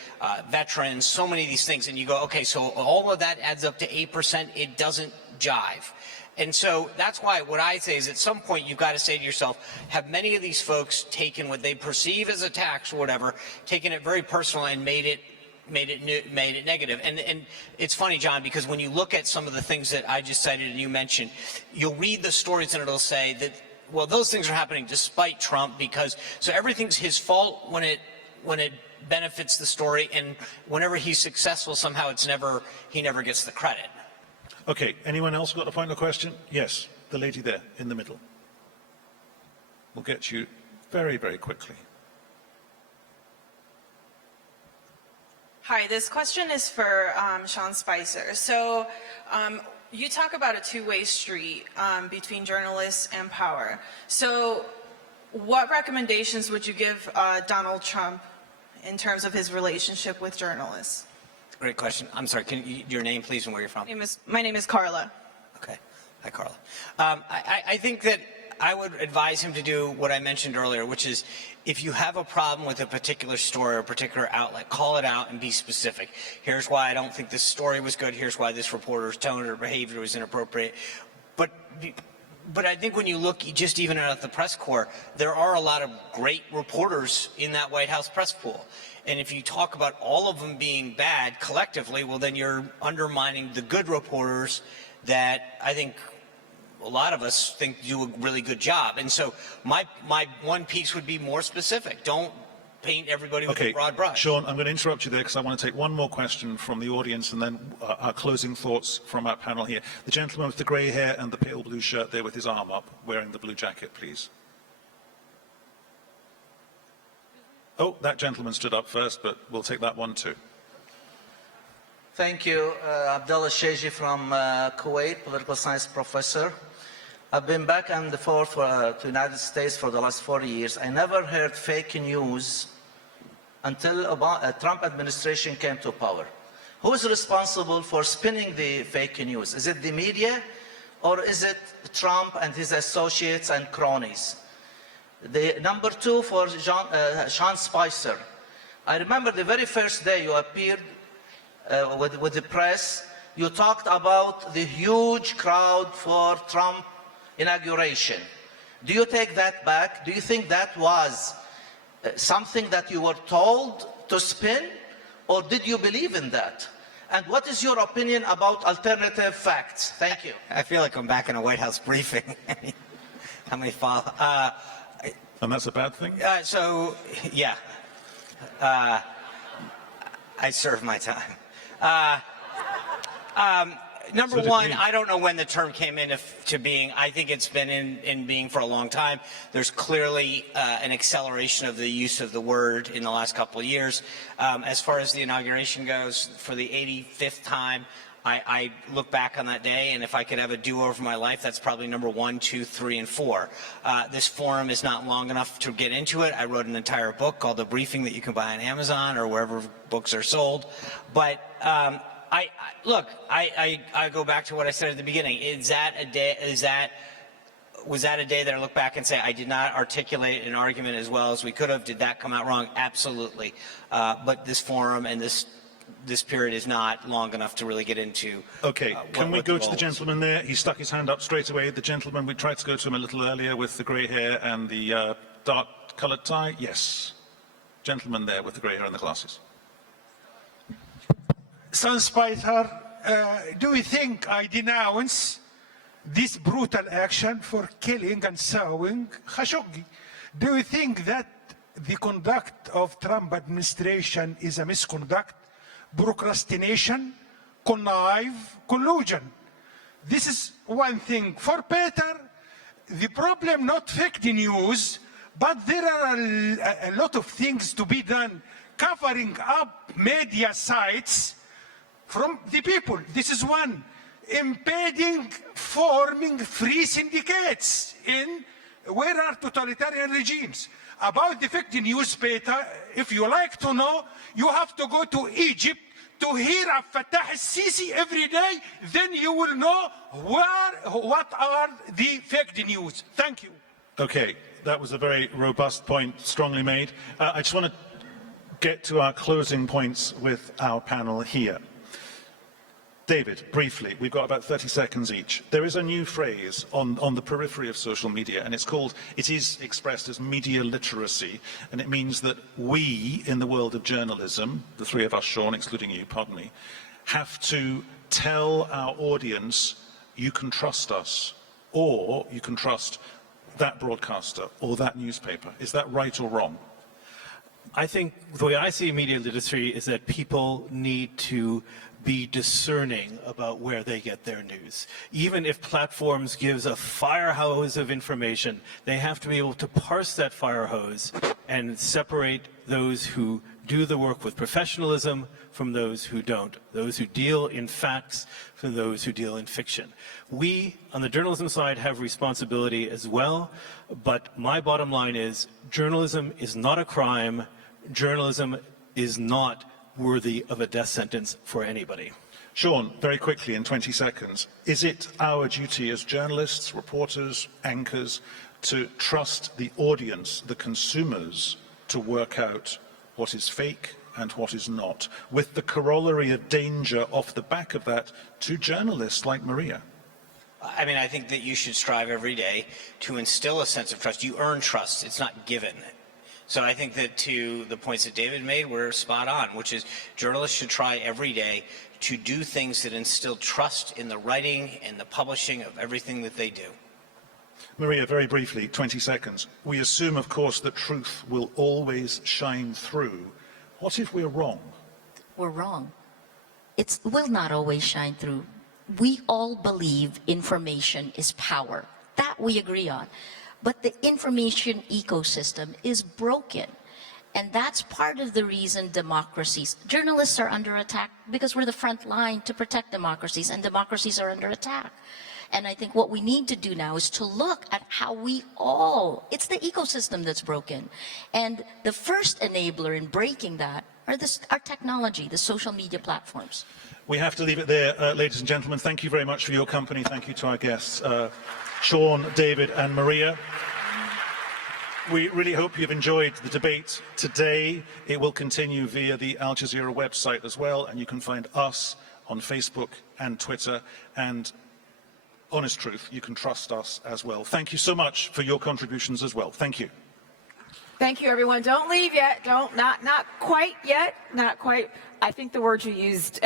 veterans, so many of these things. And you go, okay, so all of that adds up to 8%. It doesn't jive. And so that's why what I say is at some point you've got to say to yourself, have many of these folks taken what they perceive as a tax or whatever, taken it very personal and made it negative. And it's funny, John, because when you look at some of the things that I just cited and you mentioned, you'll read the stories and it'll say that, well, those things are happening despite Trump because, so everything's his fault when it benefits the story, and whenever he's successful somehow he never gets the credit. Okay, anyone else got a final question? Yes, the lady there in the middle. We'll get you very, very quickly. Hi, this question is for Sean Spicer. So you talk about a two-way street between journalists and power. So what recommendations would you give Donald Trump in terms of his relationship with journalists? Great question. I'm sorry, your name, please, and where you're from? My name is Carla. Okay. Hi, Carla. I think that I would advise him to do what I mentioned earlier, which is if you have a problem with a particular story or a particular outlet, call it out and be specific. Here's why I don't think this story was good. Here's why this reporter's tone or behavior was inappropriate. But I think when you look just even at the press corps, there are a lot of great reporters in that White House press pool. And if you talk about all of them being bad collectively, well, then you're undermining the good reporters that I think a lot of us think do a really good job. And so my one piece would be more specific. Don't paint everybody with a broad brush. Sean, I'm going to interrupt you there because I want to take one more question from the audience and then our closing thoughts from our panel here. The gentleman with the grey hair and the pale blue shirt there with his arm up, wearing the blue jacket, please. Oh, that gentleman stood up first, but we'll take that one too. Thank you. Abdullah Sheji from Kuwait, political science professor. I've been back and forth to the United States for the last 40 years. I never heard fake news until Trump administration came to power. Who is responsible for spinning the fake news? Is it the media or is it Trump and his associates and cronies? The number two for Sean Spicer. I remember the very first day you appeared with the press, you talked about the huge crowd for Trump inauguration. Do you take that back? Do you think that was something that you were told to spin, or did you believe in that? And what is your opinion about alternative facts? Thank you. I feel like I'm back in a White House briefing. How many follow? And that's a bad thing? Yeah. I served my time. Number one, I don't know when the term came into being. I think it's been in being for a long time. There's clearly an acceleration of the use of the word in the last couple of years. As far as the inauguration goes, for the 85th time, I look back on that day, and if I could have a do-over for my life, that's probably number 1, 2, 3, and 4. This forum is not long enough to get into it. I wrote an entire book called The Briefing that you can buy on Amazon or wherever books are sold. But I go back to what I said at the beginning. Was that a day that I look back and say, I did not articulate an argument as well as we could have? Did that come out wrong? Absolutely. But this forum and this period is not long enough to really get into. Okay, can we go to the gentleman there? He stuck his hand up straight away. The gentleman, we tried to go to him a little earlier with the grey hair and the dark-coloured tie. Yes. Gentleman there with the grey hair and the glasses. Son Spicer, do you think I denounce this brutal action for killing and sowing Khashoggi? Do you think that the conduct of Trump administration is a misconduct, procrastination, collusion? This is one thing. For Peter, the problem not fake news, but there are a lot of things to be done, covering up media sites from the people. This is one. Impeding forming free syndicates in where are totalitarian regimes. About the fake news, Peter, if you like to know, you have to go to Egypt to hear Fattah al-Sisi every day, then you will know what are the fake news. Thank you. Okay, that was a very robust point, strongly made. I just want to get to our closing points with our panel here. David, briefly, we've got about 30 seconds each. There is a new phrase on the periphery of social media, and it is expressed as media literacy, and it means that we, in the world of journalism, the three of us, Sean, excluding you, pardon me, have to tell our audience, you can trust us, or you can trust that broadcaster or that newspaper. Is that right or wrong? I think the way I see media literacy is that people need to be discerning about where they get their news. Even if platforms gives a fire hose of information, they have to be able to parse that fire hose and separate those who do the work with professionalism from those who don't, those who deal in facts from those who deal in fiction. We, on the journalism side, have responsibility as well, but my bottom line is journalism is not a crime. Journalism is not worthy of a death sentence for anybody. Sean, very quickly in 20 seconds, is it our duty as journalists, reporters, anchors, to trust the audience, the consumers, to work out what is fake and what is not, with the corollary of danger off the back of that to journalists like Maria? I mean, I think that you should strive every day to instill a sense of trust. You earn trust. It's not given. So I think that to the points that David made, we're spot on, which is journalists should try every day to do things that instill trust in the writing and the publishing of everything that they do. Maria, very briefly, 20 seconds. We assume, of course, that truth will always shine through. What if we're wrong? We're wrong. It will not always shine through. We all believe information is power. That we agree on. But the information ecosystem is broken. And that's part of the reason journalists are under attack, because we're the front line to protect democracies, and democracies are under attack. And I think what we need to do now is to look at how it's the ecosystem that's broken. And the first enabler in breaking that our technology, the social media platforms. We have to leave it there, ladies and gentlemen. Thank you very much for your company. Thank you to our guests, Sean, David and Maria. We really hope you've enjoyed the debate today. It will continue via the Al Jazeera website as well, and you can find us on Facebook and Twitter. And honest truth, you can trust us as well. Thank you so much for your contributions as well. Thank you. Thank you, everyone. Don't leave yet. Not quite yet. Not quite. I think the word you used,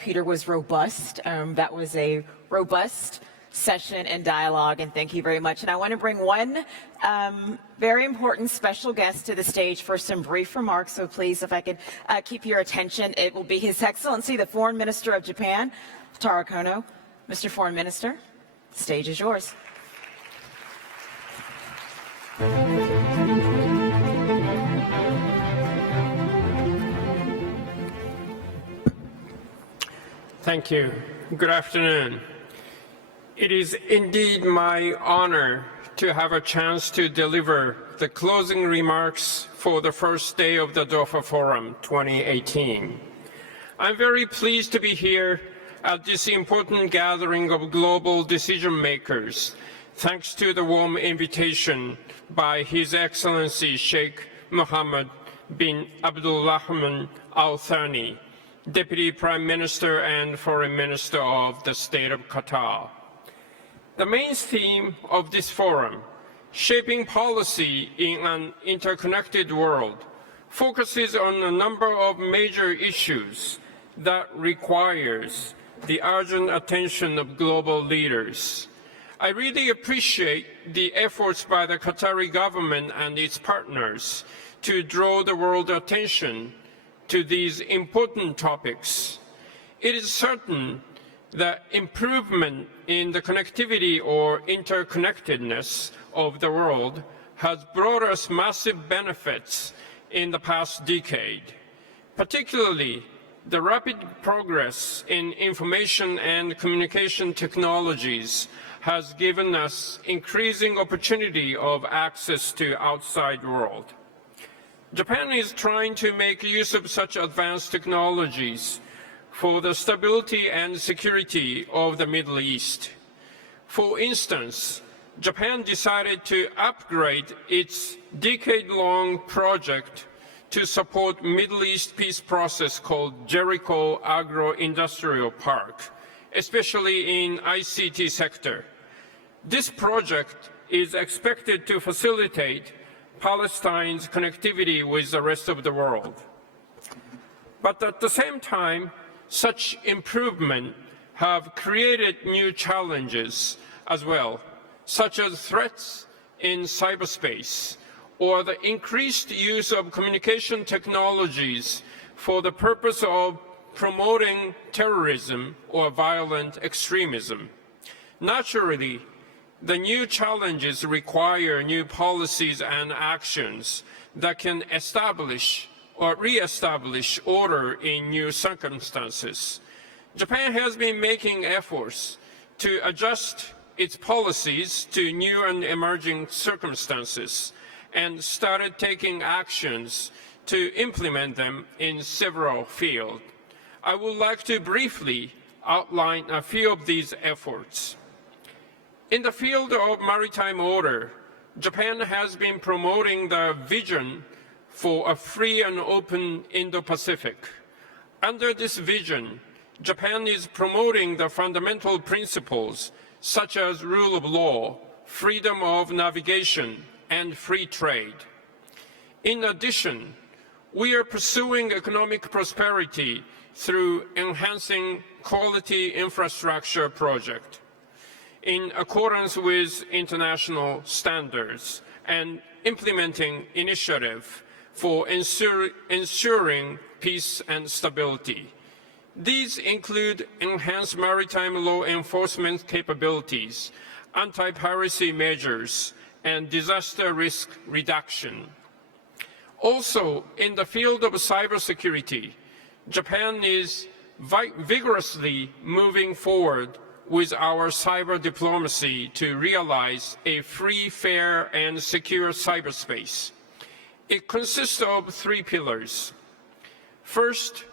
Peter, was robust. That was a robust session and dialogue, and thank you very much. And I want to bring one very important special guest to the stage for some brief remarks. So please, if I could keep your attention, it will be His Excellency, the Foreign Minister of Japan, Taro Kono. Mr. Foreign Minister, the stage is yours. Thank you. Good afternoon. It is indeed my honor to have a chance to deliver the closing remarks for the first day of the Doha Forum 2018. I'm very pleased to be here at this important gathering of global decision makers, thanks to the warm invitation by His Excellency Sheikh Mohammed bin Abdulrahman Al Thani, Deputy Prime Minister and Foreign Minister of the State of Qatar. The main theme of this forum, Shaping Policy in an Interconnected World, focuses on a number of major issues that requires the urgent attention of global leaders. I really appreciate the efforts by the Qatari government and its partners to draw the world's attention to these important topics. It is certain that improvement in the connectivity or interconnectedness of the world has brought us massive benefits in the past decade. Particularly, the rapid progress in information and communication technologies has given us increasing opportunity of access to outside world. Japan is trying to make use of such advanced technologies for the stability and security of the Middle East. For instance, Japan decided to upgrade its decade-long project to support Middle East peace process called Jericho Agro-Industrial Park, especially in ICT sector. This project is expected to facilitate Palestine's connectivity with the rest of the world. But at the same time, such improvement have created new challenges as well, such as threats in cyberspace or the increased use of communication technologies for the purpose of promoting terrorism or violent extremism. Naturally, the new challenges require new policies and actions that can establish or re-establish order in new circumstances. Japan has been making efforts to adjust its policies to new and emerging circumstances and started taking actions to implement them in several fields. I would like to briefly outline a few of these efforts. In the field of maritime order, Japan has been promoting the vision for a free and open Indo-Pacific. Under this vision, Japan is promoting the fundamental principles such as rule of law, freedom of navigation, and free trade. In addition, we are pursuing economic prosperity through enhancing quality infrastructure projects in accordance with international standards and implementing initiatives for ensuring peace and stability. These include enhanced maritime law enforcement capabilities, anti-piracy measures, and disaster risk reduction. Also, in the field of cybersecurity, Japan is vigorously moving forward with our cyber diplomacy to realize a free, fair, and secure cyberspace. It consists of three pillars. First,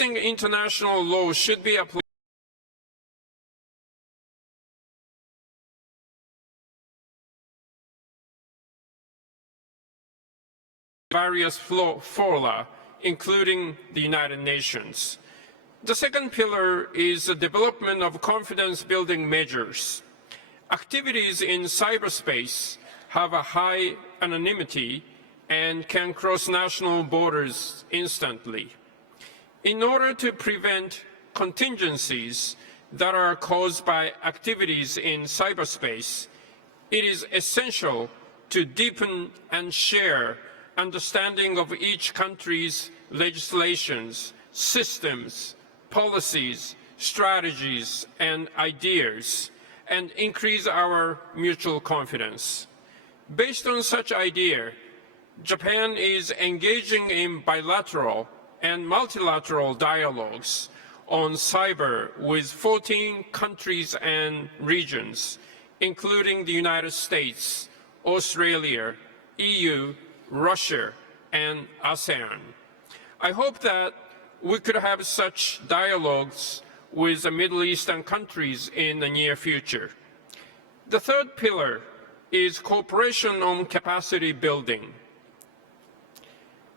international law should be applied various fora, including the United Nations. The second pillar is the development of confidence-building measures. Activities in cyberspace have a high anonymity and can cross national borders instantly. In order to prevent contingencies that are caused by activities in cyberspace, it is essential to deepen and share understanding of each country's legislations, systems, policies, strategies, and ideas, and increase our mutual confidence. Based on such idea, Japan is engaging in bilateral and multilateral dialogues on cyber with 14 countries and regions, including the United States, Australia, EU, Russia, and ASEAN. I hope that we could have such dialogues with the Middle Eastern countries in the near future. The third pillar is cooperation on capacity building.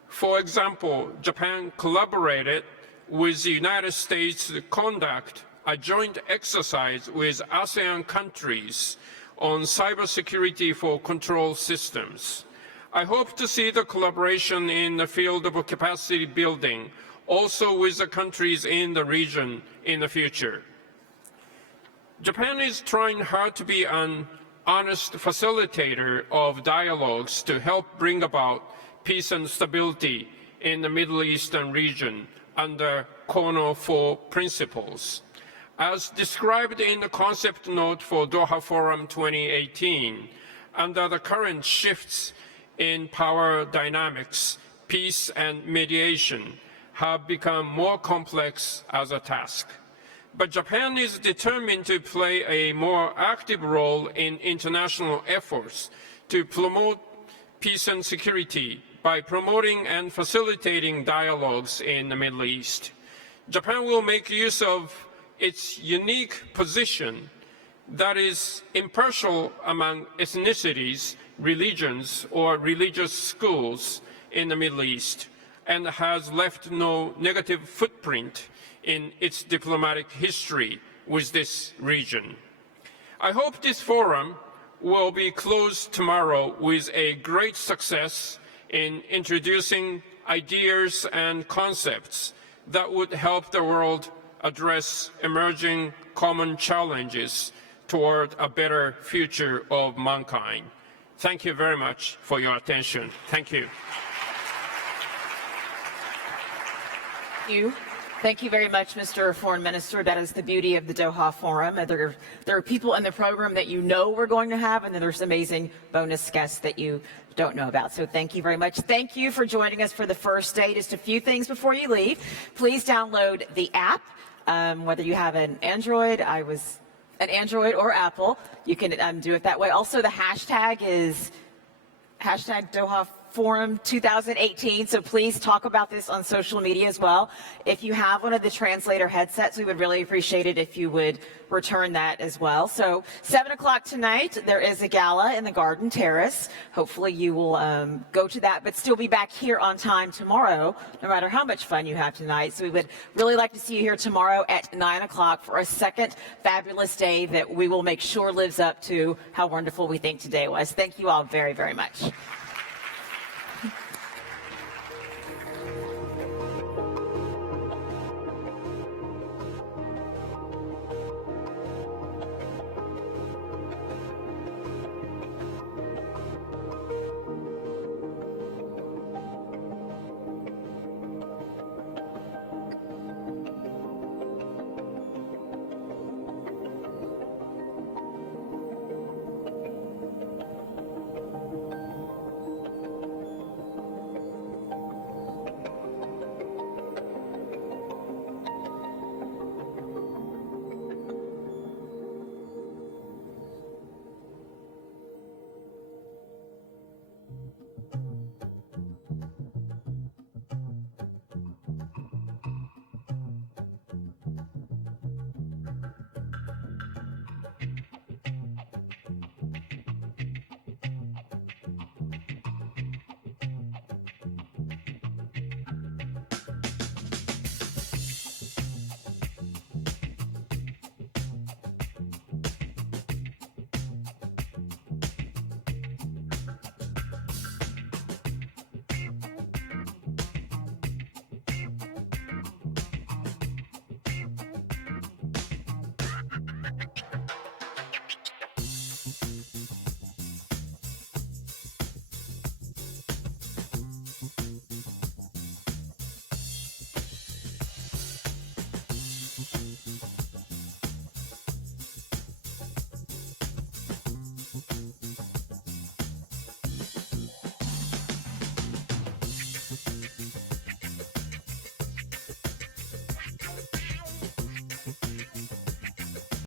For example, Japan collaborated with the United States to conduct a joint exercise with ASEAN countries on cybersecurity for control systems. I hope to see the collaboration in the field of capacity building also with the countries in the region in the future. Japan is trying hard to be an honest facilitator of dialogues to help bring about peace and stability in the Middle Eastern region under Kono 4 principles. As described in the concept note for Doha Forum 2018, under the current shifts in power dynamics, peace and mediation have become more complex as a task. But Japan is determined to play a more active role in international efforts to promote peace and security by promoting and facilitating dialogues in the Middle East. Japan will make use of its unique position that is impartial among ethnicities, religions, or religious schools in the Middle East, and has left no negative footprint in its diplomatic history with this region. I hope this forum will be closed tomorrow with a great success in introducing ideas and concepts that would help the world address emerging common challenges toward a better future of mankind. Thank you very much for your attention. Thank you. Thank you very much, Mr. Foreign Minister. That is the beauty of the Doha Forum. There are people in the program that you know we're going to have, and then there's amazing bonus guests that you don't know about. So thank you very much. Thank you for joining us for the first day. Just a few things before you leave. Please download the app, whether you have an Android, an Android or Apple. You can do it that way. Also, the hashtag is hashtag Doha Forum 2018, so please talk about this on social media as well. If you have one of the translator headsets, we would really appreciate it if you would return that as well. So 7 o'clock tonight, there is a gala in the Garden Terrace. Hopefully you will go to that, but still be back here on time tomorrow, no matter how much fun you have tonight. So we would really like to see you here tomorrow at 9 o'clock for a second fabulous day that we will make sure lives up to how wonderful we think today was. Thank you all very, very much.